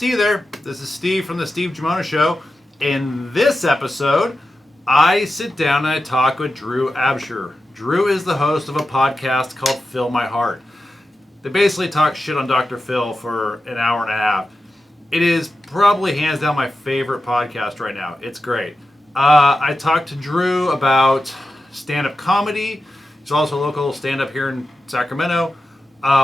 see you there. This is Steve from the Steve Gimona Show. In this episode, I sit down and I talk with Drew Absher. Drew is the host of a podcast called Fill My Heart. They basically talk shit on Dr. Phil for an hour and a half. It is probably hands down my favorite podcast right now. It's great. I talked to Drew about stand-up comedy. He's also a local stand-up here in Sacramento.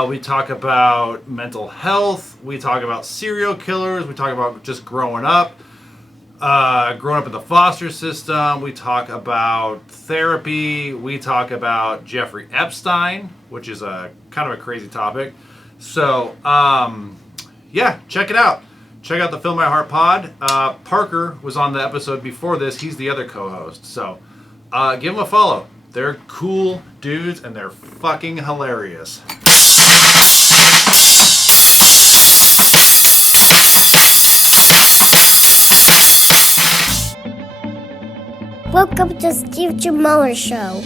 We talk about mental health. We talk about serial killers. We talk about just growing up in the foster system. We talk about therapy. We talk about Jeffrey Epstein, which is a kind of a crazy topic. So, yeah, check it out. Check out the Fill My Heart pod. Parker was on the episode before this. He's the other co-host. So, give them a follow. They're cool dudes, and they're fucking hilarious. Welcome to Steve Gimona Show.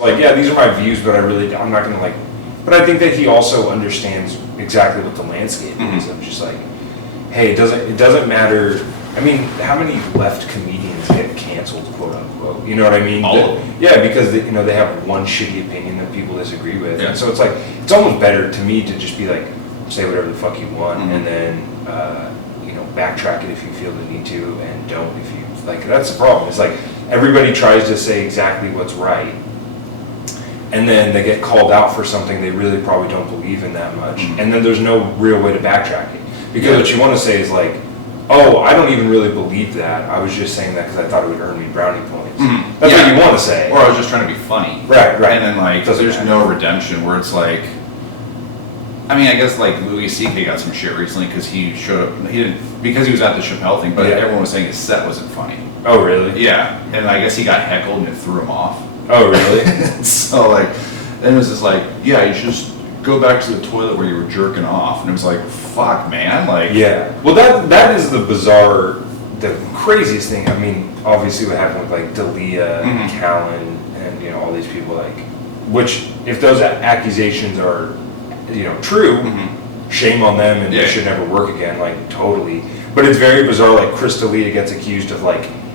Like, yeah, these are my views, but I'm not gonna but I think that he also understands exactly what the landscape is. I'm just like, hey, it doesn't matter. I mean, how many left comedians get canceled, quote unquote? You know what I mean? All of them. Yeah, because they have one shitty opinion that people disagree with. Yeah. And so it's like, it's almost better to me to just be like, say whatever the fuck you want, and then backtrack it if you feel the need to, and don't if you like. That's the problem. It's like everybody tries to say exactly what's right, and then they get called out for something they really probably don't believe in that much, and then there's no real way to backtrack it. Because what you want to say is like, oh, I don't even really believe that. I was just saying that because I thought it would earn me brownie points. That's what you want to say. Or I was just trying to be funny. Right. And then there's no redemption where it's like, I mean, I guess Louis C.K. got some shit recently because he showed up. He didn't, because he was at the Chappelle thing, but everyone was saying his set wasn't funny. Oh, really? Yeah. And I guess he got heckled and it threw him off. Oh, really? So then it was just like, yeah, you should just go back to the toilet where you were jerking off. And it was like, fuck, man. Yeah. Well, that is the craziest thing. I mean, obviously what happened with D'Elia, Callan, and all these people, which if those accusations are true, shame on them, and they should never work again, totally. But it's very bizarre, Chris D'Elia gets accused of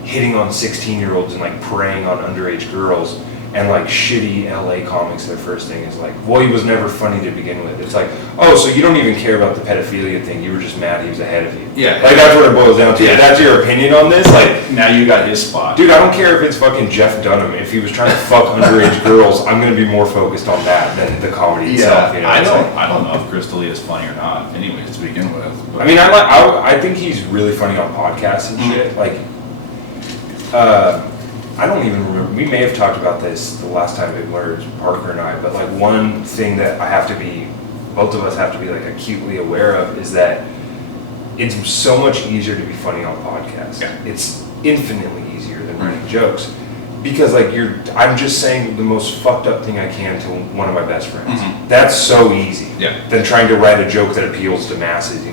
hitting on 16-year-olds and preying on underage girls, and shitty LA comics, their first thing is well, he was never funny to begin with. It's oh, so you don't even care about the pedophilia thing, you were just mad he was ahead of you. Yeah. That's what it boils down to. Yeah. That's your opinion on this? Now you got his spot. Dude, I don't care if it's fucking Jeff Dunham. If he was trying to fuck underage girls, I'm going to be more focused on that than the comedy itself. I don't know if Chris D'Elia is funny or not, anyways, to begin with. But. I mean, I think he's really funny on podcasts and shit. I don't even remember. We may have talked about this the last time it was Parker and I, but one thing that both of us have to be acutely aware of is that it's so much easier to be funny on podcasts. Yeah. It's infinitely easier than writing jokes because I'm just saying the most fucked up thing I can to one of my best friends. That's so easy than trying to write a joke that appeals to masses,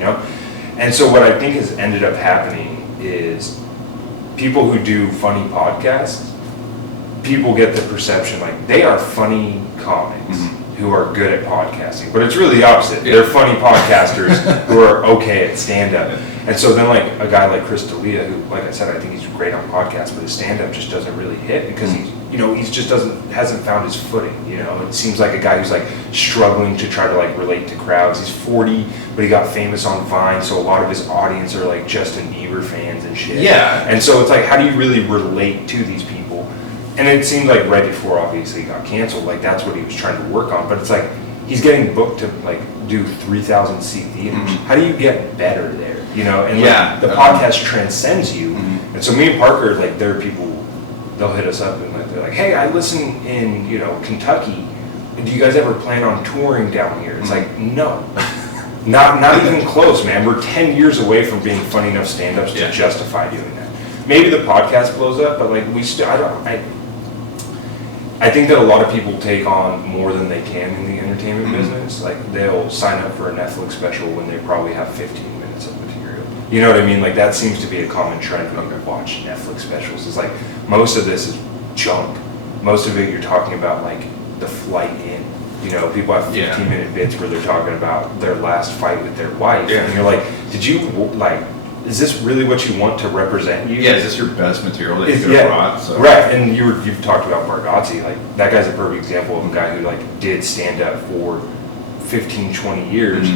And so what I think has ended up happening is people who do funny podcasts, people get the perception they are funny comics who are good at podcasting, but it's really the opposite. They're funny podcasters who are okay at stand-up. And so then a guy like Chris D'Elia, who, like I said, I think he's great on podcasts, but his stand-up just doesn't really hit because he's just hasn't found his footing. It seems like a guy who's struggling to try to relate to crowds. He's 40, but he got famous on Vine, so a lot of his audience are Justin Bieber fans and shit. Yeah. And so it's how do you really relate to these people? And it seemed right before obviously he got canceled, that's what he was trying to work on. But it's he's getting booked to do 3,000 seat theaters. How do you get better there? And the podcast transcends you. And so me and Parker, there are people, they'll hit us up and they're like, hey, I listen in Kentucky. Do you guys ever plan on touring down here? It's no. Not even close, man. We're 10 years away from being funny enough stand-ups to justify doing that. Maybe the podcast blows up, but we still, I think that a lot of people take on more than they can in the entertainment business. They'll sign up for a Netflix special when they probably have 15 minutes of material. You know what I mean? Like that seems to be a common trend when you watch Netflix specials. It's like most of this is junk. Most of it you're talking about like the flight in. You know, people have 15-minute bits where they're talking about their last fight with their wife, and you're like, did you like? Is this really what you want to represent you? Yeah, is this your best material that you could have brought? So. Right, and you've talked about Bargatze, like that guy's a perfect example of a guy who like did stand up for 15, 20 years,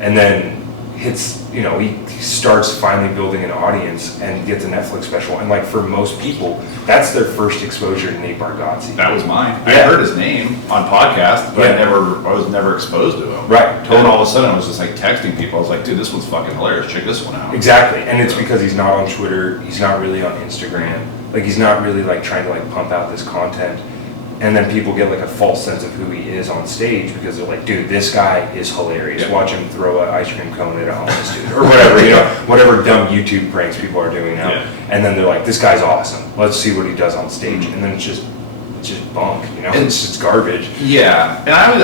and then hits, you know, he starts finally building an audience and gets a Netflix special, and like for most people, that's their first exposure to Nate Bargatze. That was mine. I heard his name on podcast, but I was never exposed to him. Right, totally. And all of a sudden I was just like texting people. I was like, dude, this one's fucking hilarious. Check this one out. Exactly, and it's because he's not on Twitter, he's not really on Instagram, like he's not really like trying to like pump out this content. And then people get like a false sense of who he is on stage because they're like, dude, this guy is hilarious. Yeah. Watch him throw an ice cream cone at a homeless dude or whatever, you know, whatever dumb YouTube pranks people are doing now. Yeah. And then they're like, this guy's awesome. Let's see what he does on stage. And then it's just bunk, you know, it's just garbage. Yeah, and I don't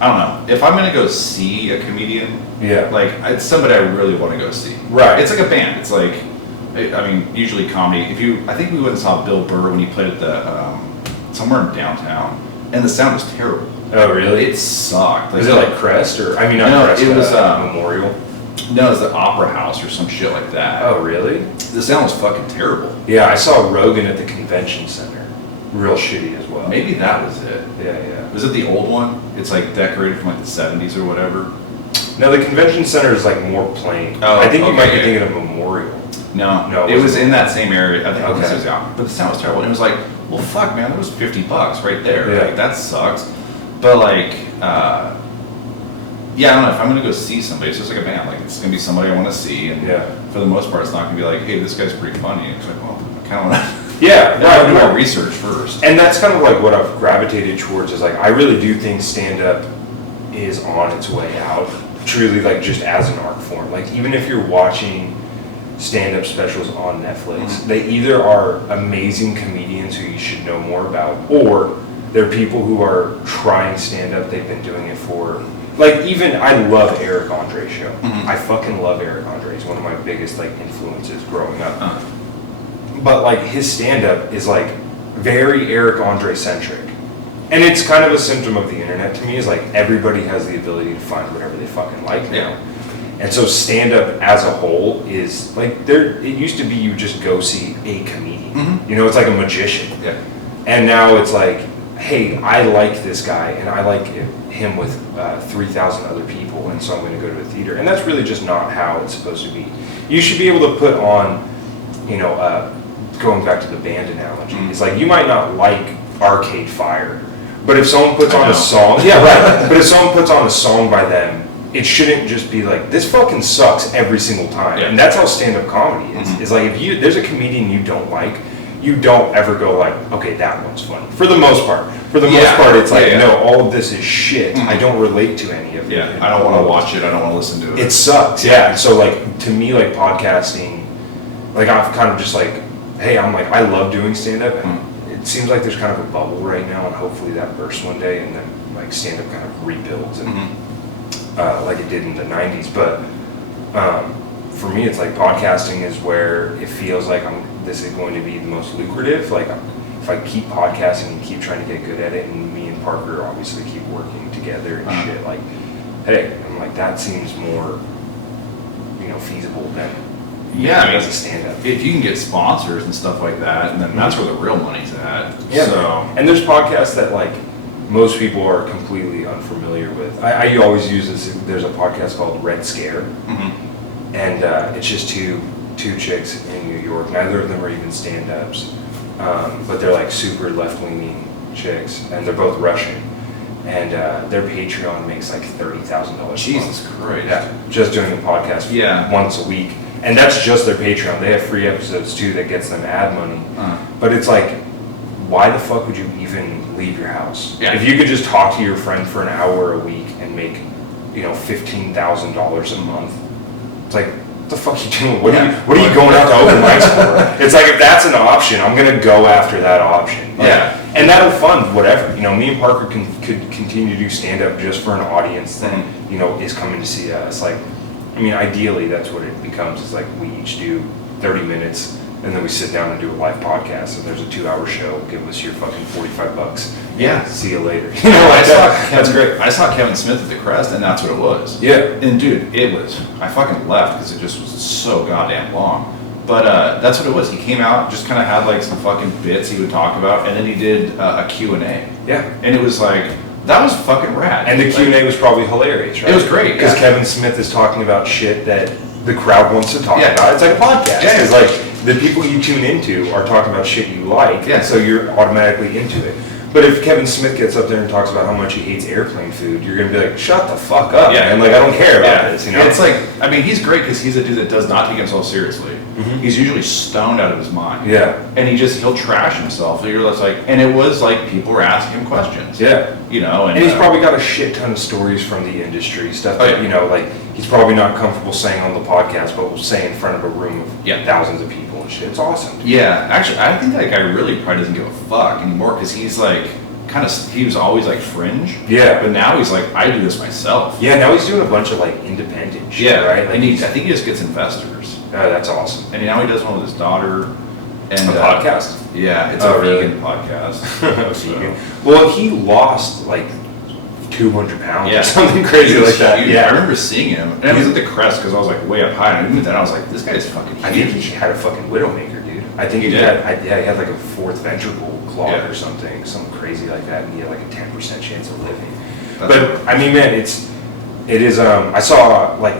know. If I'm gonna go see a comedian, like it's somebody I really want to go see. Right. It's like a band. It's like, I mean, usually comedy. I think we went and saw Bill Burr when he played at the somewhere in downtown, and the sound was terrible. Oh, really? It sucked. Was it like Crest or not Crest? It was Memorial. No, it was the Opera House or some shit like that. Oh, really? The sound was fucking terrible. Yeah, I saw Rogan at the convention center. Real shitty as well. Maybe that was it. Yeah. Was it the old one? It's like decorated from like the 70s or whatever. No, the convention center is like more plain. I think you might be thinking of Memorial. No, it was in that same area. I think it was out, but the sound was terrible. And it was like, well, fuck, man, that was $50 right there. Yeah. Like that sucks. But like, I don't know if I'm gonna go see somebody. It's just like a band. Like it's gonna be somebody I want to see, and for the most part, it's not gonna be like, hey, this guy's pretty funny. It's like, well, I kind of want to. I do my research first. And that's kind of like what I've gravitated towards. Is like I really do think stand up is on its way out. Truly, like just as an art form. Like even if you're watching stand-up specials on Netflix, they either are amazing comedians who you should know more about, or they're people who are trying stand-up. They've been doing it for, like, even I love Eric Andre's show. I fucking love Eric Andre. He's one of my biggest like influences growing up. But like his stand-up is like very Eric Andre centric, and it's kind of a symptom of the internet to me. Is like everybody has the ability to find whatever they fucking like now. And so stand-up as a whole is like it used to be you just go see a comedian. You know, it's like a magician. And now it's like, hey, I like this guy and I like him with 3,000 other people, and so I'm going to go to a theater. And that's really just not how it's supposed to be. You should be able to put on, you know, going back to the band analogy, it's like you might not like Arcade Fire, but if someone puts on a song, but if someone puts on a song by them, it shouldn't just be like, this fucking sucks every single time. And that's how stand-up comedy is. It's like, if there's a comedian you don't like, you don't ever go like, okay, that one's funny. For the most part. For the most part, it's like, no, all of this is shit. I don't relate to any of it. I don't want to watch it. I don't want to listen to it. It sucks, And so like, to me, like podcasting, like I've kind of just like, hey, I'm like, I love doing stand-up, and it seems like there's kind of a bubble right now, and hopefully that bursts one day, and then like stand-up kind of rebuilds, and like it did in the 90s. But for me, it's like podcasting is where it feels like this is going to be the most lucrative. Like if I keep podcasting and keep trying to get good at it, and me and Parker obviously keep working together and shit, like, hey, I'm like, that seems more, you know, feasible than as a stand-up. If you can get sponsors and stuff like that, and then that's where the real money's at. And there's podcasts that like most people are completely unfamiliar with. I always use this. There's a podcast called Red Scare, and it's just two chicks in New York. Neither of them are even stand-ups, but they're like super left-leaning chicks, and they're both Russian. And their Patreon makes like $30,000. Jesus Christ! Yeah, just doing a podcast once a week, and that's just their Patreon. They have free episodes too that gets them ad money. But it's like, why the fuck would you even leave your house? If you could just talk to your friend for an hour a week and make, you know, $15,000 a month, it's like, what the fuck are you doing? What are you going out to open mics for? It's like, if that's an option, I'm gonna go after that option. Like, and that'll fund whatever. You know, me and Parker could continue to do stand up just for an audience that you know is coming to see us. Like, I mean, ideally, that's what it becomes. It's like we each do 30 minutes, and then we sit down and do a live podcast, and there's a 2-hour show. Give us your fucking $45. Yeah. See you later. That's great. I saw Kevin Smith at the Crest, and that's what it was. Yeah. And dude, I fucking left because it just was so goddamn long. But that's what it was. He came out, just kind of had like some fucking bits he would talk about, and then he did a Q&A. Yeah. And it was like, that was fucking rad. And the Q&A was probably hilarious, right? It was great. Because Kevin Smith is talking about shit that the crowd wants to talk about. It's like a podcast. Yeah. It's like the people you tune into are talking about shit you like, and so you're automatically into it. But if Kevin Smith gets up there and talks about how much he hates airplane food, you're going to be like, shut the fuck up, man. Like, I don't care about this, you know? It's like, I mean, he's great because he's a dude that does not take himself seriously. Mm-hmm. He's usually stoned out of his mind. Yeah. And he'll trash himself. So you're just like, and it was like people were asking him questions. Yeah. You know, and he's probably got a shit ton of stories from the industry, stuff that, you know, like, he's probably not comfortable saying on the podcast, but will say in front of a room of thousands of people and shit. It's awesome. Yeah. Actually, I think that guy really probably doesn't give a fuck anymore because he's like, he was always like fringe. Yeah. But now he's like, I do this myself. Yeah, now he's doing a bunch of like independent shit, right? Like and I think he just gets investors. Oh, that's awesome. And now he does one with his daughter. And a podcast? Yeah, it's a vegan podcast. Vegan. Well, he lost like 200 pounds or something crazy like that. Huge. Yeah. I remember seeing him. And I was at the Crest because I was like way up high. And even then I was like, this guy's fucking huge. I think he had a fucking widowmaker, dude. I think he had like a fourth ventricle clog or something crazy like that, and he had like a 10% chance of living. But I mean, man, it is. I saw like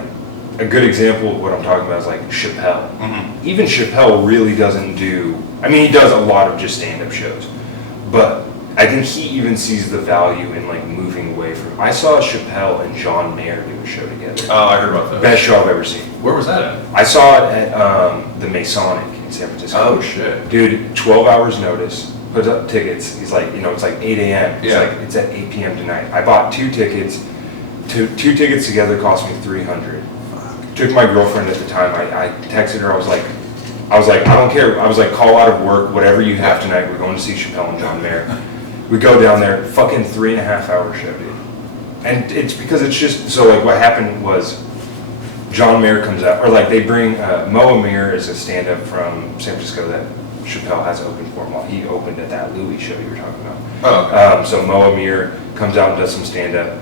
a good example of what I'm talking about is like Chappelle. Mm-hmm. Even Chappelle really doesn't do. I mean, he does a lot of just stand-up shows, but I think he even sees the value in like moving away from. I saw Chappelle and John Mayer do a show together. Oh, I heard about that. Best show I've ever seen. Where was that at? I saw it at the Masonic in San Francisco. Oh shit, dude! 12 hours notice. Put up tickets. He's like, it's like 8 a.m. He's like, it's at 8 p.m. tonight. I bought 2 tickets. Two tickets together cost me $300. Took my girlfriend at the time. I texted her. I was like, I don't care. I was like, call out of work, whatever you have tonight. We're going to see Chappelle and John Mayer. We go down there, fucking 3.5 hour show, dude. And it's because it's just so like what happened was John Mayer comes out, or like they bring Mo Amir is a stand-up from San Francisco that Chappelle has opened for him while he opened at that Louis show you were talking about. Oh, okay. So Mo Amir comes out and does some stand-up.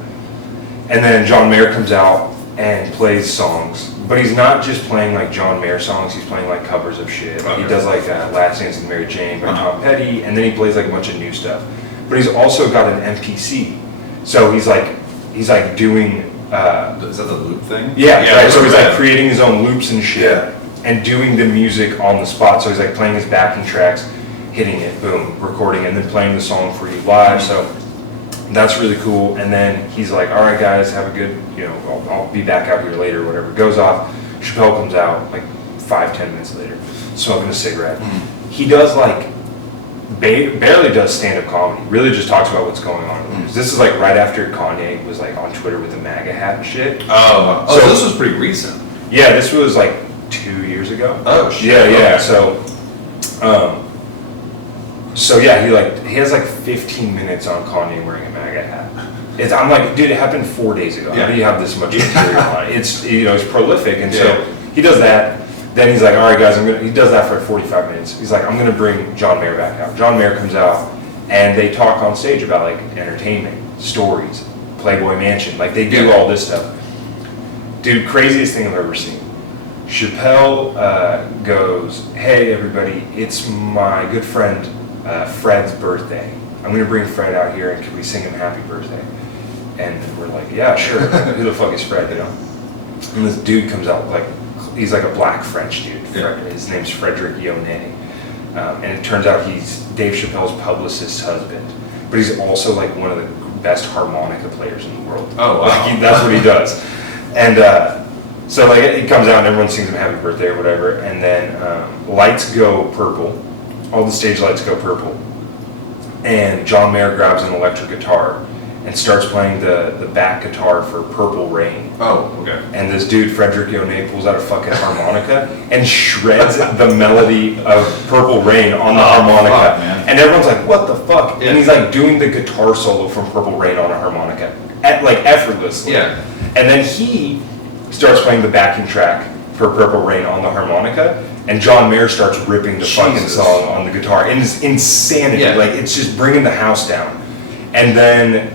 And then John Mayer comes out and plays songs. But he's not just playing like John Mayer songs, he's playing like covers of shit. Okay. He does like Last Dance with Mary Jane by Tom Petty, and then he plays like a bunch of new stuff. But he's also got an MPC. So he's like doing... is that the loop thing? Yeah, right. So he's like creating his own loops and shit. Yeah. And doing the music on the spot. So he's like playing his backing tracks, hitting it, boom, recording, and then playing the song for you live. So that's really cool. And then he's like, all right, guys, have a good, I'll be back out here later, whatever. Goes off. Chappelle comes out like 5-10 minutes later, smoking a cigarette. Mm-hmm. He does like, barely does stand-up comedy. Really just talks about what's going on. Mm-hmm. This is like right after Kanye was like on Twitter with the MAGA hat and shit. Oh, so this was pretty recent. Yeah, this was like 2 years ago. Oh shit. Yeah. Okay. So he has like 15 minutes on Kanye wearing a MAGA hat. I'm like, dude, it happened 4 days ago. How do you have this much material on it? It's it's prolific, and so he does that. Then he's like, all right, guys, he does that for 45 minutes. He's like, I'm gonna bring John Mayer back out. John Mayer comes out, and they talk on stage about like entertainment, stories, Playboy Mansion, like they do all this stuff. Dude, craziest thing I've ever seen. Chappelle goes, hey everybody, it's my good friend Fred's birthday. I'm gonna bring Fred out here and can we sing him happy birthday? And we're like, yeah, sure. Who the fuck is Fred, And this dude comes out like, he's like a black French dude. Yeah. His name's Frederick Yonay. And it turns out he's Dave Chappelle's publicist's husband. But he's also like one of the best harmonica players in the world. Oh, wow. Like that's what he does. And so like he comes out and everyone sings him happy birthday or whatever. And then lights go purple. All the stage lights go purple. And John Mayer grabs an electric guitar and starts playing the back guitar for Purple Rain. Oh, okay. And this dude, Frederick Yonay, pulls out a fucking harmonica and shreds the melody of Purple Rain on the harmonica. Fuck, man. And everyone's like, what the fuck? Yeah. And he's like doing the guitar solo from Purple Rain on a harmonica, like effortlessly. Yeah. And then he starts playing the backing track for Purple Rain on the harmonica, and John Mayer starts ripping the fucking song on the guitar. And it's insanity. Yeah. Like, it's just bringing the house down. And then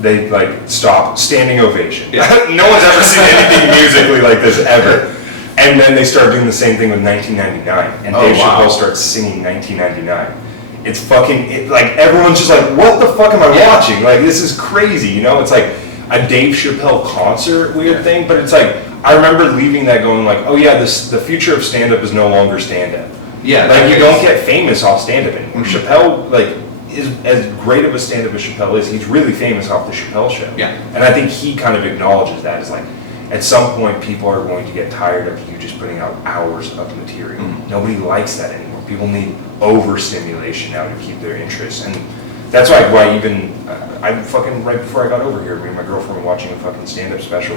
they like stop, standing ovation. Yeah. No one's ever seen anything musically like this ever. And then they start doing the same thing with 1999, and Dave Chappelle starts singing 1999. It's fucking, like, everyone's just like, what the fuck am I watching? Like, this is crazy, you know? It's like a Dave Chappelle concert weird thing, but it's like, I remember leaving that going like, oh yeah, the future of stand-up is no longer stand-up. Yeah. Like, you don't get famous off stand-up anymore. Chappelle, like, is as great of a stand-up as Chappelle is, he's really famous off the Chappelle show. Yeah. And I think he kind of acknowledges that as like, at some point people are going to get tired of you just putting out hours of material. Nobody likes that anymore. People need overstimulation now to keep their interest. And that's why I fucking, right before I got over here, me and my girlfriend were watching a fucking stand-up special,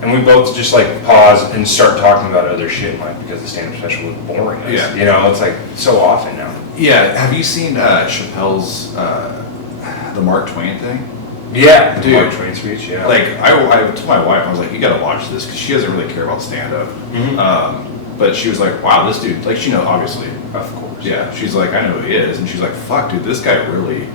and we both just like pause and start talking about other shit in life because the stand-up special was boring us. Yeah. You know, it's like so often now. Yeah, have you seen Chappelle's the Mark Twain thing? Yeah, Dude. Mark Twain speech, yeah. Like, I told my wife, I was like, you gotta watch this, because she doesn't really care about stand-up. But she was like, wow, this dude, like, she knows, obviously. Of course. Yeah, she's like, I know who he is. And she's like, fuck, dude, this guy really,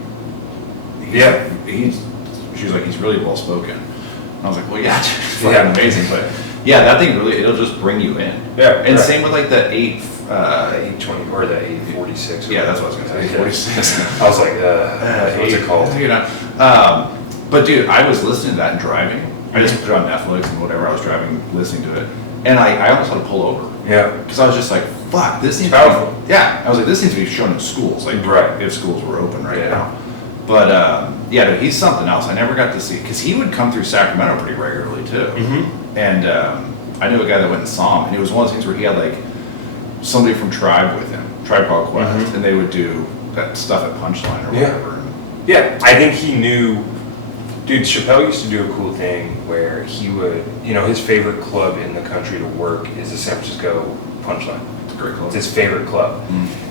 she's like, he's really well-spoken. And I was like, well, yeah, it's fucking amazing. But, yeah, that thing really, it'll just bring you in. Yeah. And same with, like, the 820 or the 846. Yeah, that's what I was gonna say. 846. I was like, what's it called? You know, but dude, I was listening to that and driving. I just put it on Netflix and whatever. I was driving, listening to it, and I almost had to pull over. Yeah. Because I was just like, fuck, this needs powerful. to be, yeah. I was like, this needs to be shown in schools, like if schools were open right now. But yeah, dude, he's something else. I never got to see, because he would come through Sacramento pretty regularly too. And I knew a guy that went and saw him, and it was one of those things where he had like somebody from Tribe with him, Tribe Called Quest, and they would do that stuff at Punchline or whatever. Yeah, I think he knew. Dude, Chappelle used to do a cool thing where he would, you know, his favorite club in the country to work is the San Francisco Punchline. It's a great club. It's his favorite club.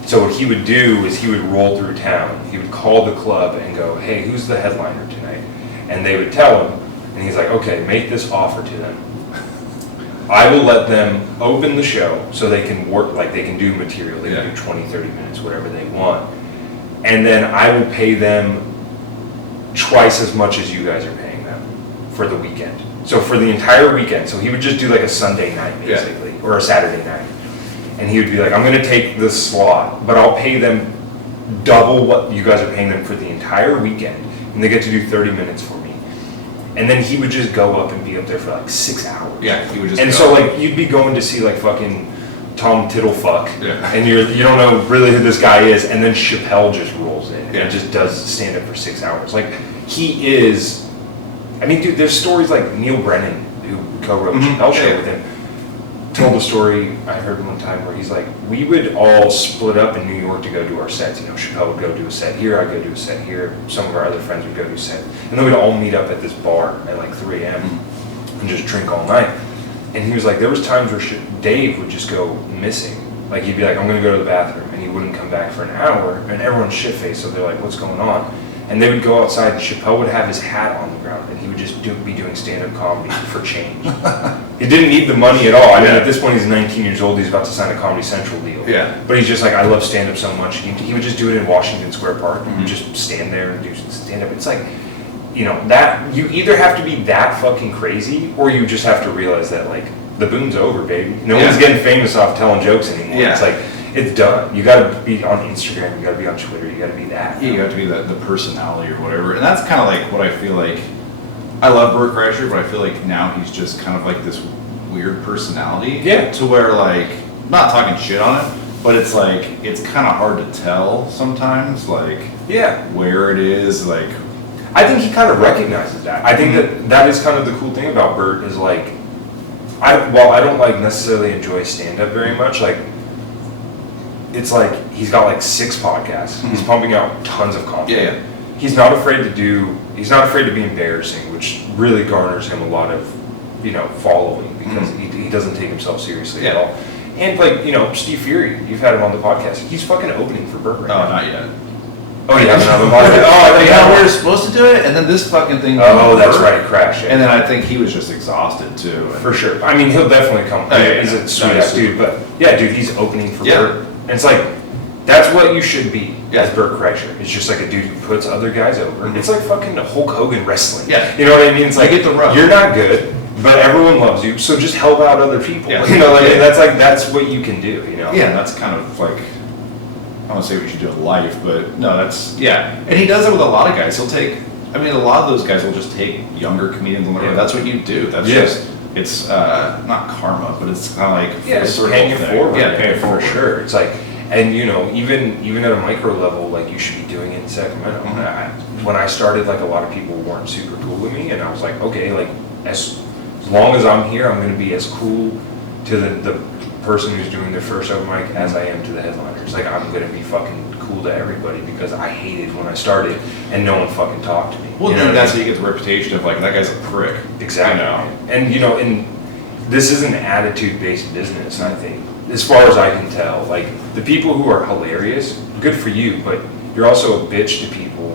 So what he would do is he would roll through town. He would call the club and go, hey, who's the headliner tonight? And they would tell him, and he's like, okay, make this offer to them. I will let them open the show so they can work, like they can do material. They can do 20, 30 minutes, whatever they want. And then I will pay them twice as much as you guys are paying them for the weekend. So for the entire weekend, so he would just do like a Sunday night basically, or a Saturday night. And he would be like, I'm gonna take this slot, but I'll pay them double what you guys are paying them for the entire weekend, and they get to do 30 minutes for me. And then he would just go up and be up there for like 6 hours. Yeah, he would just and go. so like you'd be going to see like fucking Tom Tittlefuck, Yeah. and you don't know really who this guy is, and then Chappelle just rolls in Yeah. and just does stand up for 6 hours. Like he is, I mean, dude, there's stories like Neil Brennan, who co-wrote Chappelle Show with him, told a story I heard one time where he's like, we would all split up in New York to go do our sets. You know, Chappelle would go do a set here, I'd go do a set here, some of our other friends would go do a set, and then we'd all meet up at this bar at like 3 a.m. and just drink all night. And he was like, there was times where Dave would just go missing. Like he'd be like, I'm gonna go to the bathroom, and he wouldn't come back for an hour, and everyone's shit-faced, so they're like, what's going on? And they would go outside, and Chappelle would have his hat on the ground, and he would just be doing stand-up comedy for change. He didn't need the money at all. I mean, at this point, he's 19 years old, he's about to sign a Comedy Central deal. Yeah. But he's just like, I love stand-up so much. He would just do it in Washington Square Park, and just stand there and do stand-up. It's like, you know, that, you either have to be that fucking crazy, or you just have to realize that, like, the boom's over, baby. No one's getting famous off telling jokes anymore. Yeah. It's like, it's done. You gotta be on Instagram, you gotta be on Twitter, you gotta be that. Yeah, you have to be the personality or whatever. And that's kind of like what I feel like. I love Burt Kreischer, but I feel like now he's just kind of like this weird personality. Yeah. To where, like, not talking shit on it, but it's like, it's kind of hard to tell sometimes, like, where it is, like. I think he kind of recognizes that. I think that is kind of the cool thing about Burt is like, while I don't like necessarily enjoy stand-up very much, like, it's like he's got like 6 podcasts. He's pumping out tons of content. Yeah. He's not afraid to be embarrassing, which really garners him a lot of, you know, following because he doesn't take himself seriously at all. And like, you know, Steve Fury, you've had him on the podcast. He's fucking opening for Burt right now. Not yet. Oh, you haven't had a vodka? Oh, I yeah, we were supposed to do it, and then this fucking thing. Oh, that's right, it crashed. And then I think he was just exhausted too. For sure. I mean, he'll definitely come. He's a sweet ass dude, but yeah, dude, he's opening for Bert. And it's like, that's what you should be as Bert Kreischer. It's just like a dude who puts other guys over. Mm-hmm. It's like fucking Hulk Hogan wrestling. Yeah. You know what I mean? It's like, get the rub. You're not good, but everyone loves you, so just help out other people. Yeah. You know, like, that's what you can do, you know? Yeah, that's kind of like, I don't want to say what you should do in life, but no, that's, yeah. And he does it with a lot of guys. He'll take, I mean, a lot of those guys will just take younger comedians and whatever. That's what you do. That's just, it's not karma, but it's kind of like, it's paying it forward. Yeah, paying it forward. For sure. It's like, and you know, even at a micro level, like you should be doing it in Sacramento. Mm-hmm. When I started, like a lot of people weren't super cool with me, and I was like, okay, like as long as I'm here, I'm going to be as cool to the person who's doing their first open mic as I am to the headliners. Like I'm going to be fucking cool to everybody because I hated when I started and no one fucking talked to me. Well, then that's how you get the reputation of like that guy's a prick. Exactly. And you know, and this is an attitude-based business, I think. As far as I can tell, like the people who are hilarious, good for you, but you're also a bitch to people,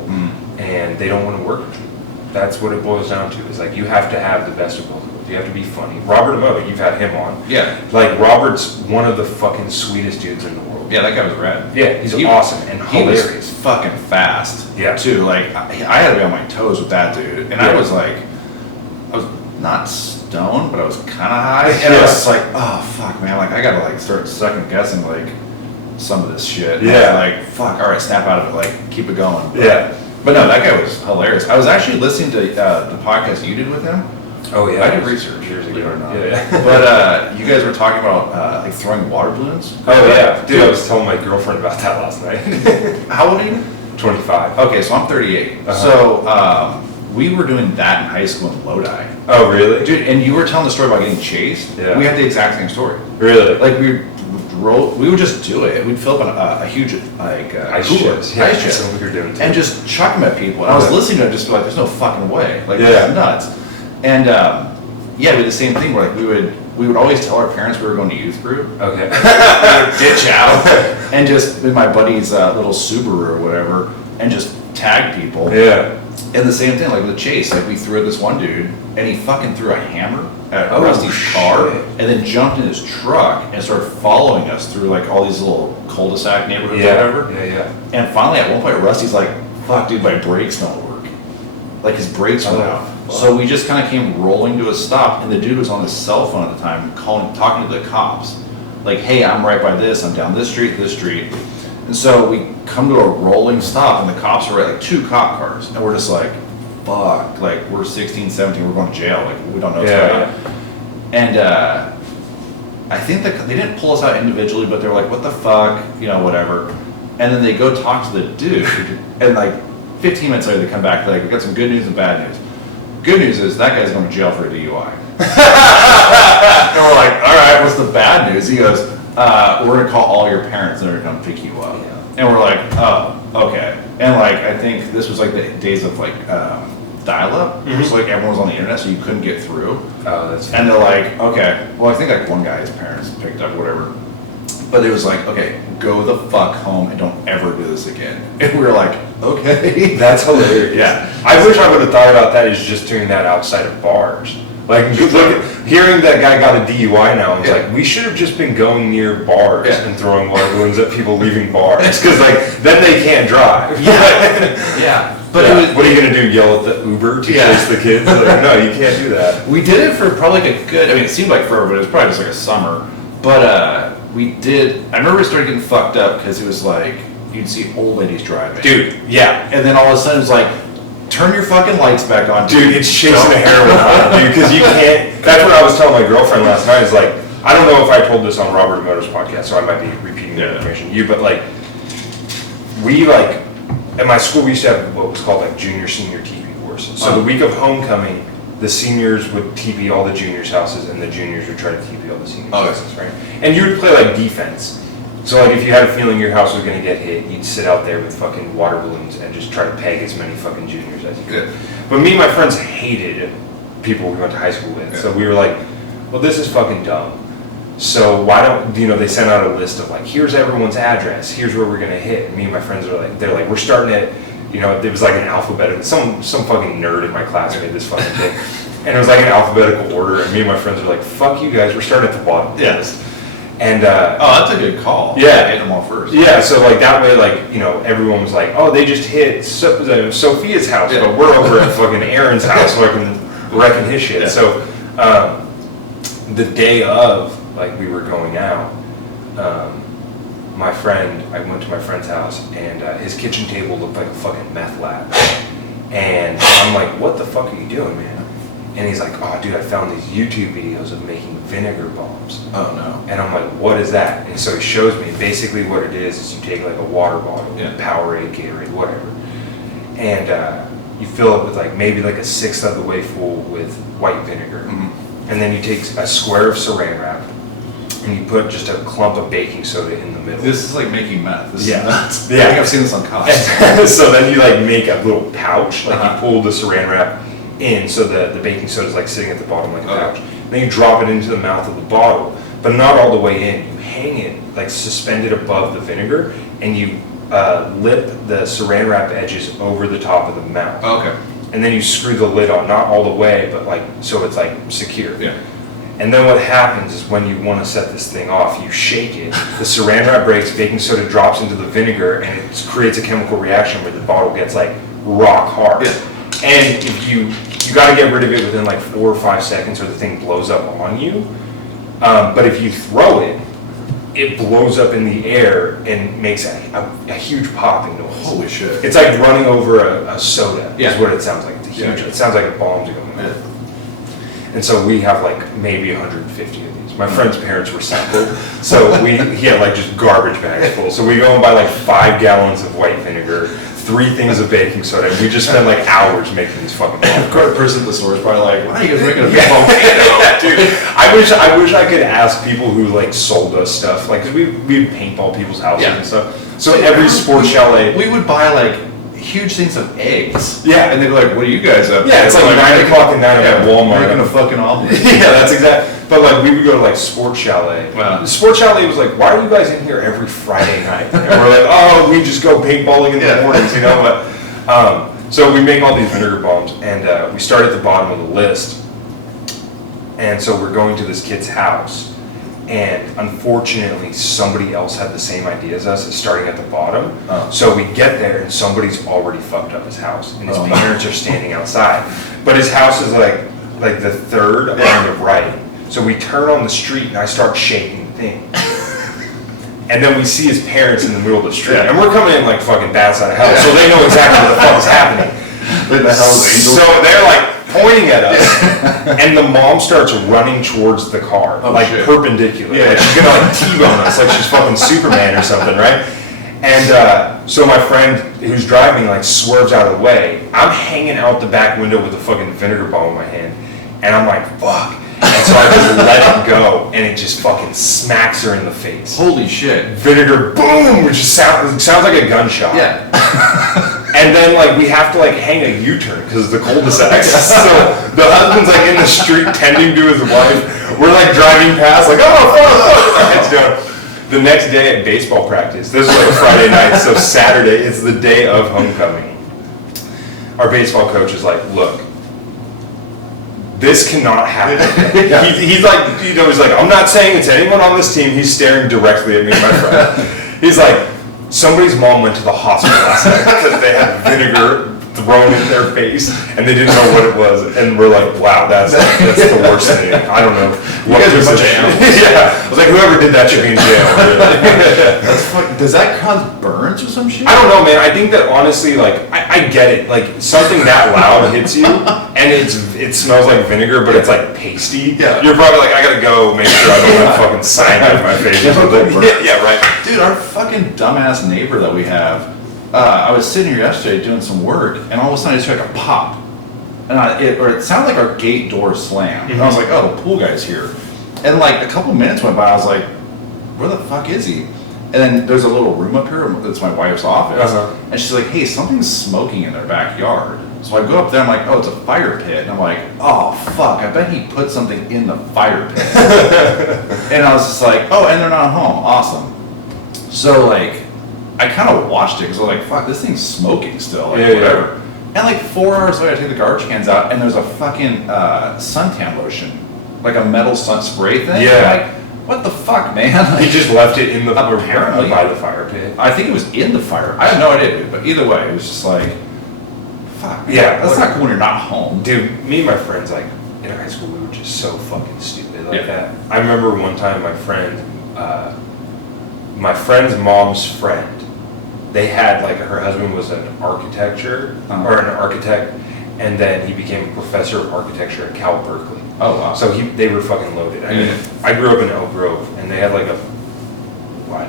and they don't want to work with you. That's what it boils down to. Is like you have to have the best of both worlds. You have to be funny. Robert Amo, you've had him on. Yeah. Like Robert's one of the fucking sweetest dudes in the world. Yeah, that guy was rad. Yeah, he's awesome and hilarious. He was fucking fast. Yeah. Too. Like I had to be on my toes with that dude, and I was like, I was not stoned, but I was kind of high, and I was just like, oh fuck, man, like I gotta like start second guessing like some of this shit. Yeah. Like fuck, all right, snap out of it, like keep it going. But no, that guy was hilarious. I was actually listening to the podcast you did with him. Oh yeah, I did research years ago. Yeah. But you guys were talking about like throwing water balloons. Oh yeah, dude, I was telling my girlfriend about that last night. How old are you? 25. Okay, so I'm 38. Uh-huh. So we were doing that in high school in Lodi. Oh really, dude? And you were telling the story about getting chased. Yeah. We had the exact same story. Really? Like we would just do it. We'd fill up a huge like ice cooler, chest. ice chest, That's what we were doing too. and just chuck them at people. And I was listening to it, just be like, "There's no fucking way! Like this is nuts." And yeah, we did the same thing. Where like we would always tell our parents we were going to youth group. Okay. Ditch out and just with my buddy's little Subaru or whatever, and just tag people. Yeah. And the same thing, like with the chase, like we threw at this one dude, and he fucking threw a hammer at Rusty's car, and then jumped in his truck and started following us through like all these little cul-de-sac neighborhoods or whatever. Yeah. And finally, at one point, Rusty's like, "Fuck, dude, my brakes don't work." Like his brakes went out. Fuck. So we just kind of came rolling to a stop, and the dude was on his cell phone at the time, talking to the cops, like, "Hey, I'm right by this. I'm down this street, this street." And so we come to a rolling stop, and the cops are at like 2 cop cars, and we're just like, fuck, like we're 16, 17, we're going to jail, like we don't know what's going on. And I think that they didn't pull us out individually, but they were like, what the fuck, you know, whatever. And then they go talk to the dude, and like 15 minutes later they come back, like, we got some good news and bad news. Good news is that guy's going to jail for a DUI. And we're like, all right, what's the bad news? He goes, we're going to call all your parents and they're going to come pick you up. And we're like, oh, okay. And like, I think this was like the days of like dial-up. It was like everyone was on the internet, so you couldn't get through. Oh, that's. And they're like, okay. Well, I think like one guy's parents picked up, whatever. But it was like, okay, go the fuck home and don't ever do this again. And we were like, okay. That's hilarious. Yeah. I wish I would have thought about that as just doing that outside of bars. Like, hearing that guy got a DUI now, I was like, we should have just been going near bars and throwing water balloons at people leaving bars. Because, like, then they can't drive. Yeah. But it was, what are you going to do, yell at the Uber to chase the kids? Like, no, you can't do that. We did it for probably like a good, I mean, it seemed like forever, but it was probably just like a summer. But we did, I remember we started getting fucked up because it was like, you'd see old ladies driving. Dude, yeah. And then all of a sudden it's like, turn your fucking lights back on. Dude, it's chasing a heroin high, dude, because you can't. That's what I was telling my girlfriend last night. Is like, I don't know if I told this on Robert Emoto's podcast, so I might be repeating the information to you, but like, we like, at my school we used to have what was called like junior senior TP courses. So the week of homecoming, the seniors would TP all the juniors' houses, and the juniors would try to TP all the seniors' houses, right? And you would play like defense. So like if you had a feeling your house was gonna get hit, you'd sit out there with fucking water balloons and just try to peg as many fucking juniors as you could. But me and my friends hated people we went to high school with. So we were like, well, this is fucking dumb. So why don't, they sent out a list of like, here's everyone's address, here's where we're gonna hit. And me and my friends are like, they're like, we're starting at, it was like an alphabetical, some fucking nerd in my class made this fucking thing. And it was like an alphabetical order, and me and my friends are like, fuck you guys, we're starting at the bottom. Yes. And that's a good call. Yeah. Hit them all first. Yeah, so like that way, like, everyone was like, oh, they just hit Sophia's house, but we're over at fucking Aaron's house, so I can wrecking his shit. Yeah. So the day of, like, we were going out, I went to my friend's house, and his kitchen table looked like a fucking meth lab. And I'm like, what the fuck are you doing, man? And he's like, oh, dude, I found these YouTube videos of making vinegar bombs. Oh, no. And I'm like, what is that? And so he shows me. Basically what it is you take like a water bottle, Powerade, Gatorade, whatever, and you fill it with like maybe like a sixth of the way full with white vinegar. Mm-hmm. And then you take a square of saran wrap, and you put just a clump of baking soda in the middle. This is like making meth. This is nuts. Yeah. I think I've seen this on cops. So then you like make a little pouch, like you pull the saran wrap in, so the baking soda is like sitting at the bottom like a pouch. Then you drop it into the mouth of the bottle, but not all the way in. You hang it like suspended above the vinegar, and you lip the saran wrap edges over the top of the mouth. Okay. And then you screw the lid on, not all the way, but like so it's like secure. Yeah. And then what happens is when you want to set this thing off, you shake it, the saran wrap breaks, baking soda drops into the vinegar, and it creates a chemical reaction where the bottle gets like rock hard. Yeah. And if you got to get rid of it within like 4 or 5 seconds or the thing blows up on you. But if you throw it, it blows up in the air and makes a huge popping noise. Holy shit. It's like running over a soda is Yeah. what it sounds like. It's a huge, it sounds like a bomb's going off. And so we have like maybe 150 of these. My friend's parents were sampled, so he had like just garbage bags full. So we go and buy like 5 gallons of white vinegar, 3 things of baking soda, and we just spend like hours making these fucking bombs. Of course, the person at the store is probably like, why are you guys making a big Yeah. bomb? Yeah, dude. I wish I could ask people who like sold us stuff, like, cause we'd paintball people's houses and stuff. So every sports chalet, we would buy like huge things of eggs. Yeah. And they'd be like, what are you guys up to? Yeah, it's like 9 o'clock at night at Walmart. Making a fucking omelet. yeah, that's exactly. But like we would go to like sports chalet. Wow. The sports chalet was like, why are you guys in here every Friday night? And we're like, oh, we just go paintballing in the mornings, you know what? So we make all these vinegar bombs, and we start at the bottom of the list. And so we're going to this kid's house, and unfortunately somebody else had the same idea as us, as starting at the bottom. So we get there and somebody's already fucked up his house, and his parents are standing outside. But his house is like the third on the right. So we turn on the street and I start shaking the thing. And then we see his parents in the middle of the street. And we're coming in like fucking bad side of hell, so they know exactly what the fuck is happening. So they're like pointing at us, and the mom starts running towards the car, perpendicular. Yeah. Like she's gonna like T-bone us, like she's fucking Superman or something, right? And so my friend who's driving like swerves out of the way. I'm hanging out the back window with a fucking vinegar bomb in my hand, and I'm like, fuck. And so I just let it go, and it just fucking smacks her in the face. Holy shit. Vinegar, boom! Which just sounds like a gunshot. Yeah. And then like we have to like hang a U-turn because the cul-de-sac. So the husband's like in the street tending to his wife. We're like driving past, like, oh fuck, our heads down. The next day at baseball practice, this was like a Friday night, so Saturday is the day of homecoming. Our baseball coach is like, look, this cannot happen. He's like, he's like, I'm not saying it's anyone on this team. He's staring directly at me and my friend. He's like, somebody's mom went to the hospital last night because they had vinegar thrown in their face and they didn't know what it was. And we're like, wow, that's the worst thing. I don't know. You guys are a bunch of animals. Yeah. I was like, whoever did that should be in jail. Really. Does that cause burns or some shit? I don't know, man. I think that honestly, like, I get it. Like, something that loud hits you, and it smells like vinegar, but it's like pasty. Yeah. You're probably like, I gotta go make sure I don't have fucking cyanide in my face. Yeah, right. Dude, our fucking dumbass neighbor that we have, I was sitting here yesterday doing some work, and all of a sudden I just heard like a pop. And it sounded like our gate door slammed. And I was like, oh, the pool guy's here. And like a couple minutes went by, I was like, where the fuck is he? And then there's a little room up here, it's my wife's office. And she's like, hey, something's smoking in their backyard. So I go up there, I'm like, oh, it's a fire pit. And I'm like, oh, fuck, I bet he put something in the fire pit. And I was just like, oh, and they're not home. Awesome. So, like, I kind of watched it because I was like, fuck, this thing's smoking still. Like, whatever. And like 4 hours later, I take the garbage cans out, and there's a fucking suntan lotion. Like a metal sun spray thing. Yeah. I'm like, what the fuck, man? Like, He just left it in the Apparently. by the fire pit. I think it was in the fire. I have no idea, dude. But either way, it was just like, fuck. Yeah, That's not cool when you're not home. Dude, me and my friends, like, in high school, we were just so fucking stupid like Yeah. that. I remember one time my friend's mom's friend, they had, like, her husband was an architecture, or an architect, and then he became a professor of architecture at Cal Berkeley. Oh, wow. So they were fucking loaded. I mean, I grew up in Elk Grove, and they had, like,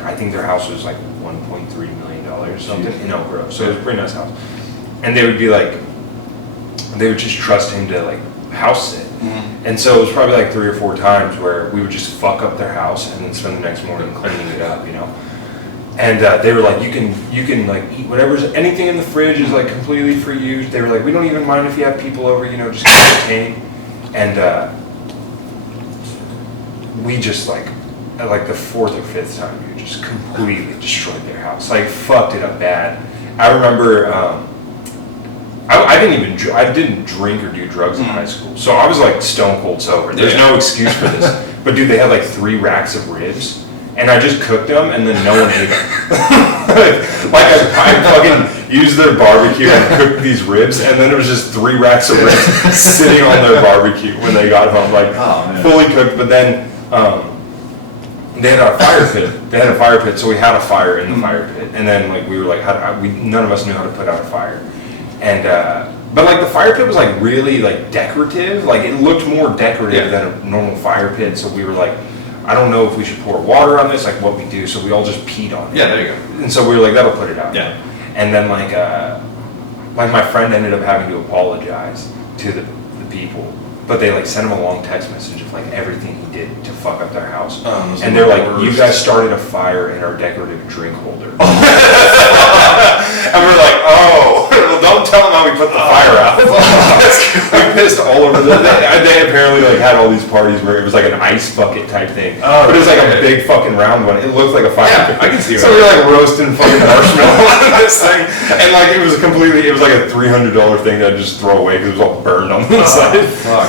I think their house was, like, $1.3 million or something in Elk Grove. So it was a pretty nice house. And they would be like, they would just trust him to, like, house sit. And so it was probably like 3 or 4 times where we would just fuck up their house and then spend the next morning cleaning it up, you know. And they were like, you can like eat whatever's, anything in the fridge is like completely for you. They were like, we don't even mind if you have people over, you know, just entertain. And we just like, at like the 4th or 5th time, we just completely destroyed their house, like fucked it up bad. I remember. I didn't drink or do drugs in high school, so I was like stone cold sober. There's no excuse for this. But dude, they had like 3 racks of ribs, and I just cooked them, and then no one ate them. like I fucking used their barbecue and cooked these ribs, and then it was just 3 racks of ribs sitting on their barbecue when they got home, like fully cooked. But then they had a fire pit. They had a fire pit, so we had a fire in the fire pit, and then like we were like, none of us knew how to put out a fire. And but like the fire pit was like really like decorative, like it looked more decorative than a normal fire pit. So we were like, I don't know if we should pour water on this, like what we do. So we all just peed on it. Yeah, there you go. And so we were like, that'll put it out. Yeah. And then like my friend ended up having to apologize to the people, but they like sent him a long text message of like everything he did to fuck up their house. And they're like, you guys started a fire in our decorative drink holder. And we're like, oh, well, don't tell them how we put the fire out. We pissed all over them. They apparently like had all these parties where it was like an ice bucket type thing. But it was like a big fucking round one. It looked like a fire pit. I can see it. So we were like roasting fucking marshmallow on this thing. And like it was like a $300 thing that I'd just throw away because it was all burned on the inside.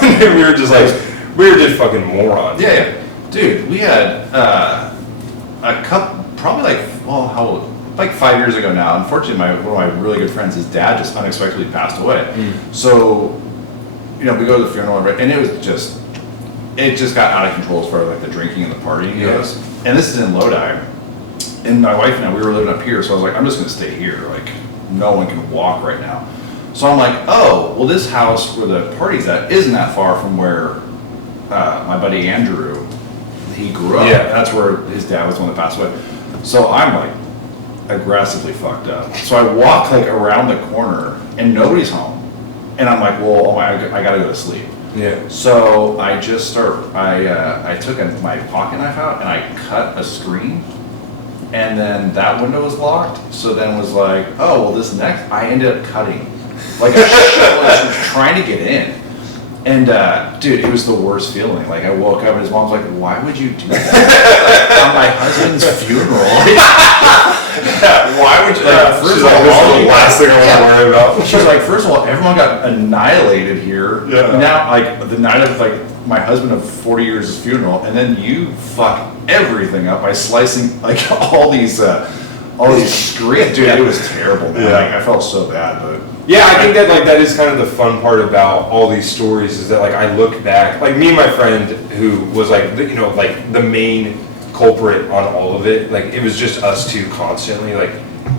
And we were just fucking morons. Yeah. Dude, we had a couple, probably like, well, how old? Like 5 years ago now. Unfortunately, one of my really good friends, his dad just unexpectedly passed away. So, you know, we go to the funeral, and it just got out of control as far as like the drinking and the partying goes. And this is in Lodi. And my wife and I, we were living up here, so I was like, I'm just gonna stay here. Like, no one can walk right now. So I'm like, oh, well, this house where the party's at isn't that far from where my buddy Andrew, he grew up. Yeah. That's where his dad was the one that passed away. So I'm like aggressively fucked up. So I walk like around the corner and nobody's home. And I'm like, well, I gotta go to sleep. Yeah. So I just I took my pocket knife out and I cut a screen. And then that window was locked. So then it was like, oh, well, this next, I ended up cutting like a shit. Was trying to get in. And dude, it was the worst feeling. Like I woke up and his mom's like, "Why would you do that on my husband's funeral?" Why would you? First of all, this is the last thing I want to worry about. She's like, first of all, everyone got annihilated here. Yeah. Now, like the night of like my husband of 40 years' funeral, and then you fuck everything up by slicing like all these screens. Dude, it was terrible, man. Yeah. Like, I felt so bad, but. Yeah, I think that is kind of the fun part about all these stories is that like I look back, like me and my friend who was like the main culprit on all of it. Like it was just us two constantly. Like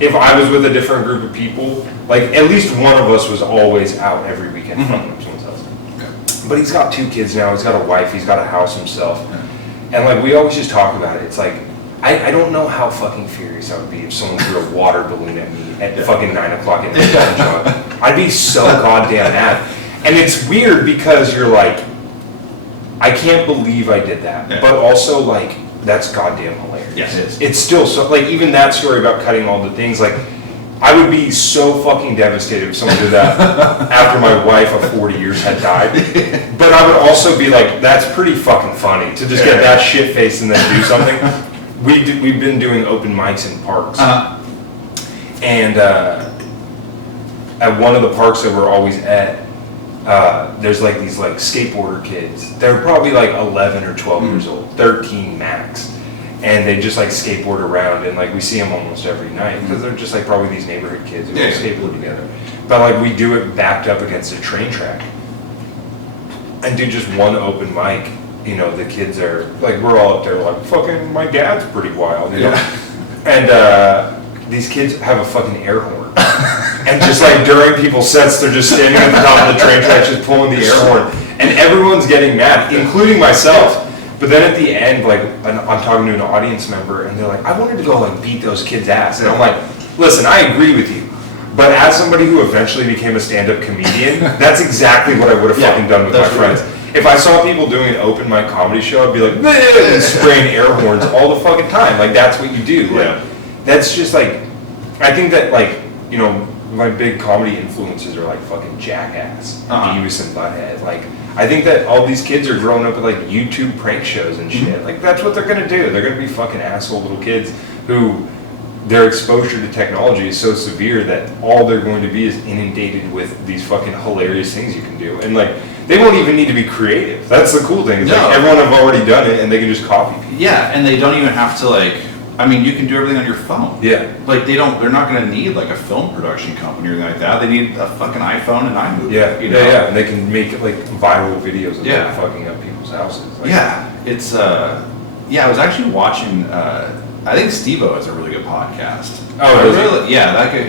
if I was with a different group of people, like at least one of us was always out every weekend fucking up someone's house. Yeah. But he's got 2 kids now. He's got a wife. He's got a house himself. Yeah. And like we always just talk about it. It's like I don't know how fucking furious I would be if someone threw a water balloon at me at fucking 9 o'clock at night. I'd be so goddamn mad. And it's weird because you're like, I can't believe I did that. Yeah. But also like, that's goddamn hilarious. Yes, it is. It's still so, like even that story about cutting all the things, like I would be so fucking devastated if someone did that after my wife of 40 years had died. But I would also be like, that's pretty fucking funny to just get that shit faced and then do something. We've been doing open mics in parks. And at one of the parks that we're always at, there's like these like skateboarder kids. They're probably like 11 or 12 years old, 13 max. And they just like skateboard around, and like we see them almost every night because they're just like probably these neighborhood kids who all skateboard together. But like we do it backed up against a train track, and do just one open mic. You know, the kids are like, we're all up there like, fucking my dad's pretty wild, you know. And these kids have a fucking air horn, and just like during people's sets, they're just standing at the top of the train track just pulling the air horn, and everyone's getting mad, including myself. But then at the end, like, I'm talking to an audience member, and they're like, I wanted to go, like, beat those kids' ass. And I'm like, listen, I agree with you. But as somebody who eventually became a stand-up comedian, that's exactly what I would have fucking done with my friends. If I saw people doing an open mic comedy show, I'd be like, and spraying air horns all the fucking time. Like, that's what you do. Like, that's just, like, I think that, like, you know, my big comedy influences are, like, fucking Jackass, Beavis and Butthead. Like, I think that all these kids are growing up with like YouTube prank shows and shit. Like that's what they're gonna do. They're gonna be fucking asshole little kids who their exposure to technology is so severe that all they're going to be is inundated with these fucking hilarious things you can do. And like they won't even need to be creative. That's the cool thing. Is like everyone have already done it and they can just copy people. Yeah, and they don't even have to like. I mean, you can do everything on your phone. Yeah. Like they're not going to need like a film production company or anything like that. They need a fucking iPhone and iMovie. Yeah. You know? Yeah. And they can make like viral videos of them fucking up people's houses. Like, it's I was actually watching. I think Steve-O has a really good podcast. Oh, really? Yeah, that guy.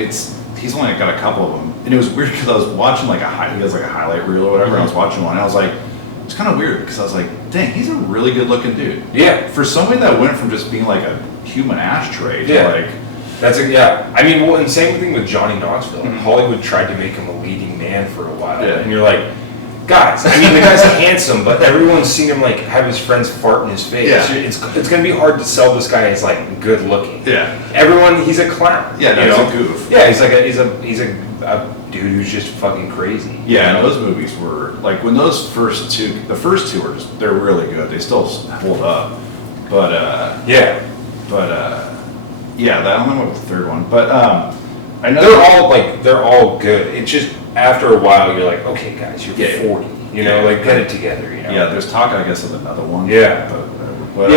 He's only got a couple of them, and it was weird because I was watching like he has like a highlight reel or whatever. And I was watching one, and I was like. It's kind of weird because I was like, dang, he's a really good looking dude. Yeah. For somebody that went from just being like a human ashtray to like. That's I mean, well, and same thing with Johnny Knoxville. Hollywood tried to make him a leading man for a while. Yeah. And you're like, guys, I mean, the guy's handsome, but everyone's seen him like have his friends fart in his face. Yeah. It's going to be hard to sell this guy as like good looking. Yeah. Everyone, he's a clown. Yeah, no, he's a goof. Yeah, he's like he's a dude who's just fucking crazy. Yeah, and those movies were like when the first two are just they're really good. They still hold up, but I don't know what the third one, but I know they're all good. It's just after a while you're like, okay, guys, you're 40, you know, like get it together. You know? Yeah, there's talk, I guess, of another one. Yeah, but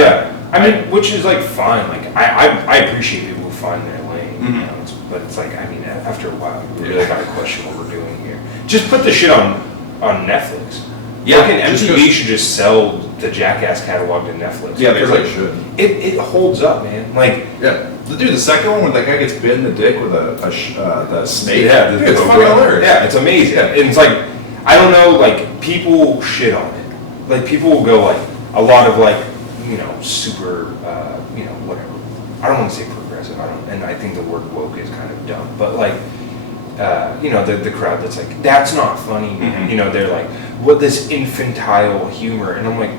I mean, which is like fine. Like I appreciate people who find their lane. You know, but it's like I mean, after a while, you really gotta question what we're doing here. Just put the shit on Netflix. Yeah, fucking MTV should just sell the Jackass catalog to Netflix. Yeah, they really should. It holds up, man. Like the second one where that guy gets bit in the dick with the snake. Yeah, it's fucking hilarious. Yeah, it's amazing. Yeah. And it's like I don't know, like people shit on it. Like people will go like a lot of like super whatever. I don't want to say progressive. and I think the word woke is kind of dumb, but like. The crowd that's like, that's not funny, man. Mm-hmm. They're like, what this infantile humor, and I'm like,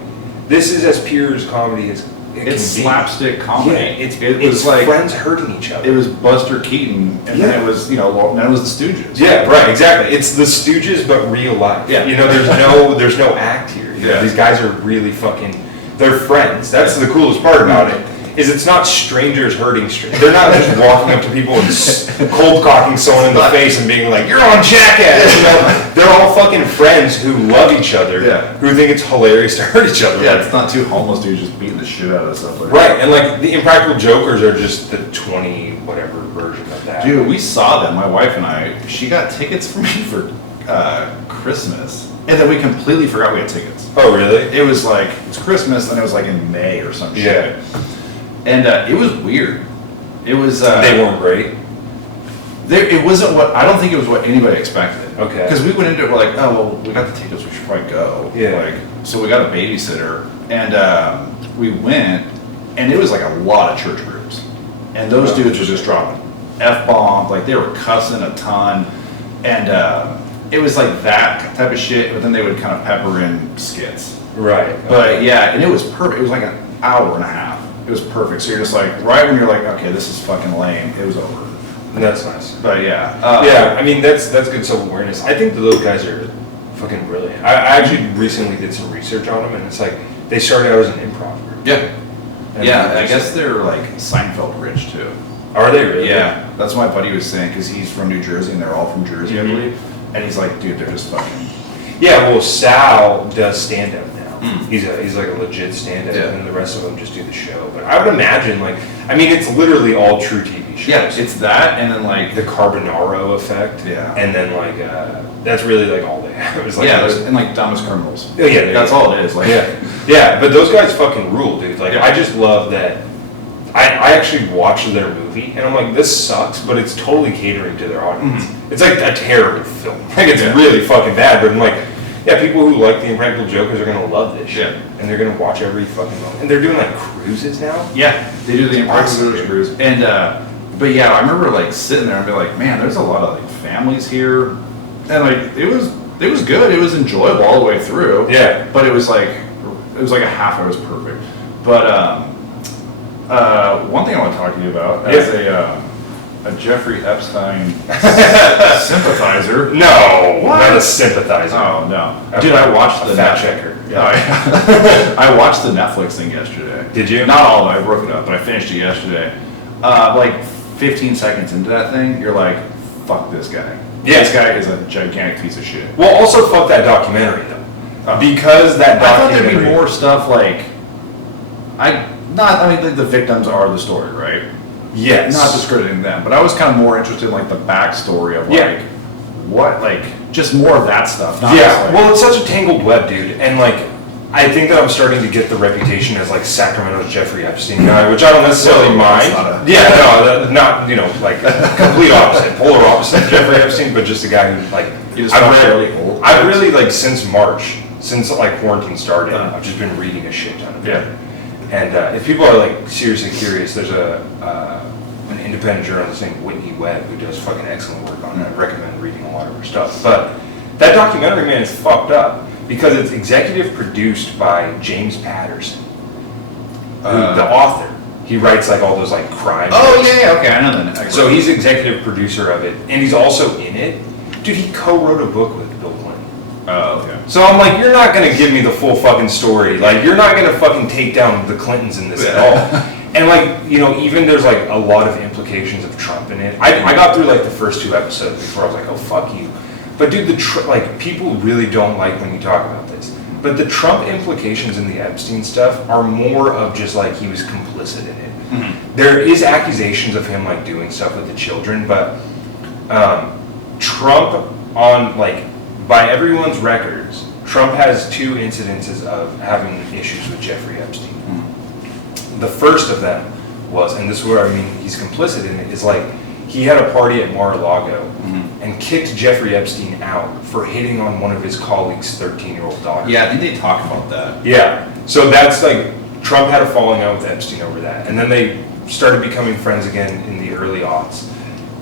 this is as pure as comedy as it it's can slapstick be. comedy. Yeah, it was like friends hurting each other. It was Buster Keaton, and then it was then it was the Stooges. Yeah, right, exactly. It's the Stooges, but real life. Yeah, there's no act here. These guys are really they're friends. That's the coolest part about it. Is it's not strangers hurting strangers. They're not just walking up to people and cold cocking someone in the face and being like, "You're on Jackass." They're all fucking friends who love each other, who think it's hilarious to hurt each other. Yeah, it's not two homeless dudes just beating the shit out of stuff. Right, and like the Impractical Jokers are just the 20 whatever version of that. Dude, we saw them. My wife and I. She got tickets for me for Christmas, and then we completely forgot we had tickets. Oh, really? It was like it's Christmas, and it was like in May or some shit. And it was weird. It was. They weren't great. It wasn't what I don't think it was what anybody expected. Okay. Because we went into it, we're like, oh well, we got the tickets, we should probably go. Yeah. So we got a babysitter, and we went, and it was like a lot of church groups, and those dudes were just dropping F-bombs, like they were cussing a ton, and it was like that type of shit. But then they would kind of pepper in skits. Right. Okay. But yeah, and it was perfect. It was like an hour and a half. It was perfect. So you're just like, right when you're like, okay, this is fucking lame, it was over. That's nice. But yeah. Yeah, I mean, that's good self-awareness. I think that those guys are fucking brilliant. I actually recently did some research on them, and it's like, they started out as an improv group. Yeah. And Yeah, I guess they're like Seinfeld rich too. Are they really? Yeah, that's what my buddy was saying, because he's from New Jersey and they're all from Jersey, I believe. And he's like, dude, they're just fucking. Yeah, well, Sal does stand-up now. Mm. He's like a legit stand-up, Yeah. and the rest of them just do the show. But I would imagine, like, I mean, it's literally all true TV shows. Yeah, it's that, and then like The Carbonaro Effect. Yeah. And then, like, that's really, like, all they have. It was like, and like Dumbest Criminals. Oh, yeah, That's all it is. Like, yeah, but those guys fucking rule, dude. Like, Yeah. I just love that. I actually watched their movie, and I'm like, this sucks, but it's totally catering to their audience. It's like a terror film. Like, it's really fucking bad, but I'm like, yeah, people who like the Impractical Jokers are gonna love this shit. Yeah. And they're gonna watch every fucking moment. And they're doing, like, cruises now? Yeah, they do the Impractical Awesome. Cruise. And, but yeah, I remember like sitting there and be like, man, there's a lot of like families here. And like, it was good. It was enjoyable all the way through. Yeah. But it was like a half, it was perfect. But, one thing I want to talk to you about as a Jeffrey Epstein sympathizer. No, What? not a sympathizer. Oh no, dude! I watched the fact checker. I watched the Netflix thing yesterday. Did you? Not all of it. I broke it up, but I finished it yesterday. Like 15 seconds into that thing, you're like, "Fuck this guy." Yeah. This guy is a gigantic piece of shit. Well, also fuck that documentary, though. Because that I thought documentary... there'd be more stuff like, I mean, the victims are the story, right? Yes. Not discrediting them, but I was kind of more interested in like the backstory of like, what, like, just more of that stuff. Not Yeah, just, like, well, it's such a tangled web, dude. And, like, I think that I'm starting to get the reputation as, like, Sacramento's Jeffrey Epstein guy, which I don't necessarily mind. Not, you know, like, complete opposite, polar opposite of Jeffrey Epstein, but just a guy who, like, I've really, like, since March, since, like, quarantine started, I've just been reading a shit ton of it. Yeah. And if people are, like, seriously curious, there's an independent journalist named Whitney Webb who does fucking excellent work on it. I recommend reading a lot of her stuff. But that documentary, man, is fucked up because it's executive produced by James Patterson, the author. He writes, like, all those, like, crime books. okay, I know that. So he's executive producer of it, and he's also in it. Dude, he co-wrote a book with Bill Clinton. Oh, okay. So I'm like, you're not gonna give me the full fucking story. Like, you're not gonna fucking take down the Clintons in this at all. And, like, you know, even there's, like, a lot of implications of Trump in it. I got through, like, the first 2 episodes before I was like, oh, fuck you. But, dude, like, people really don't like when you talk about this. But the Trump implications in the Epstein stuff are more of just, like, he was complicit in it. Mm-hmm. There is accusations of him, like, doing stuff with the children, but Trump on, like, by everyone's records, Trump has 2 incidences of having issues with Jeffrey Epstein. The first of them was, and this is where I mean he's complicit in it, is like he had a party at Mar-a-Lago and kicked Jeffrey Epstein out for hitting on one of his colleagues' 13-year-old daughter. Yeah, I think they talk about that. Yeah, so that's like, Trump had a falling out with Epstein over that, and then they started becoming friends again in the early aughts.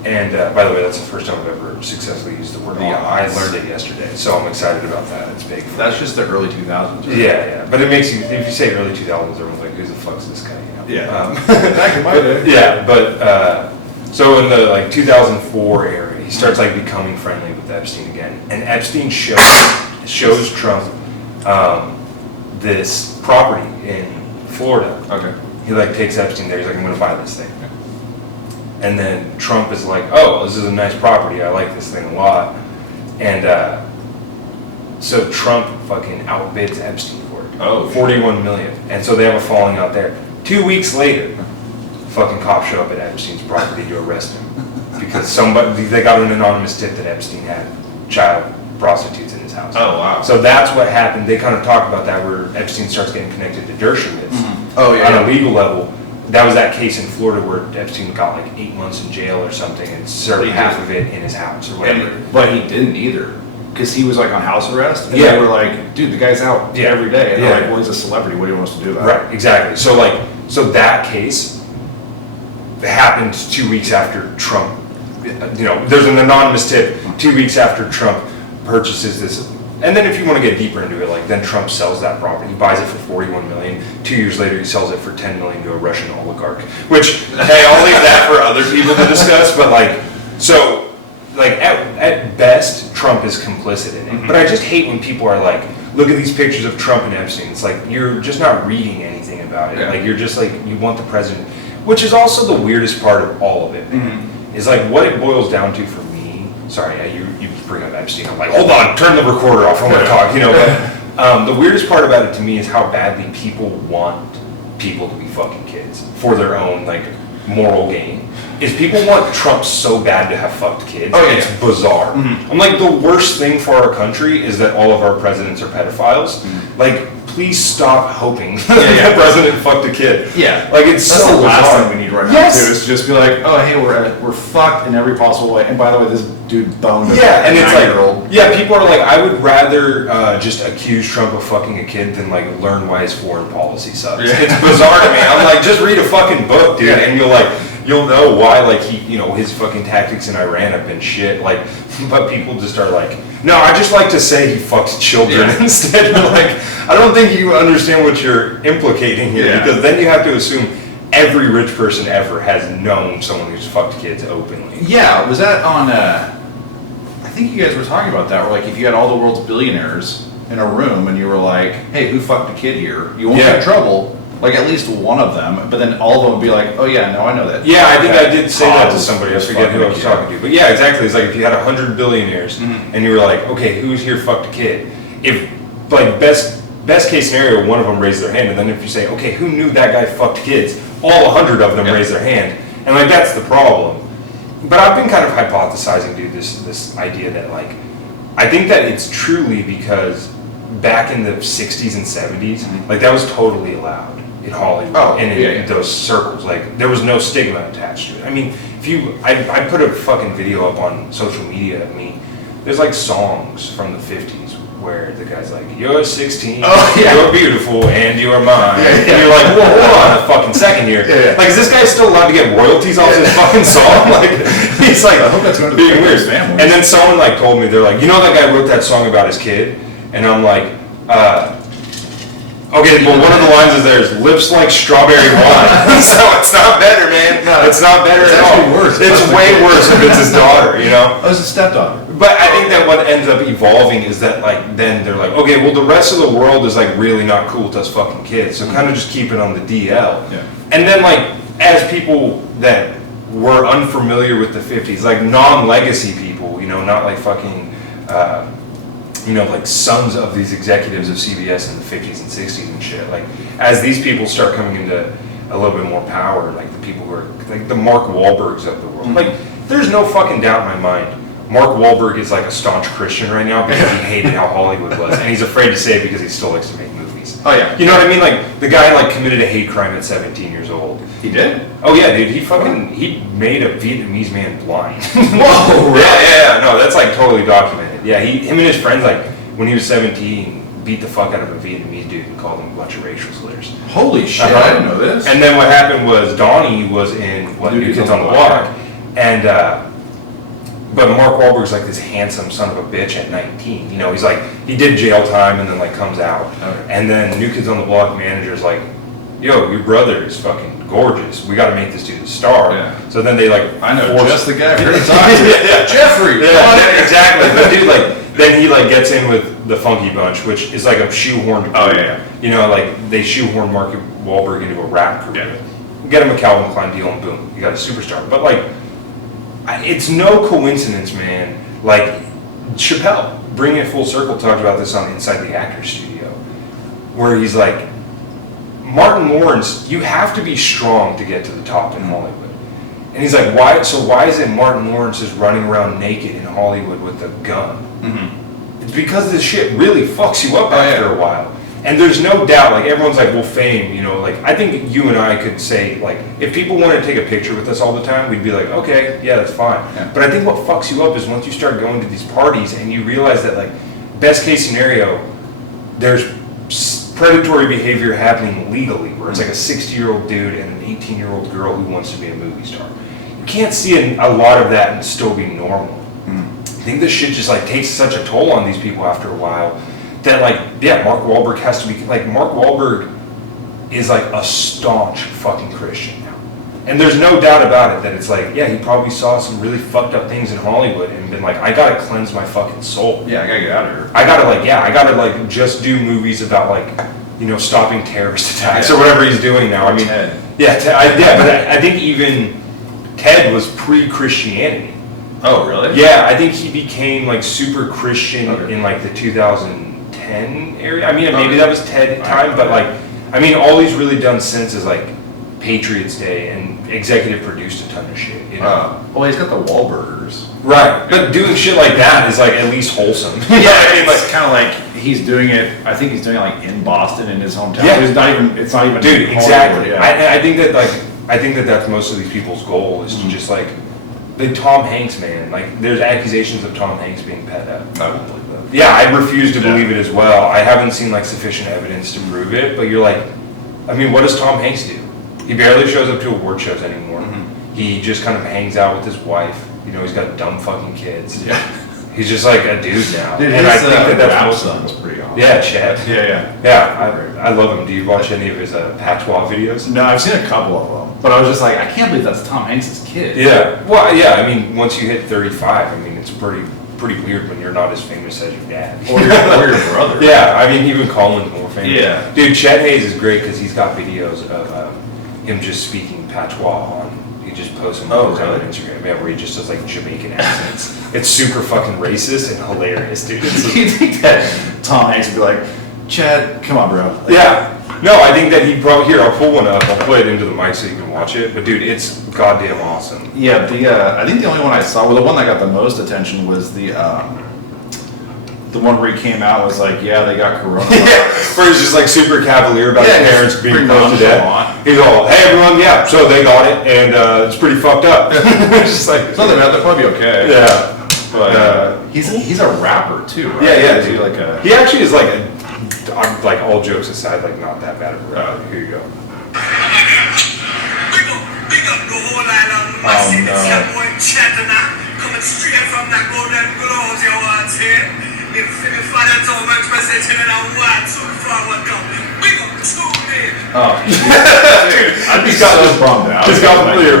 And by the way, that's the first time I've ever successfully used the word Yeah. I learned it yesterday, so I'm excited about that. It's big. For That's me. just the early 2000s. Right? Yeah, but it makes you, if you say early 2000s, everyone's like, who the fuck's this guy? You know? Yeah. Back in my day. Yeah, but so in the like 2004 era, he starts like becoming friendly with Epstein again, and Epstein shows Trump this property in Florida. Okay. He like takes Epstein there. He's like, I'm gonna buy this thing. And then Trump is like, oh, this is a nice property. I like this thing a lot. And so Trump fucking outbids Epstein for it. Oh, 41 million. And so they have a falling out there. 2 weeks later, fucking cops show up at Epstein's property to arrest him because they got an anonymous tip that Epstein had child prostitutes in his house. Oh, wow. So that's what happened. They kind of talk about that where Epstein starts getting connected to Dershowitz Oh, yeah. on a legal level. That was that case in Florida where Epstein got like 8 months in jail or something and served half of it in his house or whatever. But he didn't either, because he was like on house arrest, and Yeah. they were like, dude, the guy's out every day. And they're like, well, he's a celebrity, what do you want us to do about it? Right, exactly. So that case happened 2 weeks after Trump, you know, there's an anonymous tip 2 weeks after Trump purchases this And then if you want to get deeper into it, like then Trump sells that property. He buys it for $41 million. 2 years later, he sells it for $10 million to a Russian oligarch. Which, hey, I'll leave that for other people to discuss. But like, so, like at best, Trump is complicit in it. But I just hate when people are like, look at these pictures of Trump and Epstein. It's like you're just not reading anything about it. Like you're just like you want the president, which is also the weirdest part of all of it. Is like what it boils down to for me. Sorry, you bring up Epstein. I'm like, hold on, turn the recorder off. I want to talk. You know, but the weirdest part about it to me is how badly people want people to be fucking kids for their own like moral gain. Is people want Trump so bad to have fucked kids. It's bizarre. I'm like, the worst thing for our country is that all of our presidents are pedophiles. Like, please stop hoping that the president fucked a kid. Like it's that's so the last bizarre. thing we need right now too. Is to just be like, oh hey, we're fucked in every possible way. And by the way, this dude boned a and it's 9-year-old. like, people are like, I would rather just accuse Trump of fucking a kid than like learn why his foreign policy sucks. It's bizarre to me. I'm like, just read a fucking book, dude, and you'll know why, like, his fucking tactics in Iran have been shit, like, but people just are like, no, I just like to say he fucks children instead. Like, I don't think you understand what you're implicating here, because then you have to assume every rich person ever has known someone who's fucked kids openly. Yeah, was that on, I think you guys were talking about that, where like, if you had all the world's billionaires in a room and you were like, hey, who fucked a kid here? You won't get in trouble. Like at least one of them, but then all of them would be like, oh yeah, no, I know that. Yeah, I think I did say that to somebody. I forget who I was talking to. But yeah, exactly. It's like if you had 100 billionaires and you were like, okay, who's here fucked a kid? If, like, best case scenario, one of them raised their hand. And then if you say, okay, who knew that guy fucked kids? All 100 of them raise their hand. And like, that's the problem. But I've been kind of hypothesizing, dude, this idea that like, I think that it's truly because back in the 60s and 70s, like that was totally allowed in Hollywood and in those circles. Like there was no stigma attached to it. I mean, I put a fucking video up on social media of me. There's like songs from the 50s where the guy's like, you're 16, you're beautiful, and you're mine. And you're like, whoa, hold on a fucking second here. Like, is this guy still allowed to get royalties off his fucking song? Like, he's like, I hope that's going to being weird. And then someone like told me, they're like, you know that guy wrote that song about his kid? And I'm like, okay, well, one of the lines is there's lips like strawberry wine. So it's not better, man. No, it's not better at all. Worse. It's way worse if it's his daughter, you know? Oh, it's a stepdaughter. But I think that what ends up evolving is that, like, then they're like, okay, well, the rest of the world is, like, really not cool with us fucking kids. So kind of just keep it on the DL. And then, like, as people that were unfamiliar with the 50s, like, non-legacy people, you know, not like fucking, like sons of these executives of CBS in the 50s and 60s and shit. Like, as these people start coming into a little bit more power, like the people who are, like the Mark Wahlbergs of the world. Like, there's no fucking doubt in my mind. Mark Wahlberg is like a staunch Christian right now because he hated how Hollywood was. And he's afraid to say it because he still likes to make movies. Oh yeah. You know what I mean? Like, the guy like committed a hate crime at 17 years old. He did? Oh yeah, dude. He made a Vietnamese man blind. Whoa, really? Yeah. No, that's like totally documented. Yeah, him and his friends, like, when he was 17, beat the fuck out of a Vietnamese dude and called him a bunch of racial slurs. Holy shit, I didn't know this. And then what happened was Donnie was in New Kids on the Block. And, but Mark Wahlberg's like this handsome son of a bitch at 19. You know, he's like, he did jail time and then like comes out. Okay. And then New Kids on the Block manager's like, yo, your brother is fucking gorgeous. We got to make this dude a star. Yeah. So then they like, I know just the guy for the time. Jeffrey. Yeah, exactly. But dude, like, then he like gets in with the Funky Bunch, which is like a shoehorned group. Oh yeah. You know, like they shoehorn Mark Wahlberg into a rap group. Yeah. Get him a Calvin Klein deal and boom, you got a superstar. But like, it's no coincidence, man. Like Chappelle, bringing it full circle, talked about this on Inside the Actors Studio, where he's like, Martin Lawrence, you have to be strong to get to the top in Hollywood. And he's like, why? So why is it Martin Lawrence is running around naked in Hollywood with a gun? It's because this shit really fucks you up after a while. And there's no doubt, like, everyone's like, well, fame, you know, like, I think you and I could say, like, if people wanted to take a picture with us all the time, we'd be like, okay, yeah, that's fine. Yeah. But I think what fucks you up is once you start going to these parties and you realize that, like, best case scenario, there's predatory behavior happening legally, where it's like a 60-year-old dude and an 18-year-old girl who wants to be a movie star. You can't see a lot of that and still be normal. think this shit just like takes such a toll on these people after a while that like, yeah, Mark Wahlberg has to be like, Mark Wahlberg is like a staunch fucking Christian now. And there's no doubt about it that it's like, yeah, he probably saw some really fucked up things in Hollywood and been like, I gotta cleanse my fucking soul. Yeah, I gotta get out of here. I gotta like just do movies about like, you know, stopping terrorist attacks or whatever he's doing now. I mean, Ted. But I think even Ted was pre-Christianity. Oh, really? Yeah, I think he became like super Christian in like the 2010 area. I mean, maybe that was Ted time, but like, I mean, all he's really done since is like Patriots Day and executive produced a ton of shit. You know? Well, he's got the Wahlburgers. Right, but doing shit like that is like at least wholesome. Yeah, I mean, it's kind of like he's doing it. I think he's doing it like in Boston in his hometown. Yeah. It's not even. Dude, exactly. Yeah. I think that that's most of these people's goal is to just like the Tom Hanks man. Like, there's accusations of Tom Hanks being pedo. I won't believe that. Yeah, I refuse to believe it as well. I haven't seen like sufficient evidence to prove it. But you're like, I mean, what does Tom Hanks do? He barely shows up to award shows anymore. He just kind of hangs out with his wife. You know, he's got dumb fucking kids. Yeah. He's just like a dude now. Dude, and his, I think that's rap most son was pretty awesome. Yeah, Chad. Yeah. I love him. Do you watch any of his patois videos? No, I've seen a couple of them, but I was just like, I can't believe that's Tom Hanks' kid. Yeah. Well, yeah. I mean, once you hit 35, I mean, it's pretty weird when you're not as famous as your dad Or your brother. Yeah. I mean, even Colin's more famous. Yeah. Dude, Chet Hayes is great because he's got videos of him just speaking patois on. He just posts them on Instagram, yeah, where he just does like Jamaican accents. It's super fucking racist and hilarious, dude. Do you think that Tom Hanks would be like, Chad, come on, bro? Like, Yeah. No, I think that he'd probably, here, I'll pull one up, I'll put it into the mic so you can watch it, but dude, it's goddamn awesome. Yeah, I think the only one I saw, well, the one that got the most attention was the one where he came out and was like, yeah, they got coronavirus. Where he's just like super cavalier about his parents being close to death. He's all, hey everyone, yeah, so they got it, and it's pretty fucked up. It's just like, It's nothing bad, they'll probably be okay. yeah. But he's a rapper too, right? Yeah, Is he dude. like a... He actually is like like all jokes aside, like not that bad of a rapper. Here you go. Big up the whole island, massive, it's your boy Chatana, coming straight from the Golden Globes, you want to if you find out so much message in a while, too far, what come? Big up, tune in. Oh, dude, I'd be so bummed out. He's got clear. Yo,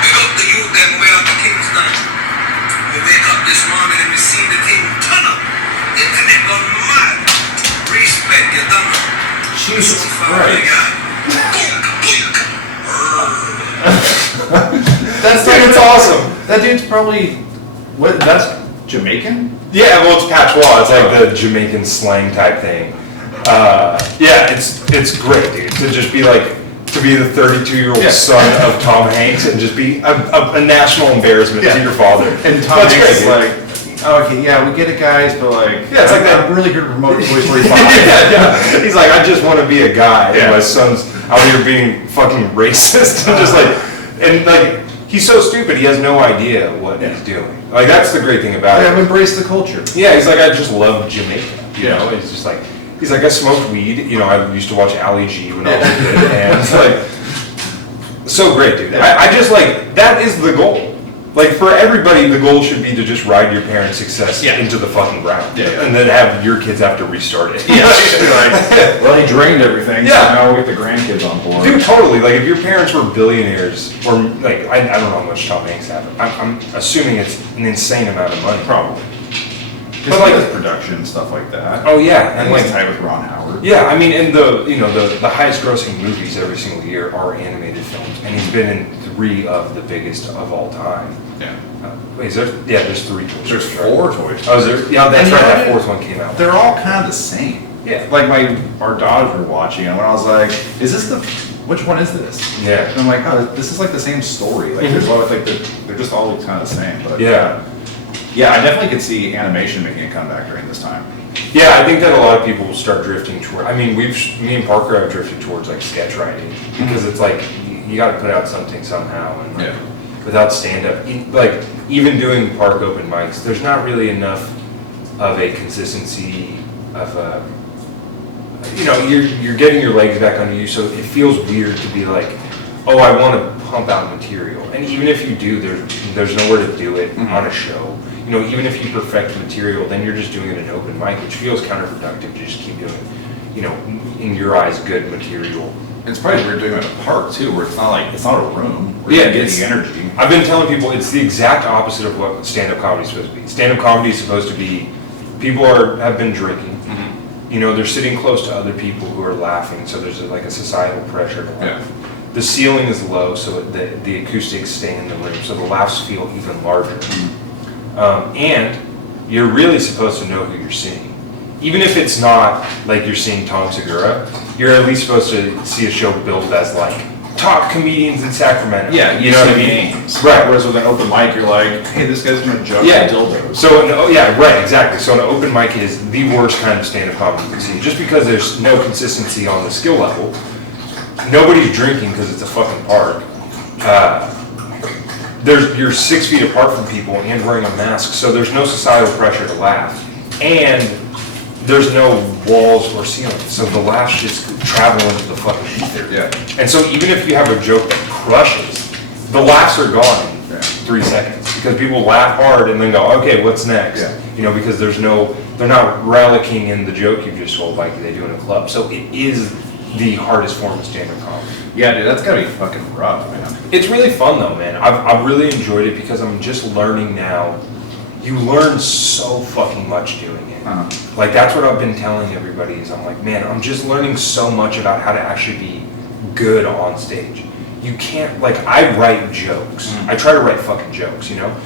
big up the youth them way up to Kingston. We wake up this morning and we see the thing turn up. Internet gone mad. Respect your dumb. Jesus Christ. It's awesome. That dude's probably, that's Jamaican? Yeah, well, it's patois. It's like the Jamaican slang type thing. Yeah, it's great, dude. To just be like, to be the 32-year-old son of Tom Hanks and just be a national embarrassment to your father. And Tom Hanks is like, oh, okay, yeah, we get it, guys, but like, yeah, it's like that really good remote Toy Story 5. yeah. He's like, I just want to be a guy, Yeah. and my son's out here being fucking racist, and just like, and like, he's so stupid, he has no idea what he's doing. Like, that's the great thing about I've it. embraced the culture. Yeah, he's like, I just love Jamaica, you Yeah. know? He's just like, he's like, I smoked weed, you know, I used to watch Ali G when I was a kid, and it's like, so great, dude. I just like, that is the goal. Like, for everybody, the goal should be to just ride your parents' success into the fucking ground. Yeah. And then have your kids have to restart it. Yeah. Like, well, he drained everything, so Yeah. now we get the grandkids on board. Dude, totally. Like, if your parents were billionaires, or like, I don't know how much Tom Hanks had, but I'm assuming it's an insane amount of money. Probably. But But like- like production and stuff like that. Oh yeah, And and he's like, tied with Ron Howard. yeah, I mean, and the highest grossing movies every single year are animated films, and he's been in 3 of the biggest of all time. Yeah. Wait, is there? Yeah, there's 3 Toy There's Stories, 4 right? toys. Oh, is there? Yeah, that's And right. you know That what? 4th one came out. They're all kind of the same. Yeah. Like our daughters were watching, and when I was like, "Is this which one is this?" Yeah. And I'm like, "Oh, this is like the same story. Like there's a lot of like they're just all kind of the same." But Yeah. yeah, I definitely could see animation making a comeback during this time. Yeah, I think that a lot of people will start drifting toward. I mean, me and Parker have drifted towards like sketch writing because it's like you got to put out something somehow, and like, without stand up, like even doing park open mics, there's not really enough of a consistency of a. You know, you're getting your legs back under you, so it feels weird to be like, oh, I want to pump out material. And even if you do, there's nowhere to do it on a show. You know, even if you perfect the material, then you're just doing it in an open mic, which feels counterproductive to just keep doing, you know, in your eyes, good material. It's probably weird doing it at a park too, where it's not a room. Where Yeah, you get it's the energy. I've been telling people it's the exact opposite of what stand-up comedy is supposed to be. Stand-up comedy is supposed to be, people have been drinking. You know, they're sitting close to other people who are laughing, so there's like a societal pressure to laugh. Yeah. The ceiling is low, so the acoustics stay in the room, so the laughs feel even larger. And you're really supposed to know who you're seeing. Even if it's not like you're seeing Tom Segura, you're at least supposed to see a show billed as like top comedians in Sacramento. Yeah, you know what I mean? Names. Right. Whereas with an open mic, you're like, hey, this guy's gonna joke Yeah. dildos. So right, exactly. So an open mic is the worst kind of stand-up comedy you can see, just because there's no consistency on the skill level. Nobody's drinking because it's a fucking park. You're 6 feet apart from people and wearing a mask, so there's no societal pressure to laugh, and there's no walls or ceilings, so the laughs just travel into the fucking ether. Yeah. And so even if you have a joke that crushes, the laughs are gone in 3 seconds because people laugh hard and then go, okay, what's next? Yeah. You know, because they're not relicking in the joke you just told like they do in a club. So it is the hardest form of stand-up comedy. Yeah, dude, that's gotta be fucking rough, man. It's really fun though, man. I've really enjoyed it because I'm just learning now. You learn so fucking much doing it. Like that's what I've been telling everybody is I'm like, man, I'm just learning so much about how to actually be good on stage. You can't, like, I write jokes. I try to write fucking jokes, you know?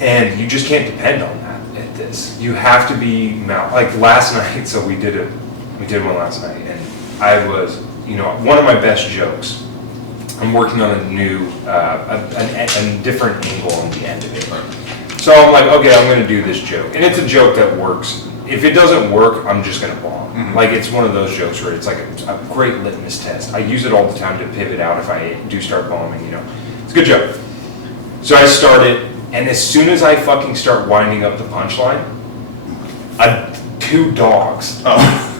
And you just can't depend on that at this. You have to be, like last night, so we did one last night, and I was, you know, one of my best jokes. I'm working on a new, a different angle on the end of it. So I'm like, okay, I'm gonna do this joke. And it's a joke that works. If it doesn't work, I'm just gonna bomb. Like it's one of those jokes where it's like a great litmus test. I use it all the time to pivot out if I do start bombing, you know. It's a good joke. So I start it, and as soon as I fucking start winding up the punchline, two dogs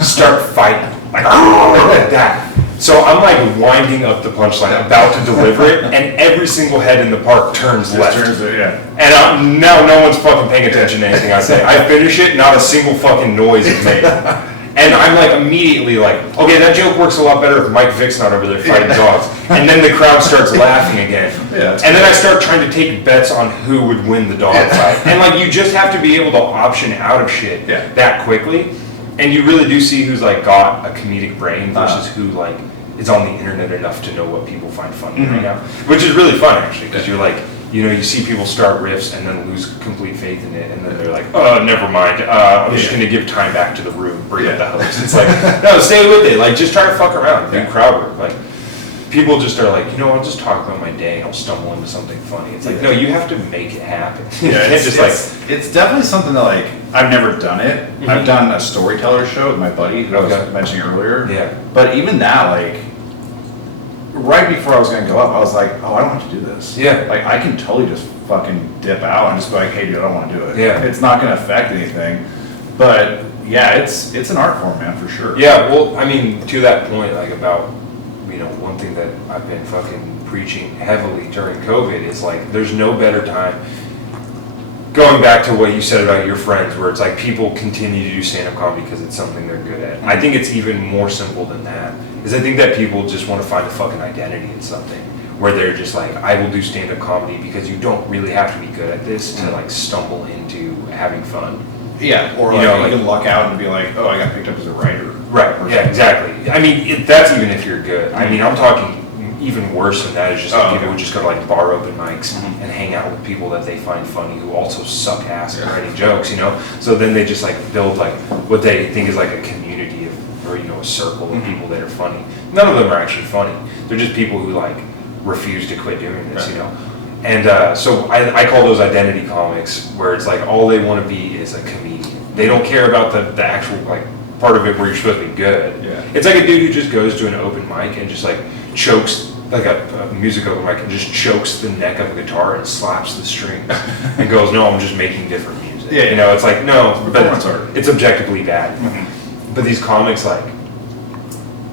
start fighting. Like that. So I'm like winding up the punchline, about to deliver it, and every single head in the park turns left. And now no one's fucking paying attention to anything I say. I finish it, not a single fucking noise is made. And I'm like immediately like, okay, that joke works a lot better if Mike Vick's not over there fighting dogs. And then the crowd starts laughing again. And then I start trying to take bets on who would win the dog fight. And like you just have to be able to option out of shit that quickly. And you really do see who's like got a comedic brain versus who like is on the internet enough to know what people find funny right now. Which is really fun actually, because you're like, you know, you see people start riffs and then lose complete faith in it, and then they're like, oh, never mind, I'm just gonna give time back to the room, bring up the host. It's like, no, stay with it, like just try to fuck around, do crowd work. Like, people just are like, you know, I'll just talk about my day and I'll stumble into something funny. It's like, no, you have to make it happen. It's definitely something that like, I've never done it. I've done a storyteller show with my buddy who I was mentioning earlier. Yeah. But even that, like, right before I was gonna go up, I was like, oh, I don't have to do this. Yeah. Like, I can totally just fucking dip out and just be like, hey, dude, I don't want to do it. Yeah. It's not gonna affect anything. But yeah, it's an art form, man, for sure. Yeah, well, I mean, to that point, like about, you know, one thing that I've been fucking preaching heavily during COVID is like, there's no better time. Going back to what you said about your friends, where it's like people continue to do stand-up comedy because it's something they're good at. I think it's even more simple than that. Because I think that people just want to find a fucking identity in something. Where they're just like, I will do stand-up comedy because you don't really have to be good at this to like stumble into having fun. Yeah, or you like, know, you can luck out and be like, oh, I got picked up as a writer. Right, yeah, exactly. I mean, that's even if you're good. I mean, I'm talking even worse than that is just like people who just go to like bar open mics and hang out with people that they find funny who also suck ass at writing jokes, you know? So then they just like build like what they think is like a community of, or you know, a circle of people that are funny. None of them are actually funny. They're just people who like refuse to quit doing this, you know? And so I call those identity comics, where it's like all they want to be is a comedian. They don't care about the actual like part of it where you're supposed to be good. Yeah. It's like a dude who just goes to an open mic and just like chokes, like a music open mic, and just chokes the neck of a guitar and slaps the strings and goes, no, I'm just making different music. Yeah, you know, it's like, no, but art. it's objectively bad. But these comics, like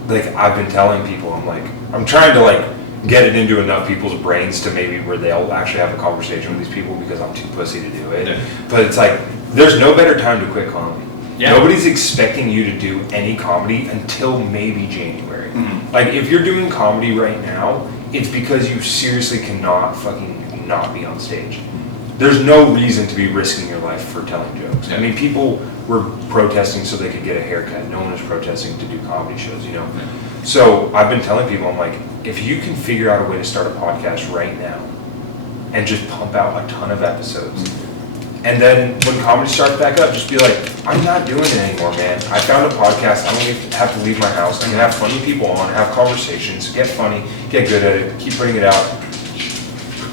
I've been telling people, I'm trying to like get it into enough people's brains to maybe where they'll actually have a conversation with these people because I'm too pussy to do it. Yeah. But it's like, there's no better time to quit comedy. Yeah. Nobody's expecting you to do any comedy until maybe January. Like, if you're doing comedy right now, it's because you seriously cannot fucking not be on stage. There's no reason to be risking your life for telling jokes. I mean, people were protesting so they could get a haircut. No one was protesting to do comedy shows, you know? So I've been telling people, I'm like, if you can figure out a way to start a podcast right now and just pump out a ton of episodes, and then when comedy starts back up, just be like, I'm not doing it anymore, man. I found a podcast. I don't even have to leave my house. I can have funny people on, have conversations, get funny, get good at it, keep putting it out,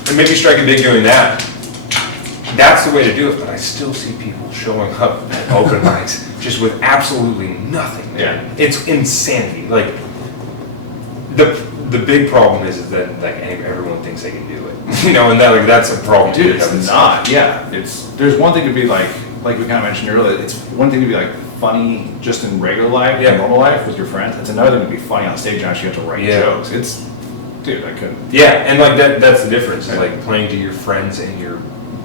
and maybe strike a big doing that. That's the way to do it, but I still see people showing up at open mics just with absolutely nothing. Yeah. It's insanity. Like, the big problem is that like everyone thinks they can do it. You know, and that's a problem. Dude, it's not. Yeah, there's one thing to be like we kind of mentioned earlier. It's one thing to be like funny just in regular life, normal life with your friends. It's another thing to be funny on stage and actually have to write jokes. Dude, I couldn't. Yeah, and like that's the difference. Is like playing to your friends and your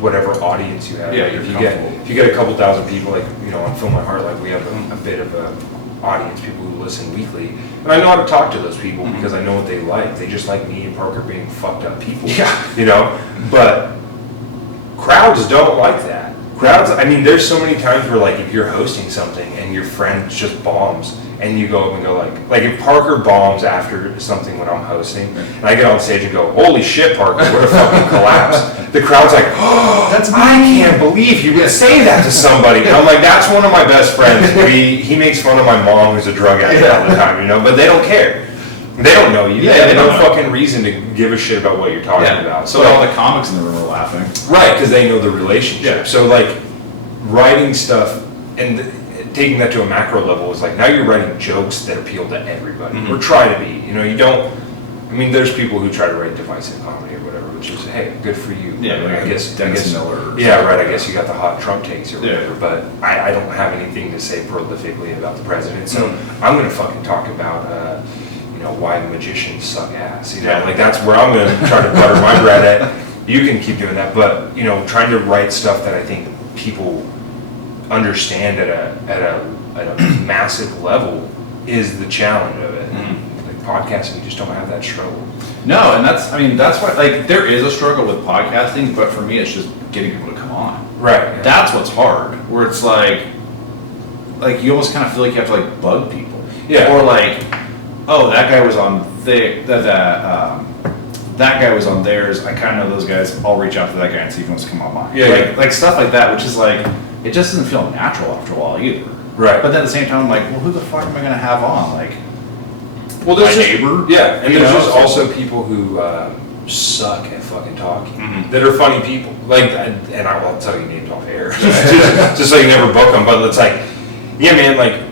whatever audience you have. Yeah, like you're if you get a couple thousand people, like, you know, on Fill My Heart, like we have a bit of a audience, people who listen weekly, and I know how to talk to those people because I know what they like. They just like me and Parker being fucked up people. Yeah. You know, but crowds don't like that. Crowds, I mean, there's so many times where like if you're hosting something and your friend just bombs and you go up and go like if Parker bombs after something when I'm hosting and I get on stage and go, holy shit, Parker, what a fucking collapse. The crowd's like, oh, I can't believe you would say that to somebody. And I'm like, that's one of my best friends. He makes fun of my mom who's a drug addict all the time, you know, but they don't care. They don't know you. They have no fucking reason to give a shit about what you're talking about. So all the comics in the room are laughing. Right, because they know the relationship. Yeah. So like writing stuff and taking that to a macro level is like now you're writing jokes that appeal to everybody, or try to be. You know, you don't. I mean, there's people who try to write divisive comedy or whatever, which is, hey, good for you. Yeah, like, I guess Dennis Miller. Yeah, right. I guess you got the hot Trump takes or whatever, but I don't have anything to say prolifically about the president, so I'm gonna fucking talk about. You know, why magicians suck ass. You know, like that's where I'm going to try to butter my bread at. You can keep doing that, but you know, trying to write stuff that I think people understand at a massive level is the challenge of it. Like podcasting, you just don't have that struggle. No, and that's why, like, there is a struggle with podcasting, but for me, it's just getting people to come on. Right. Yeah. That's what's hard. Where it's like you almost kind of feel like you have to like bug people. Yeah. Or like, oh, that guy was on that guy was on theirs. I kind of know those guys. I'll reach out to that guy and see if he wants to come on mine. Yeah, like stuff like that, which is like, it just doesn't feel natural after a while either. Right. But then at the same time, I'm like, well, who the fuck am I gonna have on? Like, well, there's my just, neighbor. Yeah, and You there's know, just so- also people who suck at fucking talking that are funny people. Like, and I will tell you names off air, just so you never book them. But it's like, yeah, man, like.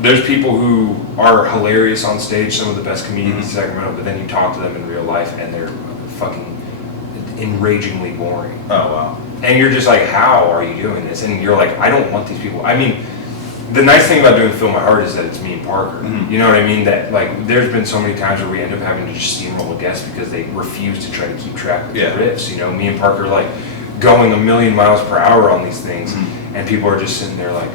There's people who are hilarious on stage, some of the best comedians in Sacramento, but then you talk to them in real life and they're fucking enragingly boring. Oh, wow. And you're just like, how are you doing this? And you're like, I don't want these people. I mean, the nice thing about doing Fill My Heart is that it's me and Parker. You know what I mean? That like, there's been so many times where we end up having to just steamroll a guest because they refuse to try to keep track of the riffs. You know, me and Parker like going a million miles per hour on these things, and people are just sitting there like,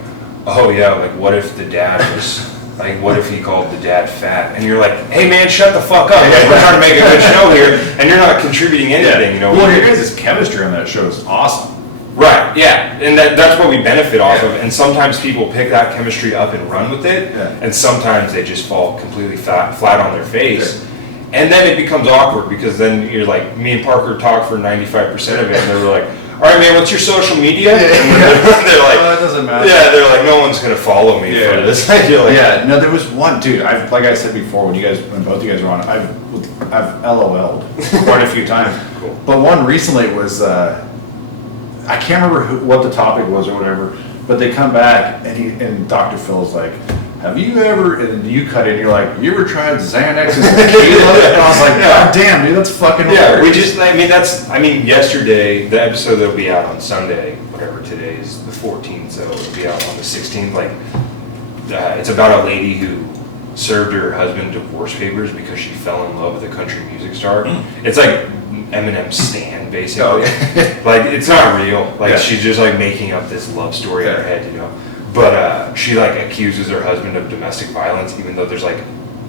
oh yeah, like what if the dad was, like what if he called the dad fat? And you're like, hey man, shut the fuck up. Like, we're trying to make a good show here, and you're not contributing anything, you know. Well, your guys' chemistry on that show is awesome. Right, yeah, and that's what we benefit off of, and sometimes people pick that chemistry up and run with it, and sometimes they just fall completely flat on their face. And then it becomes awkward, because then you're like, me and Parker talk for 95% of it, and they're like, all right, man, what's your social media? And they're like, oh, it doesn't matter. Yeah, they're like, no one's gonna follow me for this. You're like, yeah, no, there was one dude. Like I said before, when both you guys were on, I've LOL'd quite a few times. Cool. But one recently was, I can't remember what the topic was or whatever. But they come back and Dr. Phil's like, have you ever, and you cut in, you're like, you ever tried Xanax and tequila? And I was like, God damn, dude, that's fucking yeah, hilarious. I mean, yesterday, the episode that'll be out on Sunday, whatever today is, the 14th, so it'll be out on the 16th, like, it's about a lady who served her husband divorce papers because she fell in love with a country music star. It's like Eminem's Stan, basically. Oh, okay. Like, it's not real. Like, Yeah. she's just like making up this love story in her head, you know. But she like accuses her husband of domestic violence, even though there's like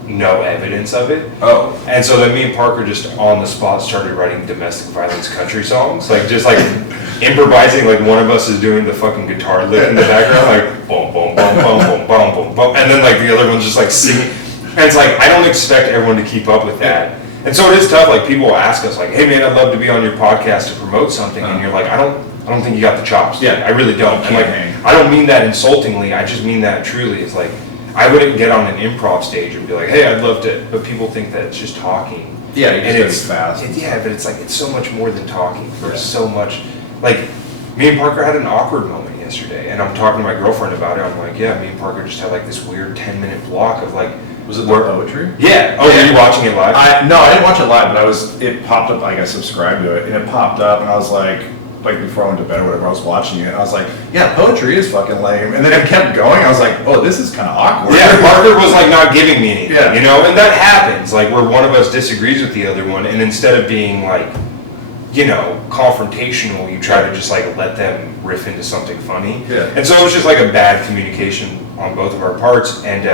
no evidence of it. Oh. And so then me and Parker just on the spot started writing domestic violence country songs, like just like improvising. Like one of us is doing the fucking guitar lick in the background, like boom, boom, boom, boom, boom, boom, boom, boom, and then like the other one's just like singing. And it's like I don't expect everyone to keep up with that. And so it is tough. Like people will ask us, like, "Hey man, I'd love to be on your podcast to promote something," and you're like, "I don't think you got the chops." Yeah. I really don't. And like, I don't mean that insultingly. I just mean that truly. It's like I wouldn't get on an improv stage and be like, "Hey, I'd love to," but people think that it's just talking. Yeah, you and just gotta be fast. Yeah, but it's like it's so much more than talking. There's Yeah. so much. Like me and Parker had an awkward moment yesterday, and I'm talking to my girlfriend about it. I'm like, "Yeah, me and Parker just had like this weird 10-minute block of like." Was it the poetry? Yeah. Oh, were you watching it live? No, I didn't watch it live, but it popped up, like I subscribed to it, and it popped up, and I was like before I went to bed or whatever, I was watching it, and I was like, yeah, poetry is fucking lame. And then it kept going, I was like, oh, this is kind of awkward. Yeah, Parker was like not giving me anything, Yeah. you know, and that happens, like where one of us disagrees with the other one, and instead of being like, you know, confrontational, you try to just like let them riff into something funny. Yeah. And so it was just like a bad communication on both of our parts, and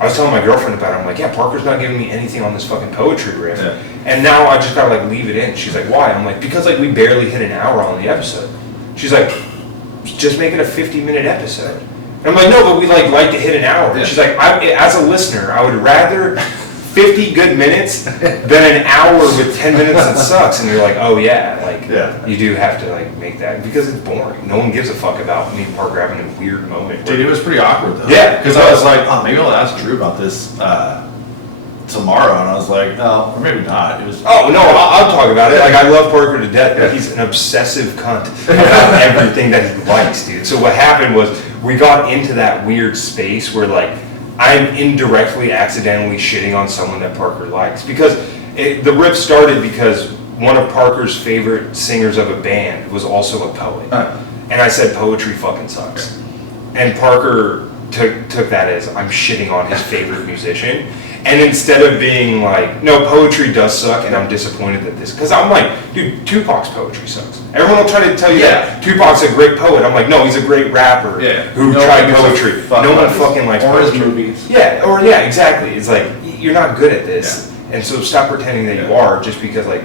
I was telling my girlfriend about it. I'm like, yeah, Parker's not giving me anything on this fucking poetry riff. Yeah. And now I just gotta like leave it in. She's like, why? I'm like, because like we barely hit an hour on the episode. She's like, just make it a 50-minute episode. And I'm like, no, but we like to hit an hour. Yeah. And she's like, as a listener, I would rather 50 good minutes than an hour with 10 minutes that sucks. And you're like, oh yeah, like Yeah. you do have to like make that because it's boring. No one gives a fuck about me and Parker having a weird moment. Dude, it was pretty awkward though. Yeah. Because I was like, oh, maybe I'll ask Drew about this tomorrow, and I was like, no, or maybe not. It was. Oh no, I'll talk about it. Like I love Parker to death, but he's an obsessive cunt about everything that he likes, dude. So what happened was we got into that weird space where like I'm indirectly, accidentally shitting on someone that Parker likes because the riff started because one of Parker's favorite singers of a band was also a poet, and I said poetry fucking sucks, and Parker took that as I'm shitting on his favorite musician. And instead of being like, no, poetry does suck, and I'm disappointed that this, because I'm like, dude, Tupac's poetry sucks. Everyone will try to tell you that Tupac's a great poet. I'm like, no, he's a great rapper who tried poetry. No one fucking likes poetry. Or his movies. Yeah, exactly. It's like, you're not good at this. Yeah. And so stop pretending that you are just because like,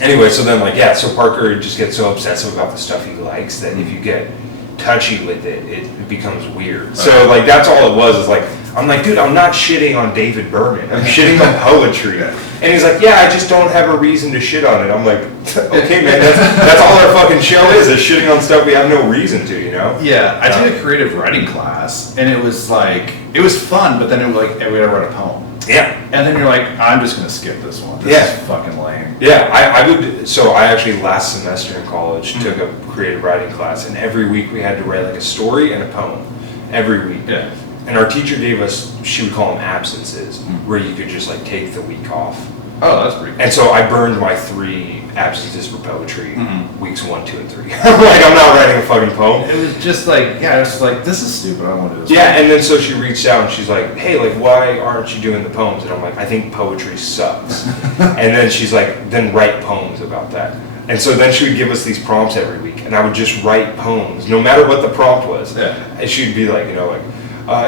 anyway, so then like, yeah, so Parker just gets so obsessive about the stuff he likes that if you get touchy with it, it becomes weird. Okay. So like, that's all it was, is like, I'm like, dude, I'm not shitting on David Berman. I'm shitting on poetry. And he's like, yeah, I just don't have a reason to shit on it. I'm like, okay, man, that's all our fucking show is shitting on stuff we have no reason to, you know? Yeah, I took a creative writing class, and it was like, it was fun, but then it was like, hey, we gotta write a poem. Yeah. And then you're like, I'm just gonna skip this one. This is fucking lame. Yeah, I would, so I actually last semester in college took a creative writing class, and every week we had to write like a story and a poem. Every week. Yeah. And our teacher gave us, she would call them absences, where you could just like take the week off. Oh, that's pretty cool. And so I burned my 3 absences for poetry, weeks 1, 2, and 3. I'm like, I'm not writing a fucking poem. It was just like, yeah, it was like, this is stupid, I don't want to do this. Yeah, and then so she reached out and she's like, hey, like, why aren't you doing the poems? And I'm like, I think poetry sucks. And then she's like, then write poems about that. And so then she would give us these prompts every week, and I would just write poems, no matter what the prompt was. Yeah. And she'd be like, you know, like,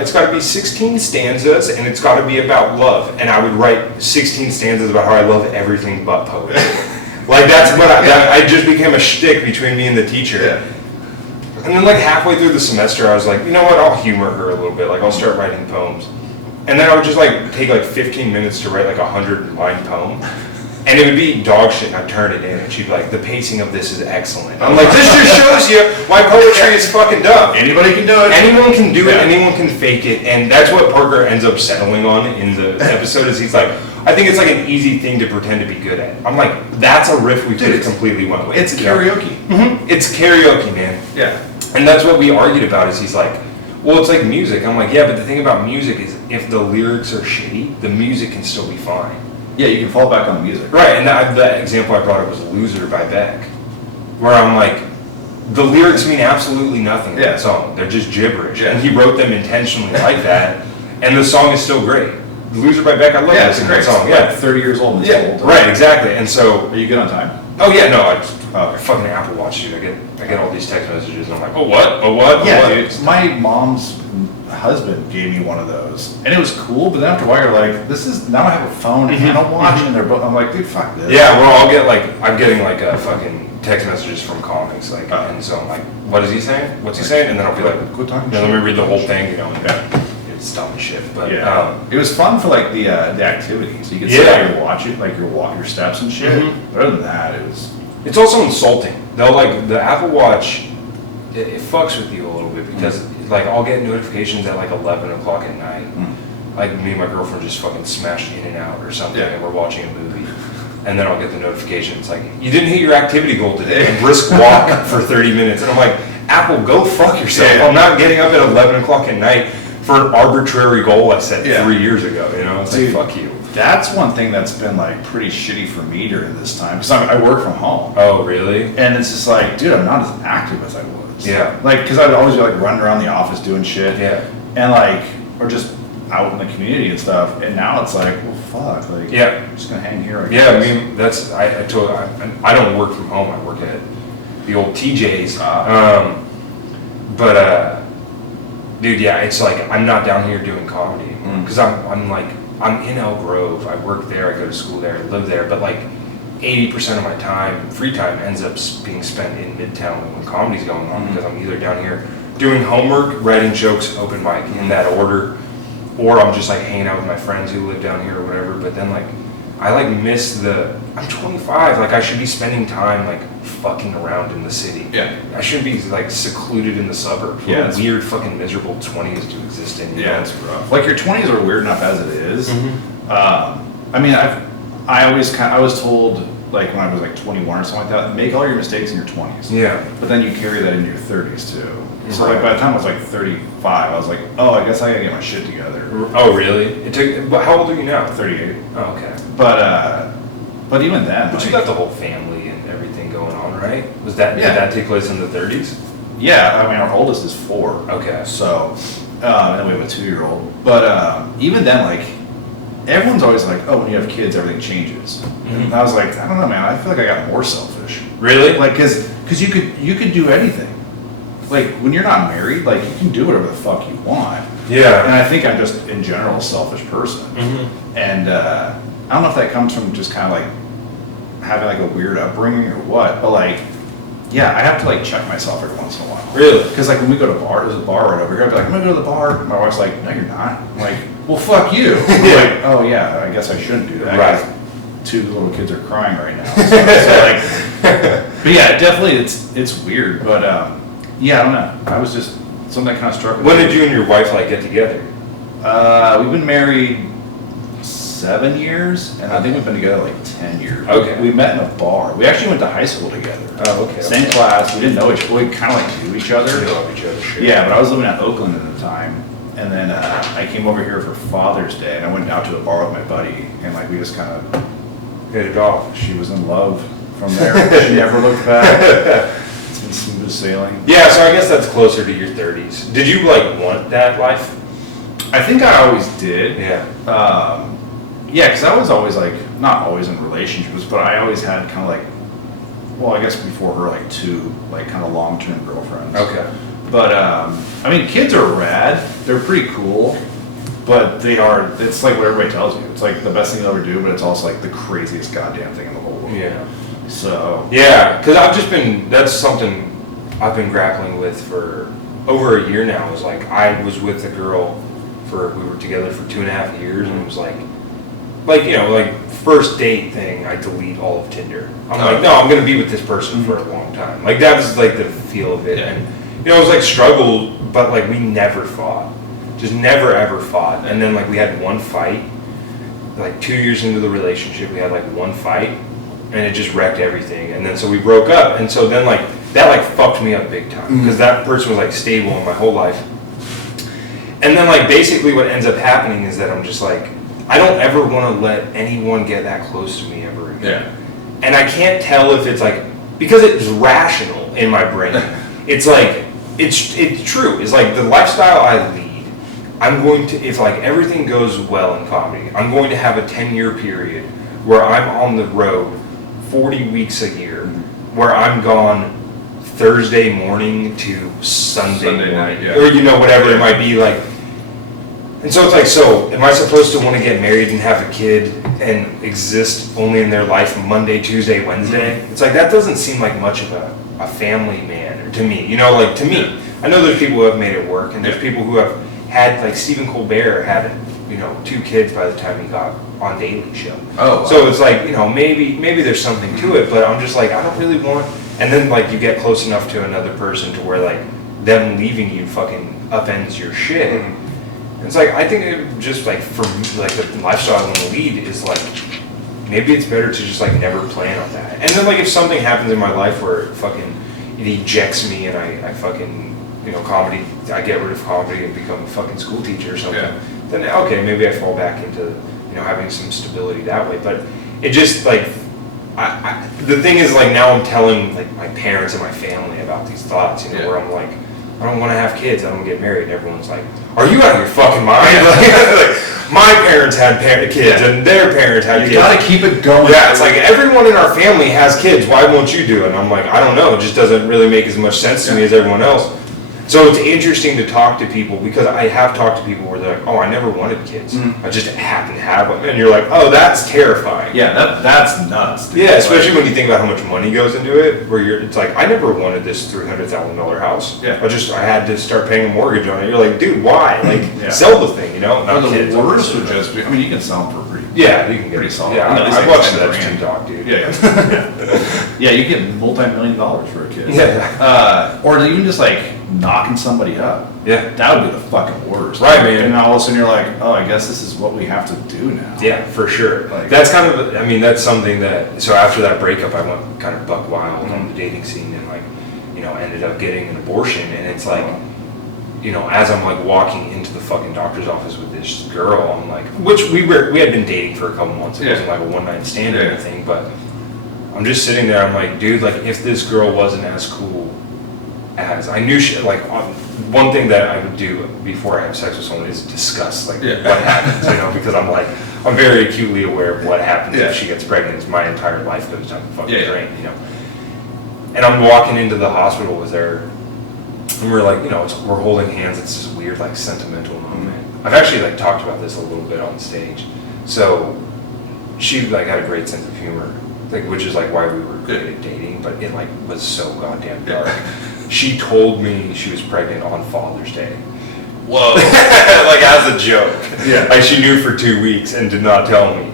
it's got to be 16 stanzas, and it's got to be about love. And I would write 16 stanzas about how I love everything but poetry. Like, that's what I just became a shtick between me and the teacher. Yeah. And then, like, halfway through the semester, I was like, you know what, I'll humor her a little bit. Like, I'll start writing poems. And then I would just, like, take, like, 15 minutes to write, like, a 100-line poem. And it would be dog shit, and I'd turn it in, and she'd be like, the pacing of this is excellent. I'm like, this just shows you why poetry is fucking dumb. Anybody can do it. Anyone can do it, anyone can fake it, and that's what Parker ends up settling on in the episode, is he's like, I think it's like an easy thing to pretend to be good at. I'm like, that's a riff we could have completely went with. It's karaoke. Mm-hmm. It's karaoke, man. Yeah. And that's what we argued about, is he's like, well, it's like music. I'm like, yeah, but the thing about music is if the lyrics are shitty, the music can still be fine. Yeah, you can fall back on the music. Right, and the example I brought up was Loser by Beck, where I'm like, the lyrics mean absolutely nothing in that song. They're just gibberish. Yeah. And he wrote them intentionally like that. And the song is still great. Loser by Beck, I love It's a great song. Yeah, 30 years old. Right, exactly. And so, are you good on time? oh yeah, no, I fucking Apple Watch, dude. I get all these text messages, and I'm like, oh what? Yeah, what? dude. My mom's husband gave me one of those, and it was cool. But then after a while, you're like, this is now I have a phone and I don't watch it. And they're both. I'm like, dude, fuck this. Yeah, well, I'm getting like a fucking text messages from comics, like, and so I'm like, what is he saying? What's he saying? And then I'll be like, good time. let me read the whole thing, And it's dumb as shit. But it was fun for like the activities. You could see how you're watching, like your steps and shit. But other than that, it was. It's also insulting. They'll like the Apple Watch. It fucks with you a little bit because like I'll get notifications at like 11 o'clock at night. Like me and my girlfriend just fucking smashed In and Out or something, and we're watching a movie. And then I'll get the notification. It's like, you didn't hit your activity goal today. Brisk walk for 30 minutes. And I'm like, Apple, go fuck yourself. I'm not getting up at 11 o'clock at night for an arbitrary goal I set 3 years ago. It's Dude, like, fuck you. That's one thing that's been like pretty shitty for me during this time. Because I work from home. Oh, really? And it's just like, dude, I'm not as active as I was. Yeah. Like, because I'd always be like running around the office doing shit. Yeah. And like, or just out in the community and stuff. And now it's like, well, fuck. Like, I'm just going to hang here. I mean, that's, I don't work from home. I work at the old TJ's. Dude, it's like, I'm not down here doing comedy anymore. Because I'm in Elk Grove. I work there. I go to school there. I live there. But like, 80% of my time, free time, ends up being spent in Midtown when comedy's going on, because I'm either down here doing homework, writing jokes, open mic in that order, or I'm just like hanging out with my friends who live down here or whatever. But then like, I like miss I'm 25, like I should be spending time like fucking around in the city. I shouldn't be like secluded in the suburbs. What a weird fucking miserable 20s to exist in. It's rough. Like your 20s are weird enough as it is. I mean, I was told like when I was like 21 or something like that, make all your mistakes in your 20s. But then you carry that into your 30s too. So like by the time I was like 35, I was like, oh, I guess I gotta get my shit together. Oh, really? But how old are you now? 38. Oh, okay. But even then. But you got the whole family and everything going on, right? Did that take place in the 30s? Yeah, I mean our oldest is 4. Okay. So, and then we have a 2-year-old. But even then, like, everyone's always like, oh, when you have kids, everything changes. And I was like, I don't know, man. I feel like I got more selfish. Really? Like, because you could do anything. Like, when you're not married, like, you can do whatever the fuck you want. And I think I'm just, in general, a selfish person. And I don't know if that comes from just kind of, like, having, like, a weird upbringing or what. But, like, I have to, like, check myself every once in a while. Really? Because, like, when we go to bar, there's a bar right over here. I'd be like, I'm going to go to the bar. My wife's like, no, you're not. I'm like, well, fuck you. I'm like, oh, yeah, I guess I shouldn't do that. Right. 2 little kids are crying right now. So like, but yeah, definitely it's weird. But I don't know. I was just something that kind of struck me. When did you and your wife like get together? We've been married 7 years, and I think we've been together like 10 years. Okay. We met in a bar. We actually went to high school together. Oh, okay. Same class. We didn't know each other. We kind of like knew each other. We love each other. Sure. Yeah, but I was living at Oakland at the time. And then I came over here for Father's Day, and I went out to a bar with my buddy, and like we just kind of hit it off. She was in love from there. She never looked back. It's been smooth as sailing. Yeah, so I guess that's closer to your 30s. Did you like want that life? I think I always did. Yeah. Because I was always like, not always in relationships, but I always had kind of like, well, I guess before her, like 2 like kind of long-term girlfriends. Okay. But I mean, kids are rad. They're pretty cool. But it's like what everybody tells you. It's like the best thing you'll ever do, but it's also like the craziest goddamn thing in the whole world. Yeah. So. Yeah, because that's something I've been grappling with for over a year now. Is like, I was with a girl we were together for 2.5 years, and it was like first date thing, I delete all of Tinder. I'm like, no, I'm going to be with this person for a long time. Like, that was like the feel of it. And, it was like struggle, but like we never fought. Just never ever fought. And then like we had one fight, like 2 years into the relationship, we had like one fight, and it just wrecked everything. And then so we broke up, and so then like that like fucked me up big time, because that person was like stable in my whole life. And then like basically what ends up happening is that I'm just like, I don't ever want to let anyone get that close to me ever again. And I can't tell if it's like, because it's rational in my brain. It's like, it's true. It's like the lifestyle I lead I'm going to, if like everything goes well in comedy, I'm going to have a 10-year period where I'm on the road 40 weeks a year, where I'm gone Thursday morning to Sunday night, yeah. or whatever it might be like. And so it's like, so am I supposed to want to get married and have a kid and exist only in their life Monday, Tuesday, Wednesday? It's like, that doesn't seem like much of a family man to me. Like to me, I know there's people who have made it work, and there's people who have had, like Stephen Colbert had, 2 kids by the time he got on Daily Show. Oh, wow. So it's like, maybe there's something to it, but I'm just like, I don't really want. And then like you get close enough to another person to where like them leaving you fucking upends your shit. It's like, I think it just like, for me, like the lifestyle I want to lead is like, maybe it's better to just like never plan on that. And then like if something happens in my life where it ejects me and I fucking, comedy, I get rid of comedy and become a fucking school teacher or something, then okay, maybe I fall back into, having some stability that way. But it just like, the thing is like now I'm telling like my parents and my family about these thoughts, where I'm like, I don't want to have kids, I don't get married, and everyone's like, are you out of your fucking mind? Like, my parents had kids, and their parents had kids. You gotta keep it going. Yeah, it's like everyone in our family has kids, why won't you do it? And I'm like, I don't know, it just doesn't really make as much sense to me as everyone else. So it's interesting to talk to people, because I have talked to people where they're like, oh, I never wanted kids. I just happen to have them. And you're like, oh, that's terrifying. Yeah, that's nuts. Dude. Yeah, especially when you think about how much money goes into it, where it's like, I never wanted this $300,000 house. Yeah. I had to start paying a mortgage on it. You're like, dude, why? Like, sell the thing, Not the kids. worst would just be, you can sell them for pretty. Yeah, you can get pretty solid. Yeah, I watched that Team Dog, dude. Yeah, you get multi-million dollars for a kid. Yeah. Or even just like knocking somebody up. Yeah. That would be the fucking worst. Right, man. And all of a sudden you're like, oh, I guess this is what we have to do now. Yeah, for sure. Like, that's kind of, that's something that, so after that breakup, I went kind of buck wild on the dating scene and like, ended up getting an abortion. And it's like, as I'm like walking into the fucking doctor's office with this girl, I'm like, which we had been dating for a couple months. It wasn't like a one-night stand or anything, but I'm just sitting there, I'm like, dude, like if this girl wasn't as cool as I knew she, like one thing that I would do before I have sex with someone is discuss like what happens, because I'm very acutely aware of what happens if she gets pregnant. Is my entire life goes down the fucking drain, And I'm walking into the hospital with her, and we're like, we're holding hands. It's this weird like sentimental moment. I've actually like talked about this a little bit on stage. So she like had a great sense of humor, like which is like why we were great at dating, but it like was so goddamn dark. She told me she was pregnant on Father's Day. Whoa. Like as a joke. Yeah. Like she knew for 2 weeks and did not tell me.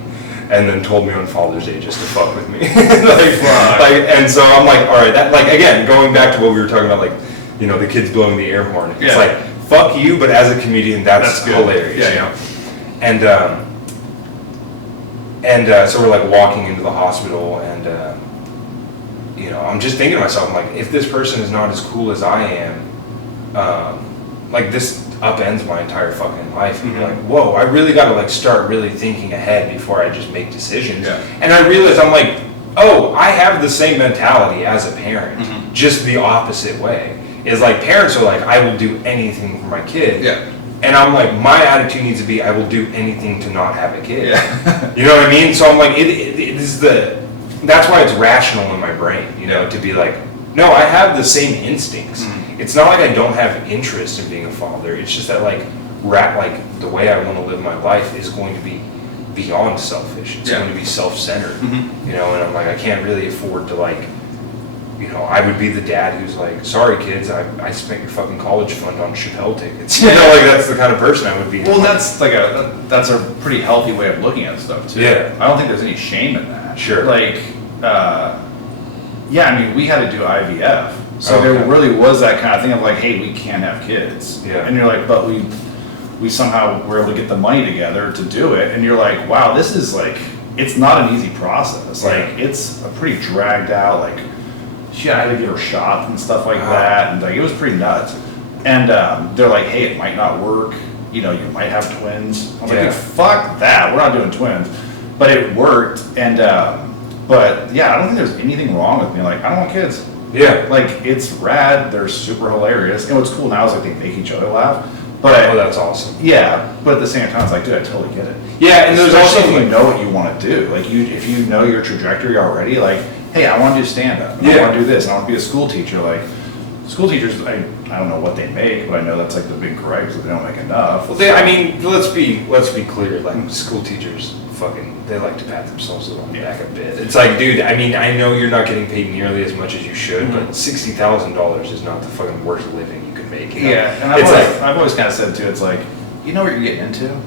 And then told me on Father's Day just to fuck with me. And so I'm like, all right, that like again, going back to what we were talking about, like, the kids blowing the air horn. It's like, fuck you, but as a comedian, that's hilarious. Yeah. And so we're like walking into the hospital, and I'm just thinking to myself, I'm like, if this person is not as cool as I am, like this upends my entire fucking life. And you're like, whoa, I really got to like start really thinking ahead before I just make decisions. And I realized, I'm like, oh, I have the same mentality as a parent, just the opposite way. Is like parents are like, I will do anything for my kid. And I'm like, my attitude needs to be, I will do anything to not have a kid. You know what I mean? So I'm like, it is that's why it's rational in my brain, to be like, no, I have the same instincts. It's not like I don't have interest in being a father. It's just that like the way I want to live my life is going to be beyond selfish. It's going to be self-centered, and I'm like, I can't really afford to like, I would be the dad who's like, sorry kids, I spent your fucking college fund on Chappelle tickets. Like that's the kind of person I would be. Well, that's a pretty healthy way of looking at stuff too. Yeah. I don't think there's any shame in that. Sure. Like, we had to do IVF. So there really was that kind of thing of like, hey, we can't have kids. Yeah. And you're like, but we somehow were able to get the money together to do it. And you're like, wow, this is like, it's not an easy process. Like, it's a pretty dragged out, like, she had to get her shots and stuff like that. And like, it was pretty nuts. And they're like, hey, it might not work. You might have twins. I'm like, hey, fuck that. We're not doing twins. But it worked. And, but yeah, I don't think there's anything wrong with me. Like, I don't want kids. Yeah. Like, it's rad. They're super hilarious. And what's cool now is like they make each other laugh. But that's awesome. Yeah, but at the same time, it's like, dude, I totally get it. Yeah, and there's especially also if you know what you want to do. Like if you know your trajectory already, like, hey, I want to do stand-up. I want to do this. I want to be a school teacher. Like, school teachers, I don't know what they make, but I know that's like the big gripe that they don't make enough. Well, let's be clear. Like, school teachers, they like to pat themselves on the back a bit. It's like, dude, I know you're not getting paid nearly as much as you should, but $60,000 is not the fucking worst living you could make. You know? Yeah, and I've always kind of said too, it's like, you know what you're getting into?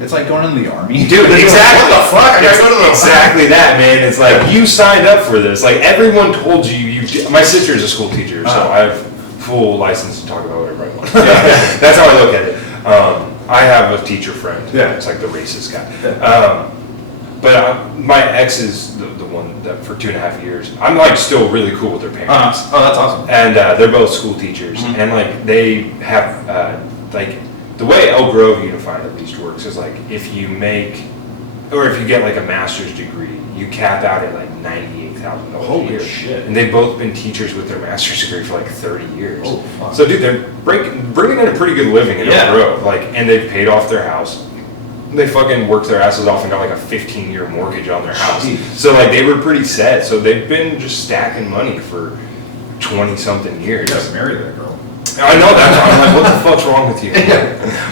It's like going into the army. Dude, exactly. What the fuck? I gotta go to the exactly that, man. It's like, you signed up for this. Like, everyone told you. My sister is a school teacher, so I have full license to talk about whatever I want. That's how I look at it. I have a teacher friend. Yeah. It's like the racist guy. But my ex is the one that for 2.5 years, I'm like still really cool with their parents. Oh, that's awesome. And they're both school teachers, and like they have like the way Elk Grove Unified at least works is like if you get like a master's degree, you cap out at like $98,000 a year. Shit. And they've both been teachers with their master's degree for like 30 years. Oh, fuck. So dude, they're bringing in a pretty good living in Elk Grove, like, and they've paid off their house. They fucking worked their asses off and got like a 15-year mortgage on their house. Jeez. So like they were pretty set. So they've been just stacking money for 20-something years. You gotta marry that girl. I know that. I'm like, what the fuck's wrong with you?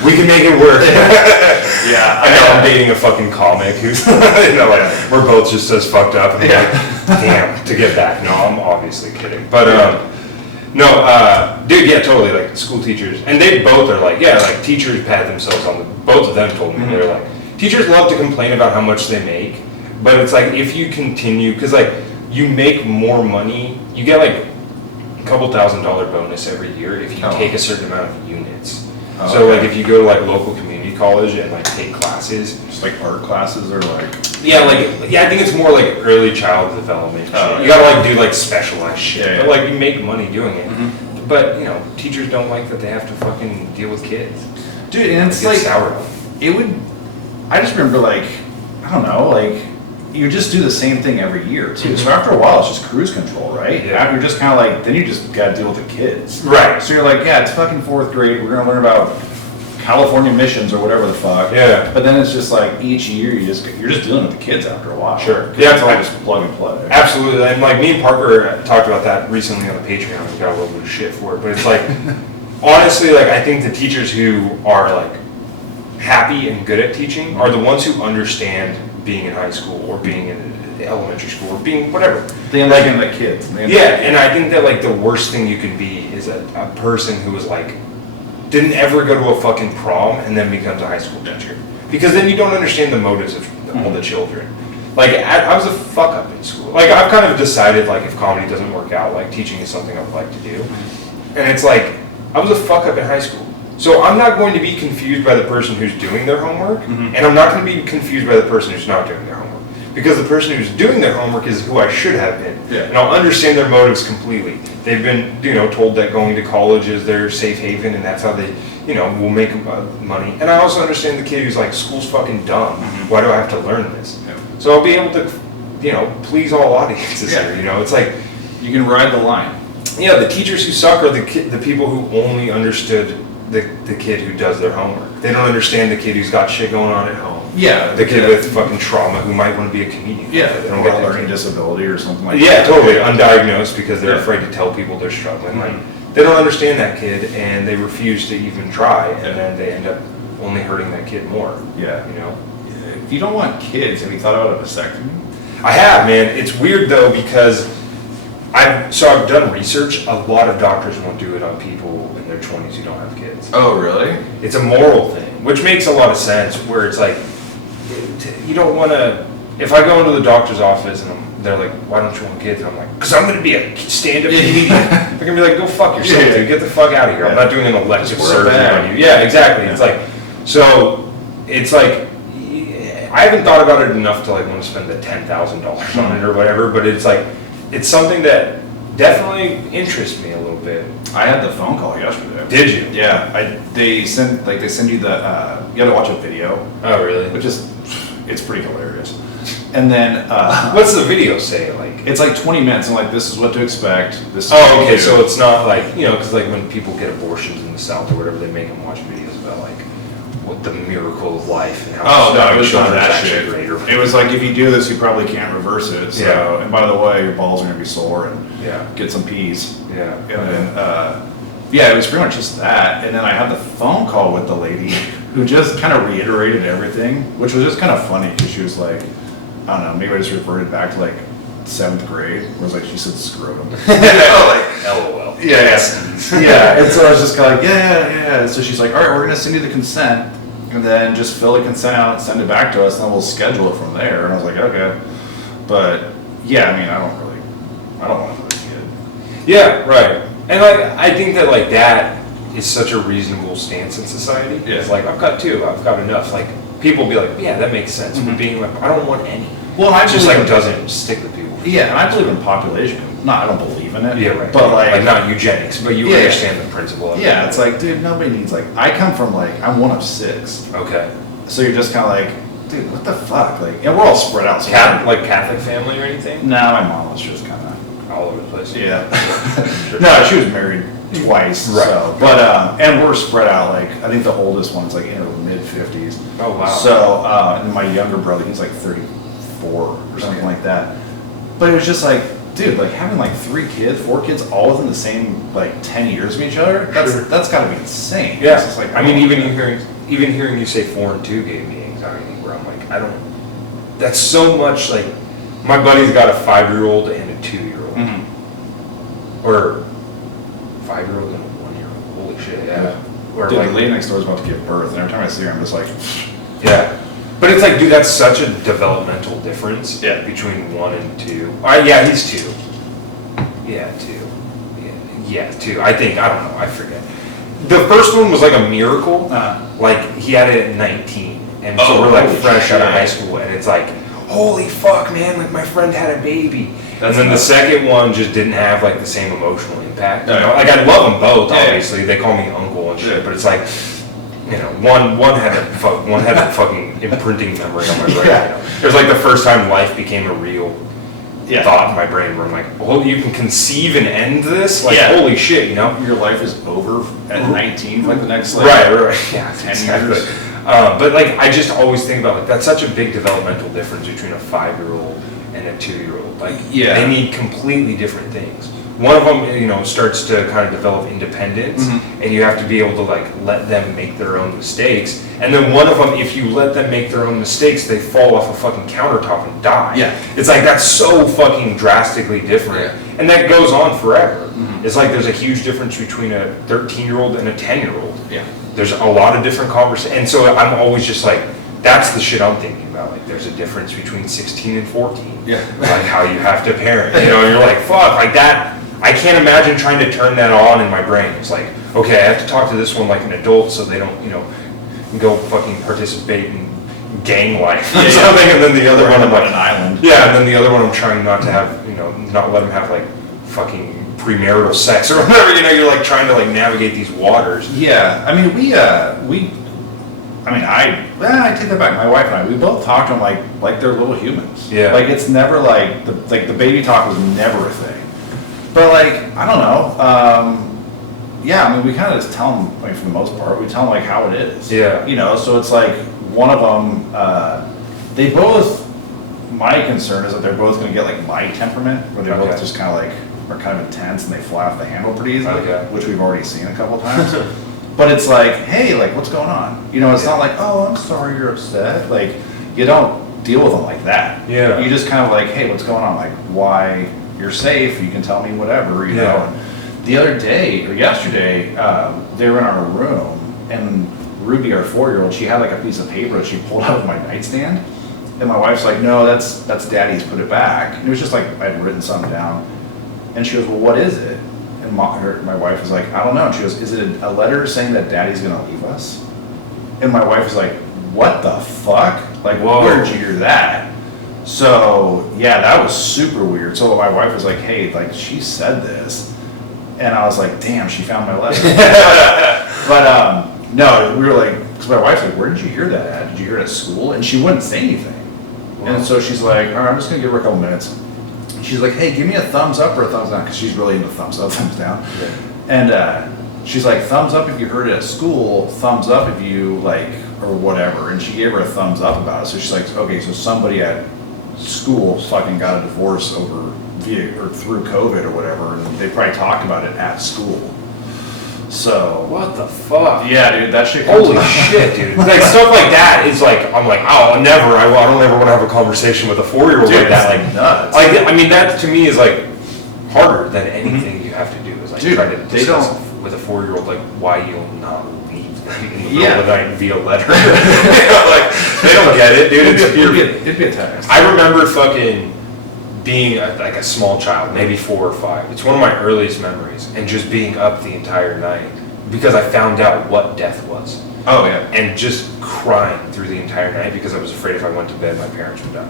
We can make it work. Yeah, I know I'm dating a fucking comic who's, like, we're both just as fucked up. And like, damn, to get back. No, I'm obviously kidding. But, dude, yeah, totally, like, school teachers. And they both are like, like, teachers pat themselves on the, both of them told me, they're like, teachers love to complain about how much they make, but it's like, if you continue, because, like, you make more money, you get, like, a couple $1,000 bonus every year if you take a certain amount of units. So like if you go to like local community college and like take classes, just like art classes or like I think it's more like early child development shit. You gotta like do like specialized shit, but like you make money doing it. But teachers don't like that they have to fucking deal with kids, dude. And it's like sour. I just remember like I don't know, like you just do the same thing every year too. So after a while, it's just cruise control, right? Yeah. You're just kind of like, then you just got to deal with the kids. Right. So you're like, yeah, it's fucking 4th grade. We're going to learn about California missions or whatever the fuck. Yeah. But then it's just like each year you're just dealing with the kids after a while. Sure. Yeah. It's all just plug and play. Absolutely. And like me and Parker talked about that recently on the Patreon. We got a little bit of shit for it, but it's like, honestly, like I think the teachers who are like happy and good at teaching are the ones who understand being in high school or being in elementary school or being whatever. They understand the kids. And I think that like the worst thing you can be is a person who was like didn't ever go to a fucking prom and then becomes a high school teacher, because then you don't understand the motives of all the children. Like I was a fuck up in school. Like I've kind of decided like if comedy doesn't work out, like teaching is something I would like to do. And it's like I was a fuck up in high school. So I'm not going to be confused by the person who's doing their homework, and I'm not going to be confused by the person who's not doing their homework. Because the person who's doing their homework is who I should have been. Yeah. And I'll understand their motives completely. They've been, told that going to college is their safe haven, and that's how they, will make money. And I also understand the kid who's like, school's fucking dumb. Why do I have to learn this? Yeah. So I'll be able to, please all audiences here. It's like you can ride the line. Yeah, the teachers who suck are the people who only understood the kid who does their homework. They don't understand the kid who's got shit going on at home. Yeah. The kid with fucking trauma who might want to be a comedian. Yeah, They don't or get a learning kid. disability or something like Yeah, that. totally. Undiagnosed because they're Yeah. afraid to tell people they're struggling. Like they don't understand that kid and they refuse to even try, and then they end up only hurting that kid more. Yeah. If you don't want kids, have you thought about a vasectomy? I have, man. It's weird though because I've done research. A lot of doctors won't do it on people in their 20s who don't have kids. Oh, really? It's a moral thing, which makes a lot of sense. Where it's like, you don't want to. If I go into the doctor's office and they're like, "Why don't you want kids?" And I'm like, "Cause I'm going to be a stand-up comedian." They're going to be like, "Go fuck yourself, dude. Get the fuck out of here. I'm not doing an elective surgery on you." Yeah, exactly. It's like, so it's like. I haven't thought about it enough to like want to spend the $10,000 on it or whatever, but it's like, it's something that definitely interests me a little bit. I had the phone call yesterday. Did you? Yeah. They send you the you have to watch a video. Oh, really? Which is, it's pretty hilarious. And then what's the video say? Like, it's like 20 minutes and like, this is what to expect. This is Oh, okay, so it's not like, because like when people get abortions in the South or whatever, they make them watch videos about like what the miracle of life and how no, it was not children's that actually shit. greater. It was like, if you do this, you probably can't reverse it. So, Yeah. and by the way, your balls are gonna be sore and Yeah. get some peas. Yeah. And then, yeah, it was pretty much just that. And then I had the phone call with the lady who just kind of reiterated everything, which was just kind of funny because she was like, I don't know, maybe I just reverted back to like 7th grade, where it was like she said scrotum. Like, LOL. Yes. Yeah. And so I was just kind of like, yeah. So she's like, all right, we're gonna send you the consent, and then just fill the consent out and send it back to us, and then we'll schedule it from there. And I was like, okay. But yeah, I mean, I don't want to have a kid. Yeah, right. And like, I think that like that is such a reasonable stance in society. Yeah. It's like, I've got 2, I've got enough. Like, people be like, yeah, that makes sense. But being like, I don't want any. Well, I It just believe like in- doesn't stick with people. Yeah, and I believe in population. I don't believe in it. Yeah, right. But like not eugenics, but you Yeah. understand the principle of it. yeah, it's like, dude, nobody needs like. I come from like, I'm one of 6, Okay. so you're just kind of like, dude, what the fuck? Like, and we're all spread out. So Like Catholic family or anything? Nah, my mom was just kind of. All over the place. Yeah. No, she was married twice. Right. So, but and we're spread out. Like, I think the oldest one's like in her mid-50s. Oh, wow. So, and my younger brother, he's like 34 or something Okay. like that. But it was just like, dude, like having like 3 kids, 4 kids, all within the same like 10 years of each other. That's got to be insane. Yeah. It's just like, I mean, oh, even hearing you say 4 and 2 gave me anxiety. Where I'm like, that's so much. Like, my buddy's got a 5-year-old and a 2-year-old. Mhm. Or 5-year-old and a 1-year-old. Holy shit, yeah. Or Dude, like, the lady next door is about to give birth, and every time I see her, I'm just like, yeah. But it's like, dude, that's such a developmental difference. Yeah. Between 1 and 2. Yeah, he's 2. Yeah, 2. Yeah, 2. I think, I don't know, I forget. The first one was like a miracle. Like, he had it at 19. And so Oh, we're like holy fresh out of shit. high school, and it's like, holy fuck, man, like my friend had a baby. That's and then nuts. the second one just didn't have like the same emotional impact. No, You know? yeah. Like, I love them both, Yeah, yeah. obviously. They call me uncle and shit, Yeah. but it's like, one had a fucking imprinting memory on my brain. Yeah. You know? It was like the first time life became a real yeah. thought in my brain where I'm like, well, you can conceive and end this? Like, Yeah. holy shit, you know? Your life is over at 19 for like the next like Right. Yeah, 10 exactly. years. But like, I just always think about like, that's such a big developmental difference between a 5-year-old and a 2-year-old. Like, Yeah. they need completely different things. One of them, starts to kind of develop independence, and you have to be able to like let them make their own mistakes. And then one of them, if you let them make their own mistakes, they fall off a fucking countertop and die. Yeah. It's like, that's so fucking drastically different. And that goes on forever. It's like there's a huge difference between a 13-year-old and a 10-year-old. Yeah. There's a lot of different conversations. And so I'm always just like, that's the shit I'm thinking about. Like, there's a difference between 16 and 14. Yeah. Like, how you have to parent. And you're like, fuck, like that. I can't imagine trying to turn that on in my brain. It's like, okay, I have to talk to this one like an adult so they don't, go fucking participate in gang life or something. And then the other one, I'm on like, an island. yeah, and then the other one I'm trying not to have, not let them have like fucking premarital sex or whatever, you're like trying to like navigate these waters. Yeah, I mean, I take that back. My wife and I, we both talk to them like they're little humans. Yeah. Like, it's never like the baby talk was never a thing. But like, I don't know. Yeah, I mean, we kind of just tell them, for the most part, we tell them like how it is. Yeah. So it's like one of them, they both. My concern is that they're both going to get like my temperament, where they both Okay. just kind of like are kind of intense and they fly off the handle pretty easily, Okay. which we've already seen a couple times. But it's like, hey, like, what's going on? It's not like, oh, I'm sorry you're upset. Like, you don't deal with them like that. Yeah. You just kind of like, hey, what's going on? Like, why? You're safe. You can tell me whatever, you Yeah. know. And the other day, or yesterday, they were in our room, and Ruby, our 4-year-old, she had like a piece of paper that she pulled out of my nightstand. And my wife's like, no, that's Daddy's, put it back. And it was just like, I'd written something down. And she goes, well, what is it? And my wife was like, I don't know. And she goes, is it a letter saying that Daddy's gonna leave us? And my wife was like, what the fuck? Like, Whoa. where did you hear that? So, yeah, that was super weird. So my wife was like, hey, like, she said this. And I was like, damn, she found my letter. But no, we were like, because my wife's like, where did you hear that at? Did you hear it at school? And she wouldn't say anything. And so she's like, all right, I'm just gonna give her a couple minutes. she's like, hey, give me a thumbs up or a thumbs down, because she's really into thumbs up, thumbs down. Yeah. And she's like, thumbs up if you heard it at school, thumbs up if you like, or whatever. And she gave her a thumbs up about it. So she's like, okay, so somebody at school fucking got a divorce over or through COVID or whatever, and they probably talked about it at school. So What the fuck? yeah, dude, that shit. Holy shit, dude! Like stuff like that is like, I'm like, oh, never. I don't ever want to have a conversation with a 4-year-old Dude, like that. that's Like nuts. Like, I mean, that to me is like harder than anything you have to do. Is like Dude, try to they discuss don't- with a 4-year-old like why you'll not leave in the middle Yeah. of the night via letter. Like they don't get it, dude. It'd be a text. I remember fucking being like a small child, maybe 4 or 5. It's one of my earliest memories, and just being up the entire night because I found out what death was, Oh yeah. and just crying through the entire night because I was afraid if I went to bed, my parents would die.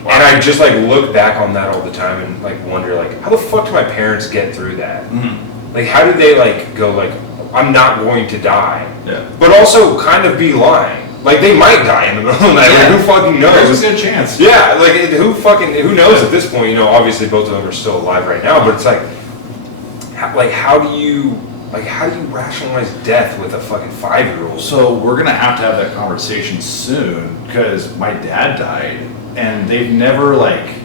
And I just like look back on that all the time and like wonder like, how the fuck did my parents get through that? Mm-hmm. Like, how did they like go like, I'm not going to die, Yeah. but also kind of be lying? Like they might die in the middle of the night. Yeah. Like, who fucking knows? There's a good chance. Yeah, like who knows at this point? You know, obviously both of them are still alive right now, but it's like, how do you rationalize death with a fucking 5-year-old? So we're gonna have that conversation soon, because my dad died, and they've never like.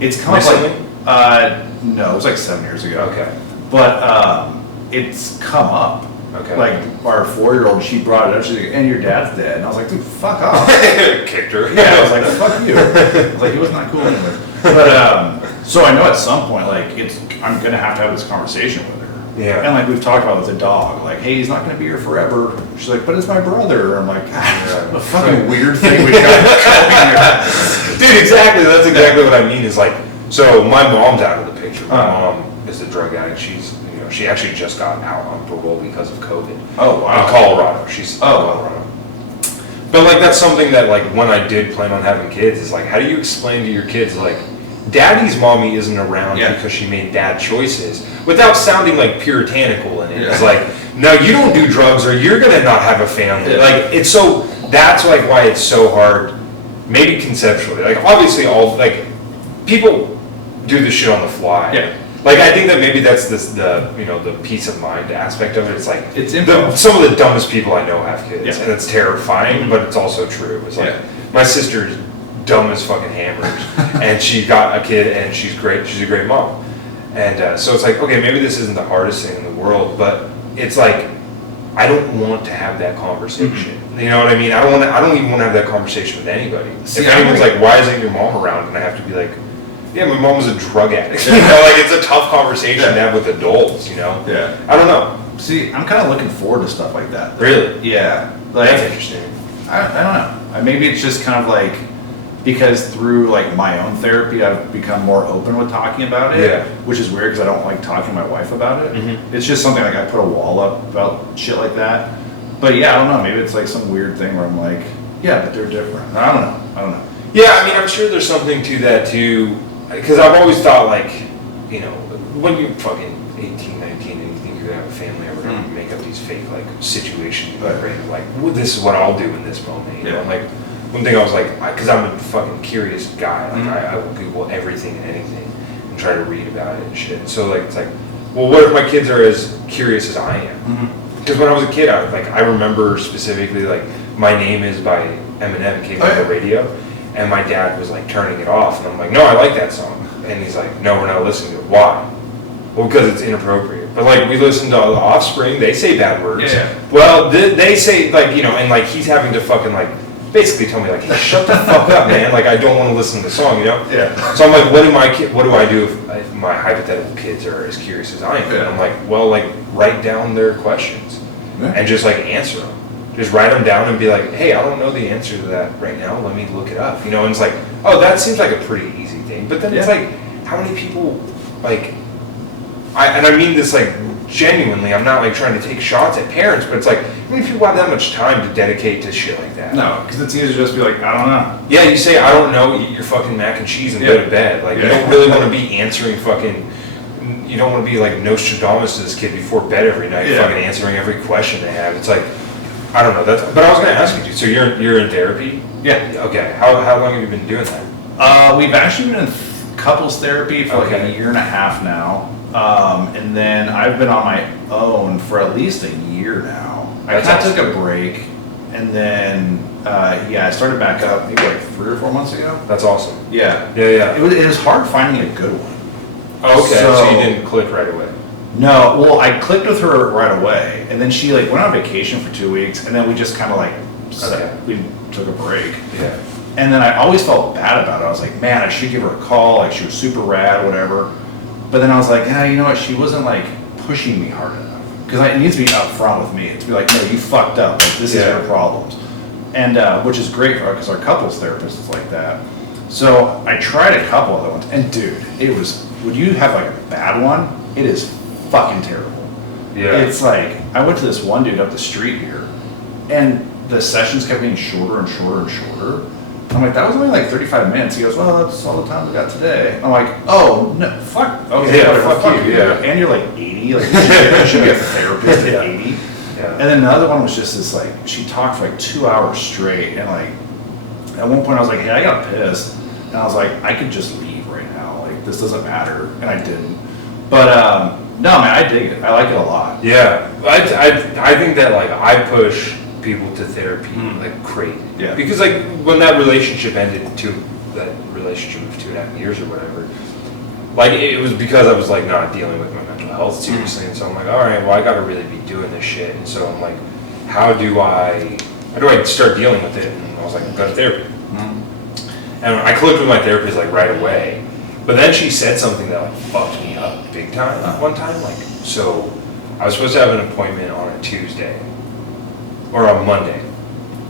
It's come up Recently? like. No, it was like 7 years ago. Okay. But it's come up. Okay. Like our 4-year-old, she brought it up. She's like, "And your dad's dead." And I was like, "Dude, fuck off." Kicked her. Yeah, I was like, "Fuck you." I was like, "He was not cool anyway." But so I know at some point, like, I'm gonna have to have this conversation with her. Yeah. And like we've talked about with the dog, like, "Hey, he's not gonna be here forever." She's like, "But it's my brother." I'm like, "What a fucking weird thing we got going here." Dude, exactly. That's exactly what I mean. Is like, so my mom's out of the picture. My mom is a drug addict. She actually just got out on parole because of COVID. Oh, wow. In Colorado. She's in Colorado. But like that's something that like when I did plan on having kids is like, how do you explain to your kids like, daddy's mommy isn't around because she made bad choices, without sounding like puritanical in it. It's like, no, you don't do drugs or you're gonna not have a family. Like it's so, that's like why it's so hard, maybe conceptually. Like obviously all like people do this shit on the fly. Yeah. Like I think that maybe that's the peace of mind aspect of it. It's like It's some of the dumbest people I know have kids, Yeah. and it's terrifying, but it's also true. It's like my sister's dumb as fucking hammers, and she got a kid, and she's great. She's a great mom, and so it's like, okay, maybe this isn't the hardest thing in the world, but it's like I don't want to have that conversation. You know what I mean? I don't even want to have that conversation with anybody. See, if anyone's like, why isn't your mom around? And I have to be like, yeah, my mom was a drug addict. You know, like it's a tough conversation to have with adults, you know? Yeah. I don't know. See, I'm kind of looking forward to stuff like that. Really? Yeah. Like, That's interesting. I don't know. Maybe it's just kind of like, because through like my own therapy, I've become more open with talking about it. Yeah. Which is weird because I don't like talking to my wife about it. Mhm. It's just something like I put a wall up about shit like that. But yeah, I don't know. Maybe it's like some weird thing where I'm like, yeah, but they're different. I don't know. Yeah, I mean, I'm sure there's something to that too, because I've always thought like, you know, when you're fucking 18, 19 and you think you're gonna have a family, or gonna make up these fake like situations, like, well, this is what I'll do in this moment, you know? Yeah. Like, one thing I was like, because I'm a fucking curious guy, like I will Google everything and anything and try to read about it and shit. So like, it's like, well, what if my kids are as curious as I am? Because when I was a kid, I remember specifically like, My Name Is by Eminem came on the radio, and my dad was like turning it off, and I'm like, no, I like that song. And he's like, no, we're not listening to it. Why? Well, because it's inappropriate. But like, we listen to the Offspring, they say bad words. Yeah. Well, they say like, you know, and like he's having to fucking like basically tell me like, hey, shut the fuck up, man. Like I don't want to listen to the song, you know? Yeah. So I'm like, what do I do if my hypothetical kids are as curious as I am? And I'm like, well, like write down their questions and just like answer them. Just write them down and be like, hey, I don't know the answer to that right now. Let me look it up. You know, and it's like, oh, that seems like a pretty easy thing. But then it's like, how many people, like, I mean this like genuinely, I'm not like trying to take shots at parents, but it's like, how many people have that much time to dedicate to shit like that? No, because it's easy to just be like, I don't know. Yeah, you say, I don't know, eat your fucking mac and cheese and go to bed. Like, you don't really want to be answering fucking, you don't want to be like Nostradamus to this kid before bed every night, fucking answering every question they have. It's like, I don't know. But I was going to ask you, dude. So you're in therapy? Yeah. Okay. How long have you been doing that? We've actually been couples therapy for like a year and a half now. And then I've been on my own for at least a year now. I kind of took a break, and then I started back up maybe like 3 or 4 months ago. That's awesome. Yeah. It was hard finding a good one. Oh, okay, so you didn't click right away? No, well, I clicked with her right away, and then she like went on vacation for 2 weeks, and then we just kind of like we took a break. Yeah. And then I always felt bad about it. I was like, man, I should give her a call. Like, she was super rad or whatever. But then I was like, you know what? She wasn't like pushing me hard enough. Because it needs to be upfront with me. To be like, no, you fucked up. Like, this is your problems. And which is great for because our couples therapist is like that. So I tried a couple other ones, and dude, it was when you have like a bad one, it is fucking terrible. Yeah. It's like I went to this one dude up the street here, and the sessions kept getting shorter and shorter and shorter. I'm like, that was only like 35 minutes. He goes, well, that's all the time we got today. I'm like, oh, no, fuck. Okay, yeah, fuck you. Yeah. And you're like 80. Like, you should be a therapist at 80. Yeah. And then another one was just this, like, she talked for like 2 hours straight. And like, at one point I was like, hey, I got pissed. And I was like, I could just leave right now. Like, this doesn't matter. And I didn't. But, no, man, I dig it. I like it a lot. Yeah. I think that, like, I push people to therapy like crazy. Yeah. Because like when that relationship ended, that relationship of 2.5 years or whatever, like it was because I was like not dealing with my mental health seriously, and so I'm like, all right, well I got to really be doing this shit, and so I'm like, how do I start dealing with it? And I was like, go to therapy. And I clicked with my therapist like right away, but then she said something that like fucked me up big time one time. Like, so I was supposed to have an appointment on a Tuesday. Or on Monday.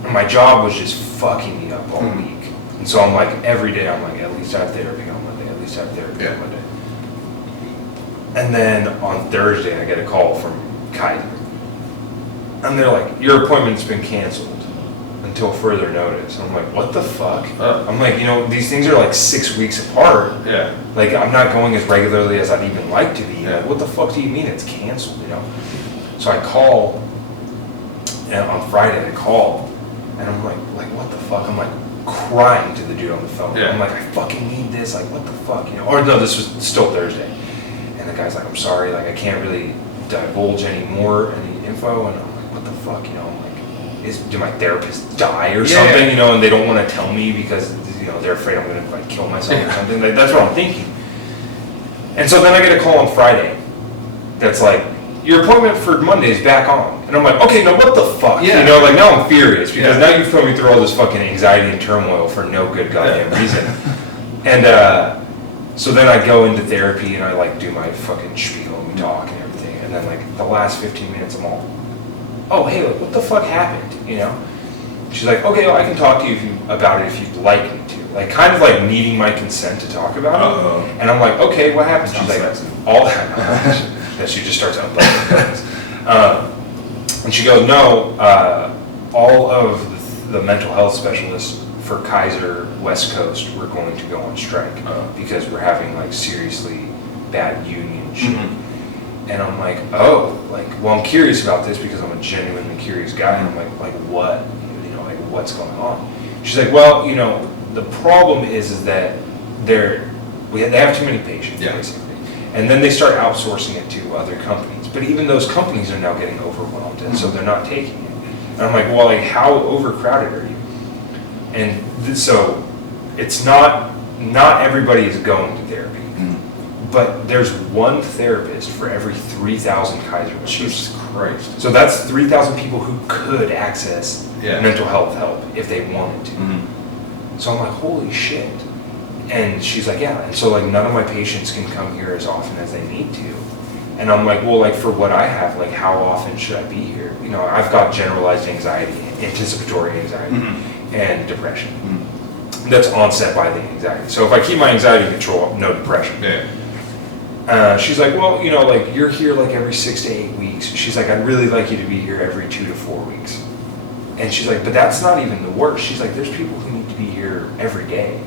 And my job was just fucking me up all week. And so I'm like, every day I'm like, at least I have therapy on Monday, at least I have therapy on Monday. And then on Thursday I get a call from Kaiser. And they're like, your appointment's been canceled until further notice. I'm like, what the fuck? I'm like, you know, these things are like 6 weeks apart. Yeah. Like, I'm not going as regularly as I'd even like to be. Yeah. Like, what the fuck do you mean it's canceled, you know? So I call. And on Friday, I called, and I'm like, what the fuck? I'm like crying to the dude on the phone. Yeah. I'm like, I fucking need this. Like, what the fuck, you know? Or no, this was still Thursday. And the guy's like, I'm sorry, like I can't really divulge any info. And I'm like, what the fuck, you know? I'm like, did my therapist die or something, you know? And they don't want to tell me because you know they're afraid I'm gonna like kill myself or something. Like, that's what I'm thinking. And so then I get a call on Friday. That's like, your appointment for Monday is back on. And I'm like, okay, now what the fuck? Yeah. You know, like now I'm furious because now you've put me through all this fucking anxiety and turmoil for no good goddamn reason. And so then I go into therapy and I like do my fucking spiel and we talk and everything. And then like the last 15 minutes I'm all, oh, hey, like, what the fuck happened? You know? She's like, okay, well, I can talk to you about it if you'd like me to. Like kind of like needing my consent to talk about it. And I'm like, okay, what happened? She's like, all that. That she just starts unbuttoning things. And she goes, no, all of the mental health specialists for Kaiser West Coast were going to go on strike because we're having like seriously bad union shit. And I'm like, oh, like, well, I'm curious about this because I'm a genuinely curious guy. And I'm like what? You know, like what's going on? She's like, well, you know, the problem is that they have too many patients, basically. And then they start outsourcing it to other companies. But even those companies are now getting overwhelmed, and so they're not taking it. And I'm like, well, like, how overcrowded are you? And so it's not everybody is going to therapy. But there's one therapist for every 3,000 Kaiser members. Jesus Christ. So that's 3,000 people who could access mental health help if they wanted to. So I'm like, holy shit. And she's like, yeah. And so like none of my patients can come here as often as they need to. And I'm like, well, like for what I have, like how often should I be here? You know, I've got generalized anxiety, anticipatory anxiety, and depression. That's onset by the anxiety. So if I keep my anxiety in control, no depression. She's like, well, you know, like you're here like every 6 to 8 weeks. She's like, I'd really like you to be here every 2 to 4 weeks. And she's like, but that's not even the worst. She's like, there's people who need to be here every day.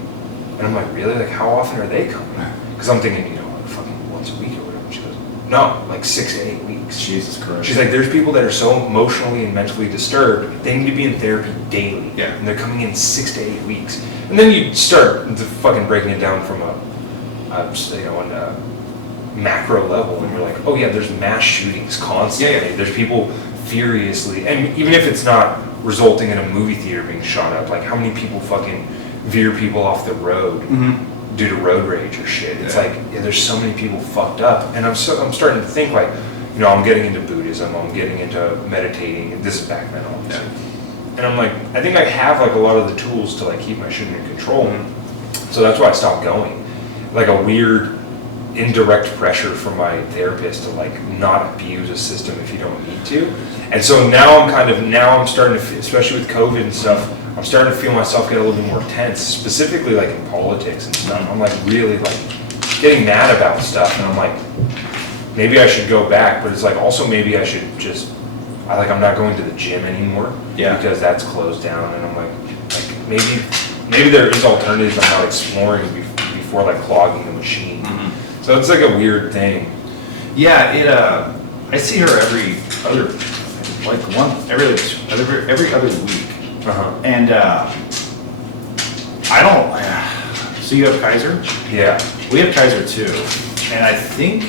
And I'm like, really? Like, how often are they coming? Because I'm thinking, you know, like fucking once a week or whatever. She goes, no, like 6 to 8 weeks. Jesus Christ. She's like, there's people that are so emotionally and mentally disturbed, they need to be in therapy daily. Yeah. And they're coming in 6 to 8 weeks. And then you start fucking breaking it down from a on a macro level, and you're like, oh yeah, there's mass shootings constantly. Yeah. There's people furiously, and even if it's not resulting in a movie theater being shot up, like how many people fucking veer people off the road due to road rage or shit. It's like, yeah, there's so many people fucked up, and I'm starting to think like, I'm getting into Buddhism, I'm getting into meditating, and this is back then obviously. And I'm like, I think I have like a lot of the tools to like keep my shit in control. So that's why I stopped going. Like a weird indirect pressure from my therapist to like not abuse a system if you don't need to. And so now I'm starting to feel, especially with COVID and stuff, I'm starting to feel myself get a little bit more tense, specifically like in politics and stuff. I'm like really like getting mad about stuff, and I'm like, maybe I should go back, but it's like also maybe I should just, I'm not going to the gym anymore because that's closed down, and I'm like maybe there is alternatives I'm not exploring before like clogging the machine. So it's like a weird thing. Yeah, I see her every other week. And I don't. So you have Kaiser? Yeah. We have Kaiser too, and I think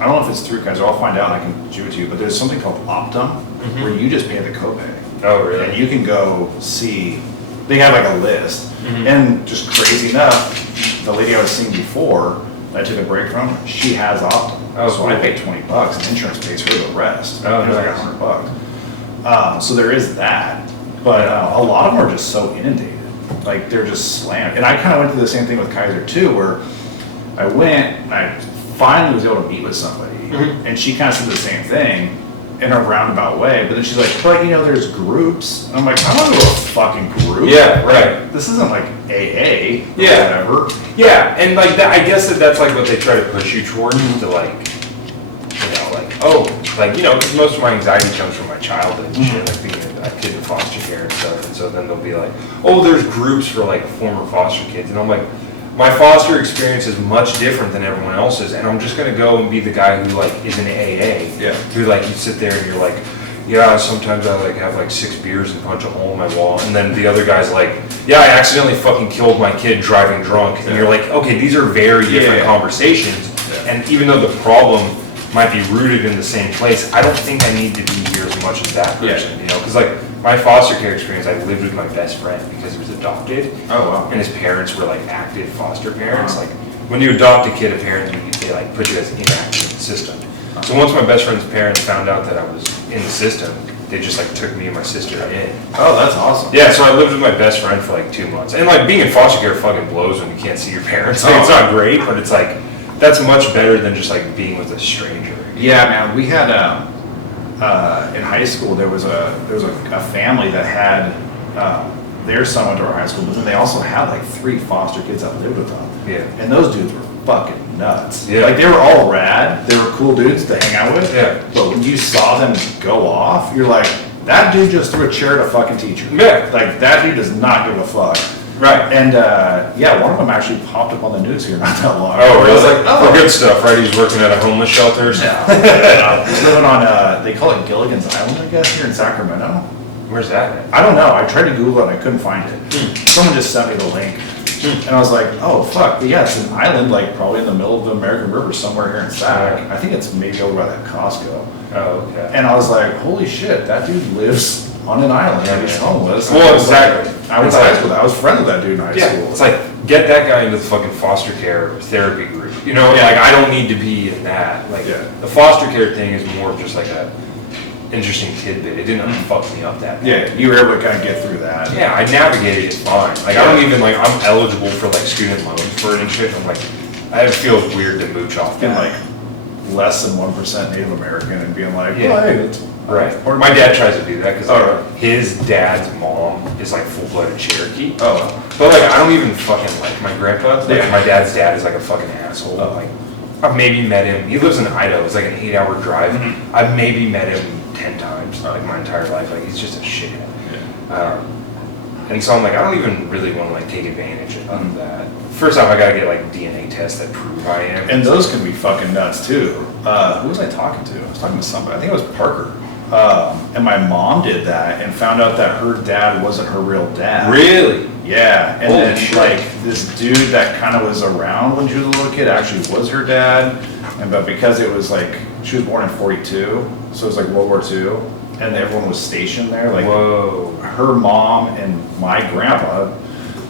I don't know if it's through Kaiser. I'll find out and I can give it to you. But there's something called Optum where you just pay the copay. Oh, really? And you can go see. They have like a list, and just crazy enough, the lady I was seeing before that I took a break from, she has Optum. Oh, so cool. I pay $20, and insurance pays for the rest. Oh, it was nice. like $100. So there is that, but a lot of them are just so inundated, like they're just slammed. And I kind of went through the same thing with Kaiser too, where I went and I finally was able to meet with somebody, and she kind of said the same thing in a roundabout way, but then she's like, but there's groups. And I'm like, I don't go to a fucking group. Yeah, right. This isn't like AA or Yeah. whatever. Yeah, and like that, I guess that's like what they try to push you towards, to like, because most of my anxiety comes from my childhood and shit, like being a kid in foster care and stuff. And so then they'll be like, oh, there's groups for like former foster kids, and I'm like, my foster experience is much different than everyone else's, and I'm just gonna go and be the guy who like is in AA. Yeah. Who like you sit there and you're like, yeah, sometimes I like have like 6 beers and punch a hole in my wall, and then the other guy's like, yeah, I accidentally fucking killed my kid driving drunk, and you're like, okay, these are very different conversations, and even though the problem might be rooted in the same place, I don't think I need to be here as much as that person, because like my foster care experience, I lived with my best friend because he was adopted. Oh wow. And his parents were like active foster parents. Like when you adopt a kid, apparently they like put you as inactive in the system. So once my best friend's parents found out that I was in the system, they just like took me and my sister in. Oh, that's awesome. Yeah, so I lived with my best friend for like 2 months. And like being in foster care fucking blows when you can't see your parents. Like, it's not great, but it's like, that's much better than just like being with a stranger. Yeah, man. We had in high school there was a family that had their son went to our high school, but then they also had like 3 foster kids that lived with them. Yeah. And those dudes were fucking nuts. Yeah. Like they were all rad. They were cool dudes to hang out with. Yeah. But when you saw them go off, you're like, that dude just threw a chair at a fucking teacher. Yeah. Like that dude does not give a fuck. Right. And one of them actually popped up on the news here not that long. Oh, really? I was like, For good stuff, right? He's working at a homeless shelter or something. Yeah. He's living on, they call it Gilligan's Island, I guess, here in Sacramento. Where's that at? I don't know. I tried to Google it and I couldn't find it. Someone just sent me the link. And I was like, oh, fuck. But yeah, it's an island, like probably in the middle of the American River somewhere here in Sac. I think it's maybe over by that Costco. Oh, okay. And I was like, holy shit, that dude lives on an island and he's homeless. Well, exactly. I went to high school. I was friends with that dude in high school. It's like, get that guy into the fucking foster care therapy group. Like I don't need to be in that. Like the foster care thing is more of just like a interesting tidbit. It didn't fuck me up that bad. Yeah, you were able to kind of get through that. Yeah, I navigated it fine. Like I don't even I'm eligible for like student loans for it and shit. I'm like, I feel weird to mooch off Being that. like less than 1% Native American and being like, Yeah. well, hey, it's Right. Or My dad tries to do that because Oh. his dad's mom is like full-blooded Cherokee. Oh. But like I don't even fucking like my grandpa. Like Yeah. my dad's dad is like a fucking asshole. Oh. Like I've maybe met him. He lives in Idaho. It's like an 8-hour drive. I've maybe met him 10 times like my entire life. Like he's just a shithead. And so I'm like, I don't even really want to like take advantage of that. First off, I gotta get like DNA tests that prove I am. And those can be fucking nuts too. Who was I talking to? I was talking to somebody. I think it was Parker. And my mom did that and found out that her dad wasn't her real dad. Really? Yeah, and Holy then shit. like this dude that kind of was around when she was a little kid actually was her dad, but because it was like she was born in 42, so it was like World War II, and everyone was stationed there. Like, Whoa. her mom and my grandpa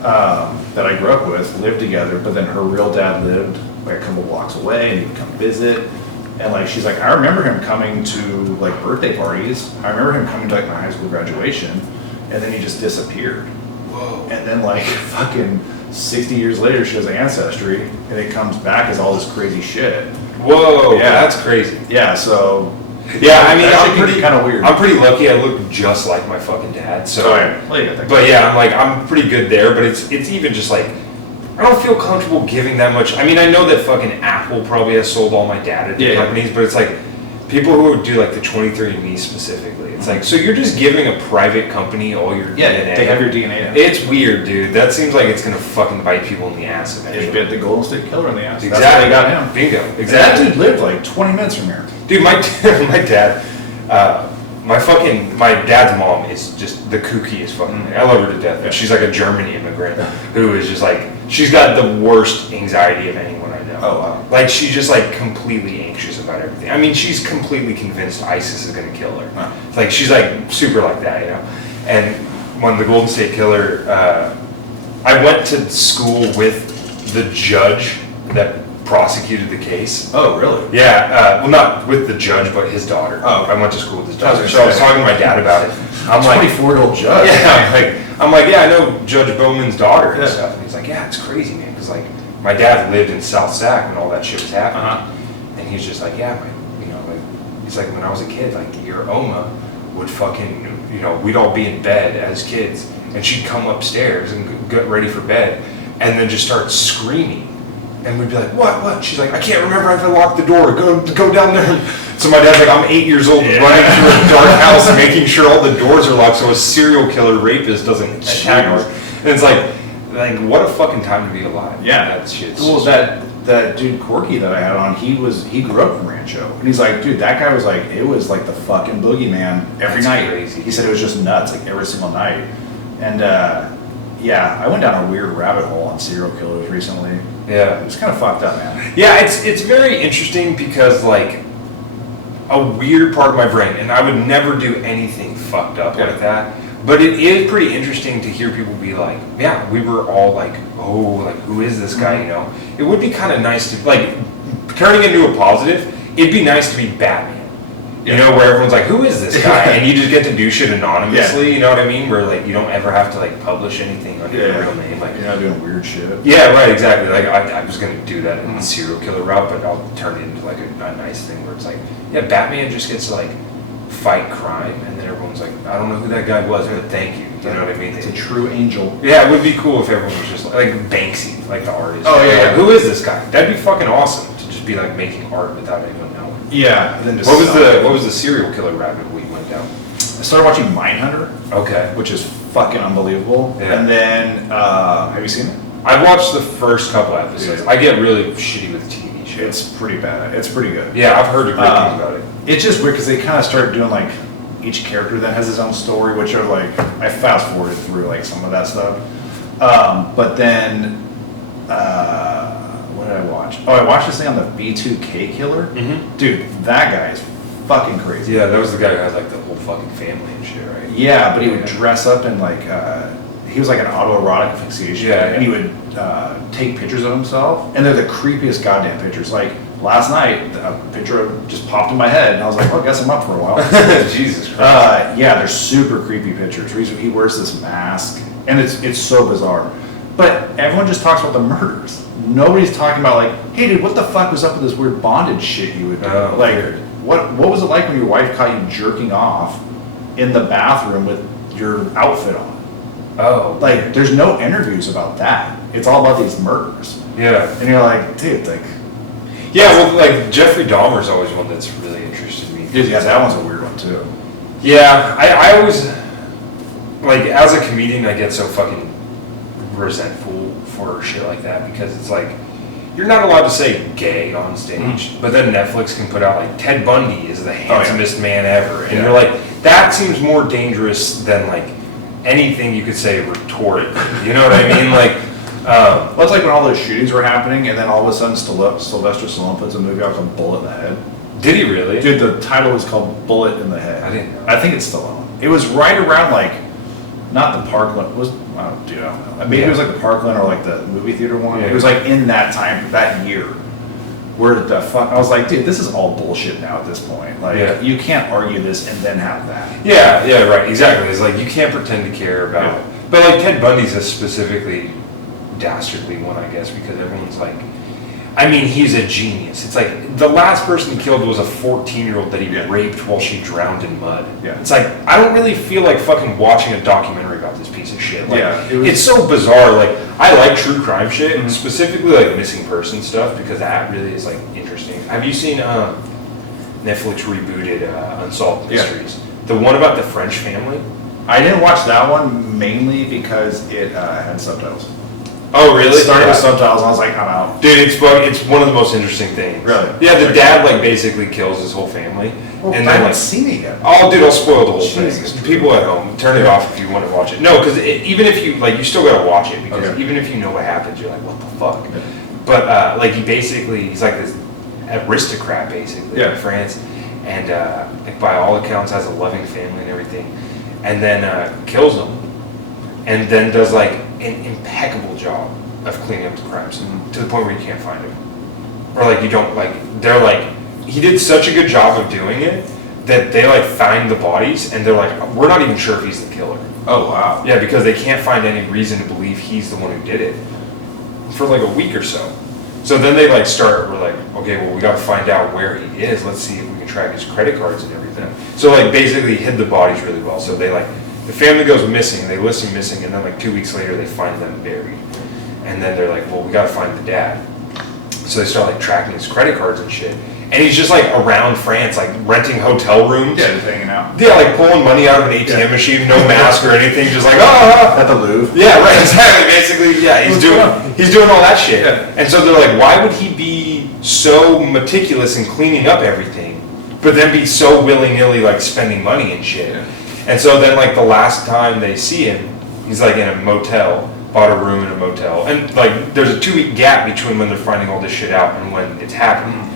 that I grew up with lived together, but then her real dad lived like a couple blocks away, and he would come visit. And like she's like, I remember him coming to like birthday parties. I remember him coming to like my high school graduation, and then he just disappeared. Whoa. And then like fucking 60 years later, she has ancestry, and it comes back as all this crazy shit. Whoa. Yeah. That's crazy. Yeah, so Yeah, I mean, that I'm shit can be pretty kind of weird. I'm pretty lucky. I look just like my fucking dad. So, Oh, yeah. Well, you got that but yeah, I'm pretty good there. But it's even just like I don't feel comfortable giving that much. I mean, I know that fucking Apple probably has sold all my data to companies, but it's like people who would do like the 23andMe specifically. It's like, so you're just giving a private company all your DNA. They have your DNA in it. It's weird, dude. That seems like it's gonna fucking bite people in the ass They eventually. bit the Golden State Killer in the ass. Exactly. That's how they got him. Bingo. And Exactly. that dude lived like 20 minutes from here. Dude, my dad, my dad's mom is just the kookiest fucking thing. I love her to death, but she's like a German immigrant who is just like, she's got the worst anxiety of anyone I know. Oh, wow. Like, she's just like completely anxious about everything. I mean, she's completely convinced ISIS is gonna kill her. Huh. It's like, she's like super like that, you know? And when the Golden State Killer, I went to school with the judge that prosecuted the case. Oh, really? Yeah, well, not with the judge, but his daughter. Oh. I went to school with his I was daughter. gonna So I was say. talking to my dad about it. I'm like, 24-year-old judge. yeah, I'm like, yeah, I know Judge Bowman's daughter and Yeah. stuff. And he's like, yeah, it's crazy, man, because like my dad lived in South Sac when all that shit was happening, Uh-huh. and he's just like, yeah, like he's like, when I was a kid, like your Oma would fucking, we'd all be in bed as kids, and she'd come upstairs and get ready for bed, and then just start screaming. And we'd be like, what? She's like, I can't remember if I locked the door. Go down there. So my dad's like, I'm 8 years old, running through a dark house, making sure all the doors are locked so a serial killer rapist doesn't attack us. And it's like, what a fucking time to be alive. Yeah. That shit's Well, just- that dude Corky that I had on, he grew up in Rancho, and he's like, dude, that guy was like, it was like the fucking boogeyman every That's night. crazy. He said it was just nuts, like every single night. And yeah, I went down a weird rabbit hole on serial killers recently. Yeah. It's kind of fucked up, man. Yeah, it's very interesting because like a weird part of my brain, and I would never do anything fucked up Yeah. like that. But it is pretty interesting to hear people be like, yeah, we were all like, oh, like who is this guy? You know, it would be kind of nice to like turning into a positive. It'd be nice to be Batman. You know, where everyone's like, who is this guy? And you just get to do shit anonymously, you know what I mean? Where like you don't ever have to like publish anything under your real name. Like, You're not doing weird shit. yeah, right, exactly. Like I was gonna do that in the serial killer route, but I'll turn it into like a nice thing where it's like, yeah, Batman just gets to like fight crime, and then everyone's like, I don't know who that guy was, but thank you. You know what I mean? It's a true angel. Yeah, it would be cool if everyone was just like Banksy, like the artist. Oh, yeah, Like, yeah. who is this guy? That'd be fucking awesome to just be like making art without anyone knowing. Yeah. And then just What was the serial killer rabbit hole you went down? I started watching Mindhunter, Okay. which is fucking unbelievable. Yeah. And then, have you seen it? I watched the first couple episodes. Yeah. I get really shitty with TV shows. It's pretty bad. It's pretty good. Yeah, I've heard great things about it. It's just weird because they kind of started doing like each character then has his own story, which are like I fast forwarded through like some of that stuff. But then what did I watch? Oh, I watched this thing on the B2K Killer. Mhm. Dude, that guy is fucking crazy. Yeah, that was the guy who had like the whole fucking family and shit, right? Yeah, but he would dress up in like he was like an autoerotic asphyxiation. Yeah, And he would take pictures of himself, and they're the creepiest goddamn pictures. Like last night, a picture just popped in my head, and I was like, "Well, I guess I'm up for a while." Jesus Christ. Yeah, they're super creepy pictures. He wears this mask, and it's so bizarre. But everyone just talks about the murders. Nobody's talking about like, "Hey, dude, what the fuck was up with this weird bondage shit you would do?" Oh, like, weird. what was it like when your wife caught you jerking off in the bathroom with your outfit on? Oh. Like, there's no interviews about that. It's all about these murders, Yeah. and you're like, dude, like, Yeah, well, like Jeffrey Dahmer's always one that's really interested me. dude, yeah, that one's a weird one too. Yeah, I always, like, as a comedian, I get so fucking resentful for shit like that because it's like, you're not allowed to say gay on stage, but then Netflix can put out like Ted Bundy is the handsomest man ever, and Yeah. you're like, that seems more dangerous than like anything you could say rhetorically. You know what I mean? Like, well, it's like when all those shootings were happening, and then all of a sudden Sylvester Stallone puts a movie out called Bullet in the Head. did he really? Dude, the title was called Bullet in the Head. I didn't know. I think it's Stallone. It was right around like, not the Parkland. I don't know. Maybe it was like the Parkland or like the movie theater one. Yeah. It was like in that time, that year. Where the fuck? I was like, dude, this is all bullshit now at this point. Like, you can't argue this and then have that. Yeah, right, exactly. It's like you can't pretend to care about. But like Ted Bundy's a specifically dastardly one, I guess, because everyone's like, I mean, he's a genius. It's like the last person he killed was a 14-year-old that he raped while she drowned in mud. Yeah. It's like, I don't really feel like fucking watching a documentary about this piece of shit. Like, It's so bizarre. Like, I like true crime shit, specifically like missing person stuff, because that really is like interesting. Have you seen Netflix rebooted Unsolved Mysteries? The one about the French family? I didn't watch that one mainly because it had subtitles. Oh, really? It started with subtitles, and I was like, I'm out. Dude, it's one of the most interesting things. Really? Yeah, the dad like basically kills his whole family. Well, and I then haven't like, seen it yet. oh, dude, I'll spoil the whole Jesus. thing. People at home, turn it off if you want to watch it. No, because even if you like, you still gotta watch it, because even if you know what happens, you're like, what the fuck? Yeah. But like he's like this aristocrat basically in France, and like by all accounts has a loving family and everything, and then kills them, and then does like an impeccable job of cleaning up the crime scene to the point where you can't find him, or like you don't like. They're like, he did such a good job of doing it that they like find the bodies and they're like, we're not even sure if he's the killer. Oh, wow. Yeah, because they can't find any reason to believe he's the one who did it for like a week or so. So then they like we're like, okay, well, we got to find out where he is. Let's see if we can track his credit cards and everything. So like basically hid the bodies really well. So they like, the family goes missing, they list him missing, and then like 2 weeks later they find them buried. And then they're like, well, we got to find the dad. So they start like tracking his credit cards and shit. And he's just like around France, like renting hotel rooms. Yeah, just hanging out. Yeah, like pulling money out of an ATM machine, no mask or anything, just like, ah. At the Louvre. Yeah, right, exactly. Basically, yeah, he's doing all that shit. Yeah. And so they're like, why would he be so meticulous in cleaning up everything, but then be so willy-nilly like spending money and shit? Yeah. And so then like the last time they see him, he's like in a motel, bought a room in a motel, and like there's a 2-week gap between when they're finding all this shit out and when it's happening.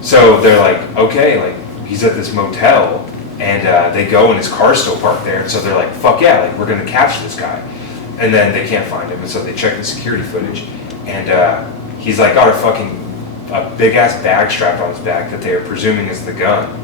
So they're like, okay, like he's at this motel, and they go and his car's still parked there, and so they're like, fuck yeah, like we're gonna catch this guy. And then they can't find him, and so they check the security footage, and he's like got a big ass bag strapped on his back that they are presuming is the gun.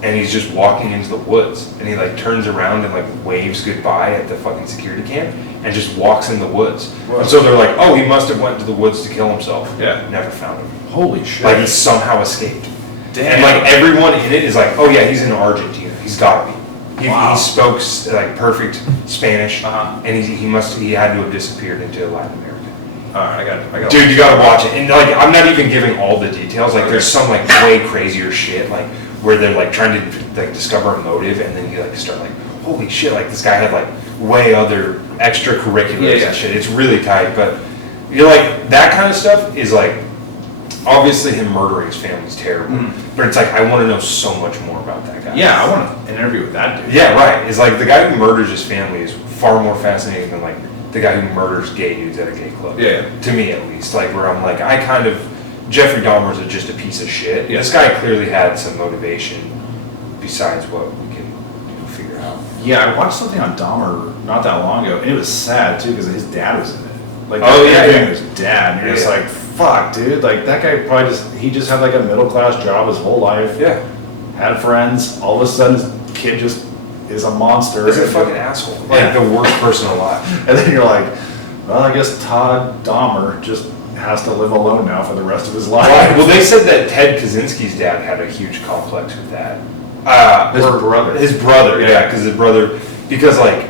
And he's just walking into the woods, and he like turns around and like waves goodbye at the fucking security cam and just walks in the woods. Whoa. And so they're like, oh, he must have went to the woods to kill himself. Yeah. Never found him. Holy shit. Like he somehow escaped. Damn. And like everyone in it is like, oh yeah, he's in Argentina. He's gotta be. Wow. He spoke like perfect Spanish, Uh-huh. and he had to have disappeared into Latin America. Alright, I got. Dude, you gotta watch it. And like, I'm not even giving all the details. Like, there's some like way crazier shit, like where they're like trying to like discover a motive, and then you like start like, holy shit, like this guy had like way other extracurriculars and shit. It's really tight, but you're like, that kind of stuff is like, obviously him murdering his family is terrible, but it's like, I want to know so much more about that guy. Yeah, I want an interview with that dude. Yeah, right. It's like the guy who murders his family is far more fascinating than like the guy who murders gay dudes at a gay club. Yeah. To me, at least. Like, where I'm like, Jeffrey Dahmer's just a piece of shit. Yeah. This guy clearly had some motivation besides what we can figure out. Yeah, I watched something on Dahmer not that long ago, and it was sad too because his dad was in it. Like, Oh, yeah, interviewing yeah. his dad, and you're just Yeah. like, fuck, dude. Like, that guy probably he just had like a middle class job his whole life. Yeah. Had friends. All of a sudden, his kid just is a monster. He's a fucking asshole. Like, the worst person alive. And then you're like, well, I guess Todd Dahmer just has to live alone now for the rest of his life. Well, they said that Ted Kaczynski's dad had a huge complex with that. His brother. His brother, Yeah. yeah, because like,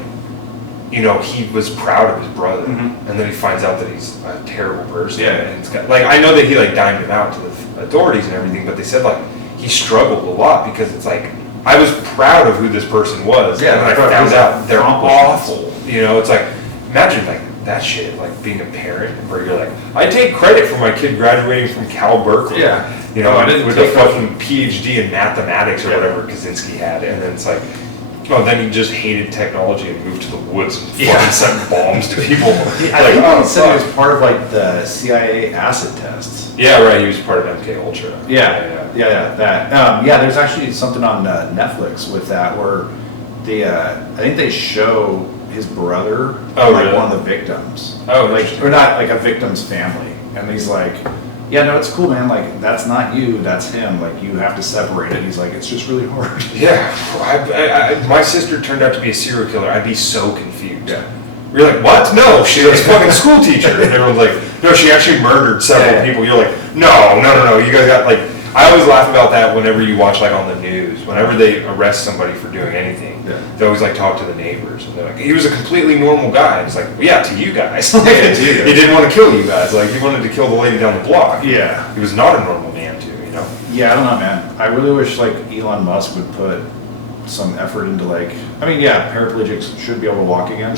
you know, he was proud of his brother, Mhm. and then he finds out that he's a terrible person. Yeah. And it's got, like, I know that he like dimed him out to the authorities and everything, but they said like he struggled a lot because it's like, I was proud of who this person was, Yeah, and then I proud of found his out they're accomplishments. awful. You know, it's like, imagine like that shit, like being a parent where you're like, I take credit for my kid graduating from Cal Berkeley. Yeah. You know, Oh, I didn't with a take fucking PhD in mathematics or Yeah. whatever Kaczynski had, and then it's like, Oh, then he just hated technology and moved to the woods and fucking Yeah. sent bombs to people. I Like, think oh, he said he fuck. was part of like the CIA acid tests. Yeah, right. He was part of MK Ultra. Yeah, that. There's actually something on Netflix with that where I think they show his brother, Oh, like really? one of the victims. Oh, like, interesting. or not like a victim's family, and he's like, yeah, no, it's cool, man. Like, that's not you, that's him. Like, you have to separate it. He's like, it's just really hard. Yeah, my sister turned out to be a serial killer. I'd be so confused. Yeah. You're like, what? No, she's a fucking school teacher. And everyone's like, no, she actually murdered several Yeah. people. You're like, no. You guys got like, I always laugh about that whenever you watch like on the news. Whenever they arrest somebody for doing anything, they always like talk to the neighbors. And they're like, he was a completely normal guy. It's like, well, yeah, to you guys. Like, he didn't want to kill you guys. Like, he wanted to kill the lady down the block. Yeah. He was not a normal man too, you know? Yeah, I don't know, man. I really wish like Elon Musk would put some effort into like, I mean, yeah, paraplegics should be able to walk again,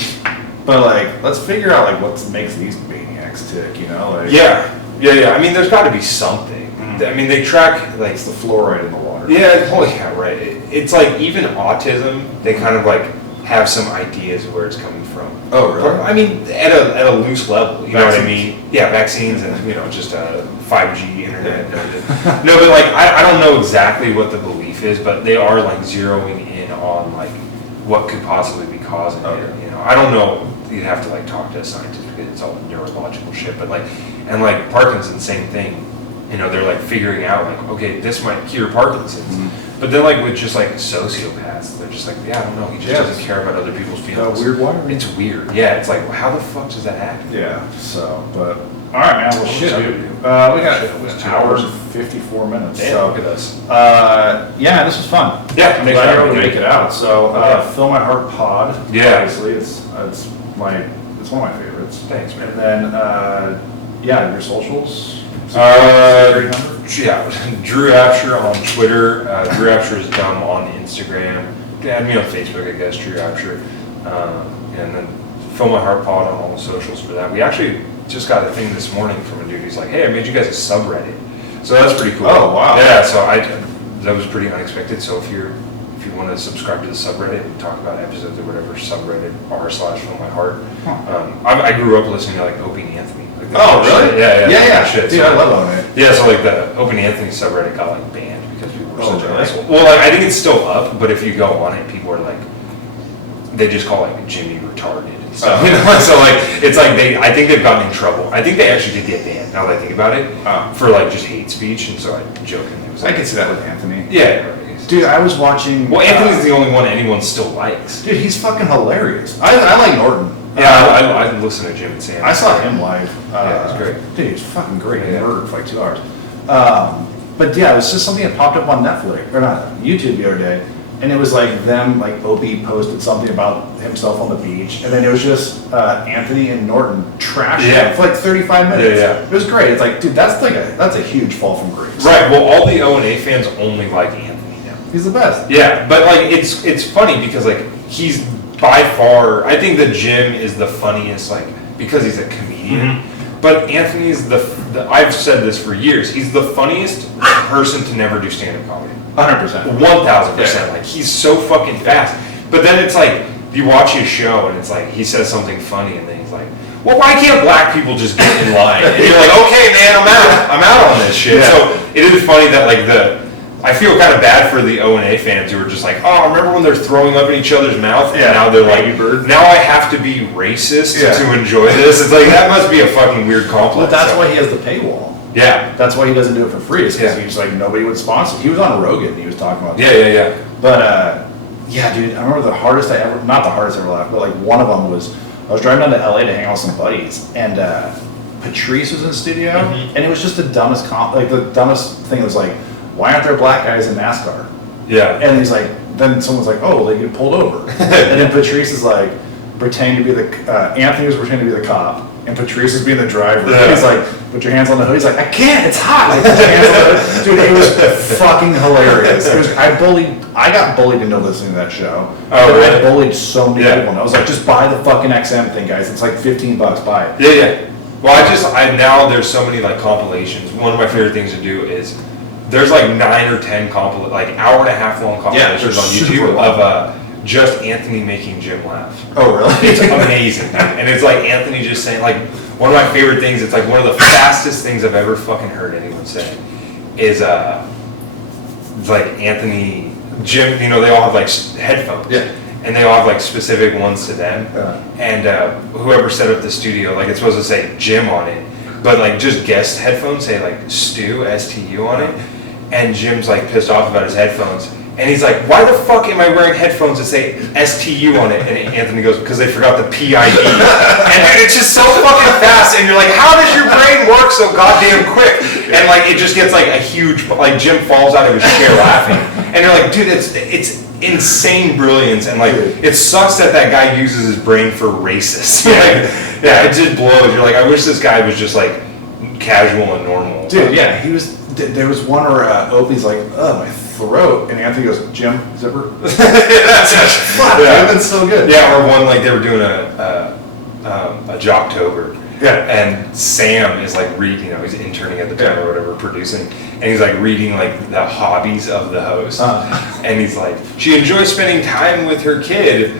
but like, let's figure out like what makes these maniacs tick, you know? Like, Yeah. I mean, there's got to be something. I mean, they track like it's the fluoride in the water. Yeah, oh yeah, right. It's like even autism, they kind of like have some ideas of where it's coming from. Oh, really? I mean, at a loose level, you know what I Vaccines. mean? Yeah, vaccines and just 5G internet. No, but like I don't know exactly what the belief is, but they are like zeroing in on like what could possibly be causing it. You know, I don't know. You'd have to like talk to a scientist because it's all neurological shit. But like, and like Parkinson's, same thing. You know, they're like figuring out like, okay, this might cure Parkinson's. But then like with just like sociopaths, they're just like, yeah, I don't know, he just doesn't care about other people's feelings. Weird wiring. It's weird. Yeah, it's like, well, how the fuck does that happen? Yeah, so, but, all right, man, well, shit, sorry, dude. dude. We got Shit, it was 2 2 hours hours. and 54 minutes. Damn, So, look at us. yeah, this was fun. Yeah, I'm thanks glad for you were able having to me. make it out. So, Yeah. Fill My Heart Pod. Yeah. Obviously, it's one of my favorites. Thanks, man. And then, yeah, your socials. Uh, Yeah, Drew Absher on Twitter. Drew Absher is dumb on Instagram. Add me on Facebook, I guess, Drew Absher. And then Fill My Heart Pod on all the socials for that. We actually just got a thing this morning from a dude. He's like, hey, I made you guys a subreddit. So that's pretty cool. Oh, wow. Yeah, so that was pretty unexpected. So if you want to subscribe to the subreddit and talk about episodes or whatever, subreddit r/Fill My Heart. I grew up listening to like Opie and Anthony. Like, Oh, really? Yeah. Shit. Dude, So- I love that, man. yeah, so like the Opie and Anthony subreddit got like banned because people were Oh, such really? assholes. Well, like I think it's still up, but if you go on it, people are like, they just call like Jimmy retarded and stuff. Oh. You know? So like it's like I think they've gotten in trouble. I think they actually did get banned. Now that I think about it, Oh. for like just hate speech, and so I jokingly was I like, can see that with Anthony. yeah. Right. Dude, I was watching. Well, Anthony's the only one anyone still likes. Dude, he's fucking hilarious. I like Norton. Yeah, I listen to Jim and Sam. I saw him live. Yeah, it was great. Dude, he was fucking great. He Yeah. murdered for like 2 hours. But yeah, it was just something that popped up on Netflix, or not, YouTube the other day. And it was like them, like Opie posted something about himself on the beach. And then it was just Anthony and Norton trashing him for like 35 minutes. Yeah. It was great. It's like, dude, that's a huge fall from grace. Right. Well, all the O&A fans only like Anthony now. He's the best. Yeah, but like it's funny because like he's by far, I think that Jim is the funniest, like because he's a comedian. But Anthony's the I've said this for years. He's the funniest person to never do stand-up comedy. 100%. 1000%. Like he's so fucking fast. But then it's like you watch his show and it's like he says something funny and then he's like, well, why can't black people just get in line? And you're like, okay, man, I'm out on this shit. Yeah. So it is funny that like I feel kind of bad for the O&A fans who are just like, oh, remember when they're throwing up in each other's mouth? And Yeah. now they're like, Angry Bird. now I have to be racist Yeah. to enjoy this. It's like, that must be a fucking weird complex. Well, that's So- why he has the paywall. Yeah. That's why he doesn't do it for free. It's because Yeah. he's like, nobody would sponsor. He was on Rogan and he was talking about Yeah. But yeah, dude, I remember the hardest not the hardest I ever laughed, but like one of them was, I was driving down to LA to hang out with some buddies, and Patrice was in the studio, and it was just the dumbest the dumbest thing was like, why aren't there black guys in NASCAR? Yeah. And he's like, then someone's like, oh, well, they get pulled over. And then Patrice is like, pretending to be Anthony was pretending to be the cop, and Patrice is being the driver. Yeah. He's like, put your hands on the hood. He's like, I can't, it's hot. Like, put your hands on the hood. Dude, it was fucking hilarious. I got bullied into listening to that show. Oh, really? I bullied so many Yeah. people. And I was like, just buy the fucking XM thing, guys. It's like $15, buy it. Yeah. Well, now there's so many like compilations. One of my favorite things to do is there's like 9 or 10 like hour and a half long compilations they're on super YouTube long. of just Anthony making Jim laugh. Oh, really? It's amazing, dude. And it's like Anthony just saying, like, one of my favorite things, it's like one of the fastest things I've ever fucking heard anyone say is, it's like Anthony, Jim, you know, they all have like headphones. Yeah. And they all have like specific ones to them. And whoever set up the studio, like it's supposed to say Jim on it, but like just guest headphones say like Stu, S-T-U on it. And Jim's like pissed off about his headphones. And he's like, why the fuck am I wearing headphones that say S-T-U on it? And Anthony goes, because they forgot the P-I-D. And dude, it's just so fucking fast. And you're like, how does your brain work so goddamn quick? And like, it just gets like a huge, like Jim falls out of his chair laughing. And you're like, dude, it's insane brilliance. And like, it sucks that guy uses his brain for racists. Yeah, it just blows. You're like, I wish this guy was just like casual and normal. Dude, yeah, there was one where Opie's like, oh, my throat, and Anthony goes, Jim, zipper. That's so good. Yeah, or one like they were doing a Jocktober. Yeah. And Sam is like reading, you know, he's interning at the time or whatever, producing, and he's like reading like the hobbies of the host. And he's like, she enjoys spending time with her kid,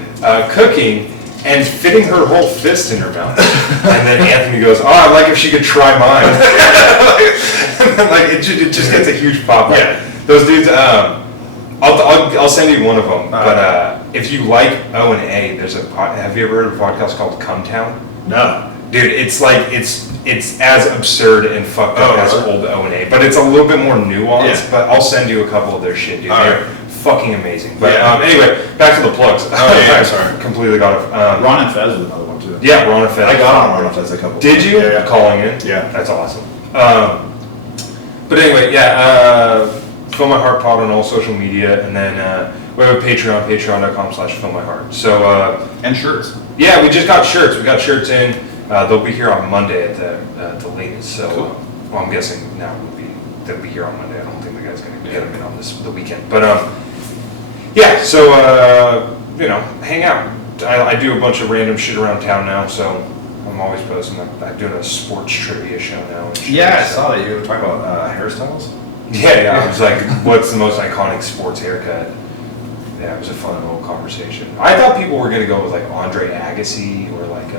cooking, and fitting her whole fist in her mouth. And then Anthony goes, oh, I'd like if she could try mine. Like it just gets a huge pop. Yeah. Those dudes, I'll send you one of them. But if you like O&A, have you ever heard of a podcast called Come Town? No. Dude, it's like, it's as absurd and fucked up as old O&A, but it's a little bit more nuanced. Yeah. But I'll send you a couple of their shit, dude. They're fucking amazing. But anyway, back to the plugs. Sorry. Completely got it. Ron and Fez was another one too. Yeah, Ron and Fez. I got on Ron and Fez a couple. Did you? Yeah. Calling in? Yeah. That's awesome. But anyway, Fill My Heart Pod on all social media, and then we have a Patreon, patreon.com/fillmyheart. So and shirts. Yeah, we just got shirts. We got shirts in. They'll be here on Monday at the latest. So cool. Well, I'm guessing now they'll be here on Monday. I don't think the guy's gonna get them in on the weekend. But yeah. So you know, hang out. I do a bunch of random shit around town now, so I'm always posting. I'm doing a sports trivia show now. And shit, I saw that you were talking about hairstyles. Yeah. I was like, what's the most iconic sports haircut? Yeah, it was a fun little conversation. I thought people were gonna go with like Andre Agassi or like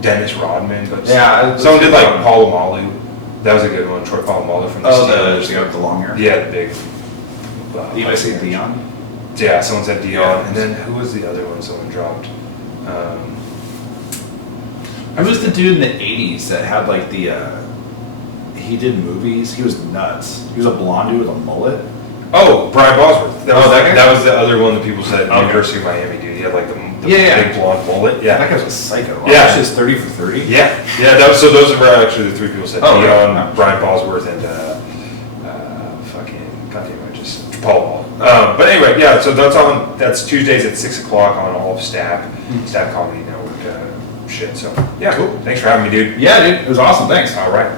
Dennis Rodman, but someone did like Polamalu. That was a good one. Troy Polamalu from the Steelers. The guy with the long hair. Yeah, the big. You might say Dion. Yeah, someone said Dion, and then who was the other one? Someone dropped. I was the dude in the '80s that had like the. He did movies. He was nuts. He was a blonde dude with a mullet. Oh, Brian Bosworth. That was the other one that people said. University of Miami dude. He had like the big blonde mullet. Yeah, that guy was a psycho. Yeah, actually, it's 30 for 30. Yeah. So those were actually the three people said. Oh, Dion, Brian Bosworth, and fucking goddamn, I just Paul Ball. But anyway, yeah. So that's Tuesdays at 6:00 on all of Stab Comedy Network shit. So yeah, cool. Thanks for having me, dude. Yeah, dude. It was awesome. Thanks. All right.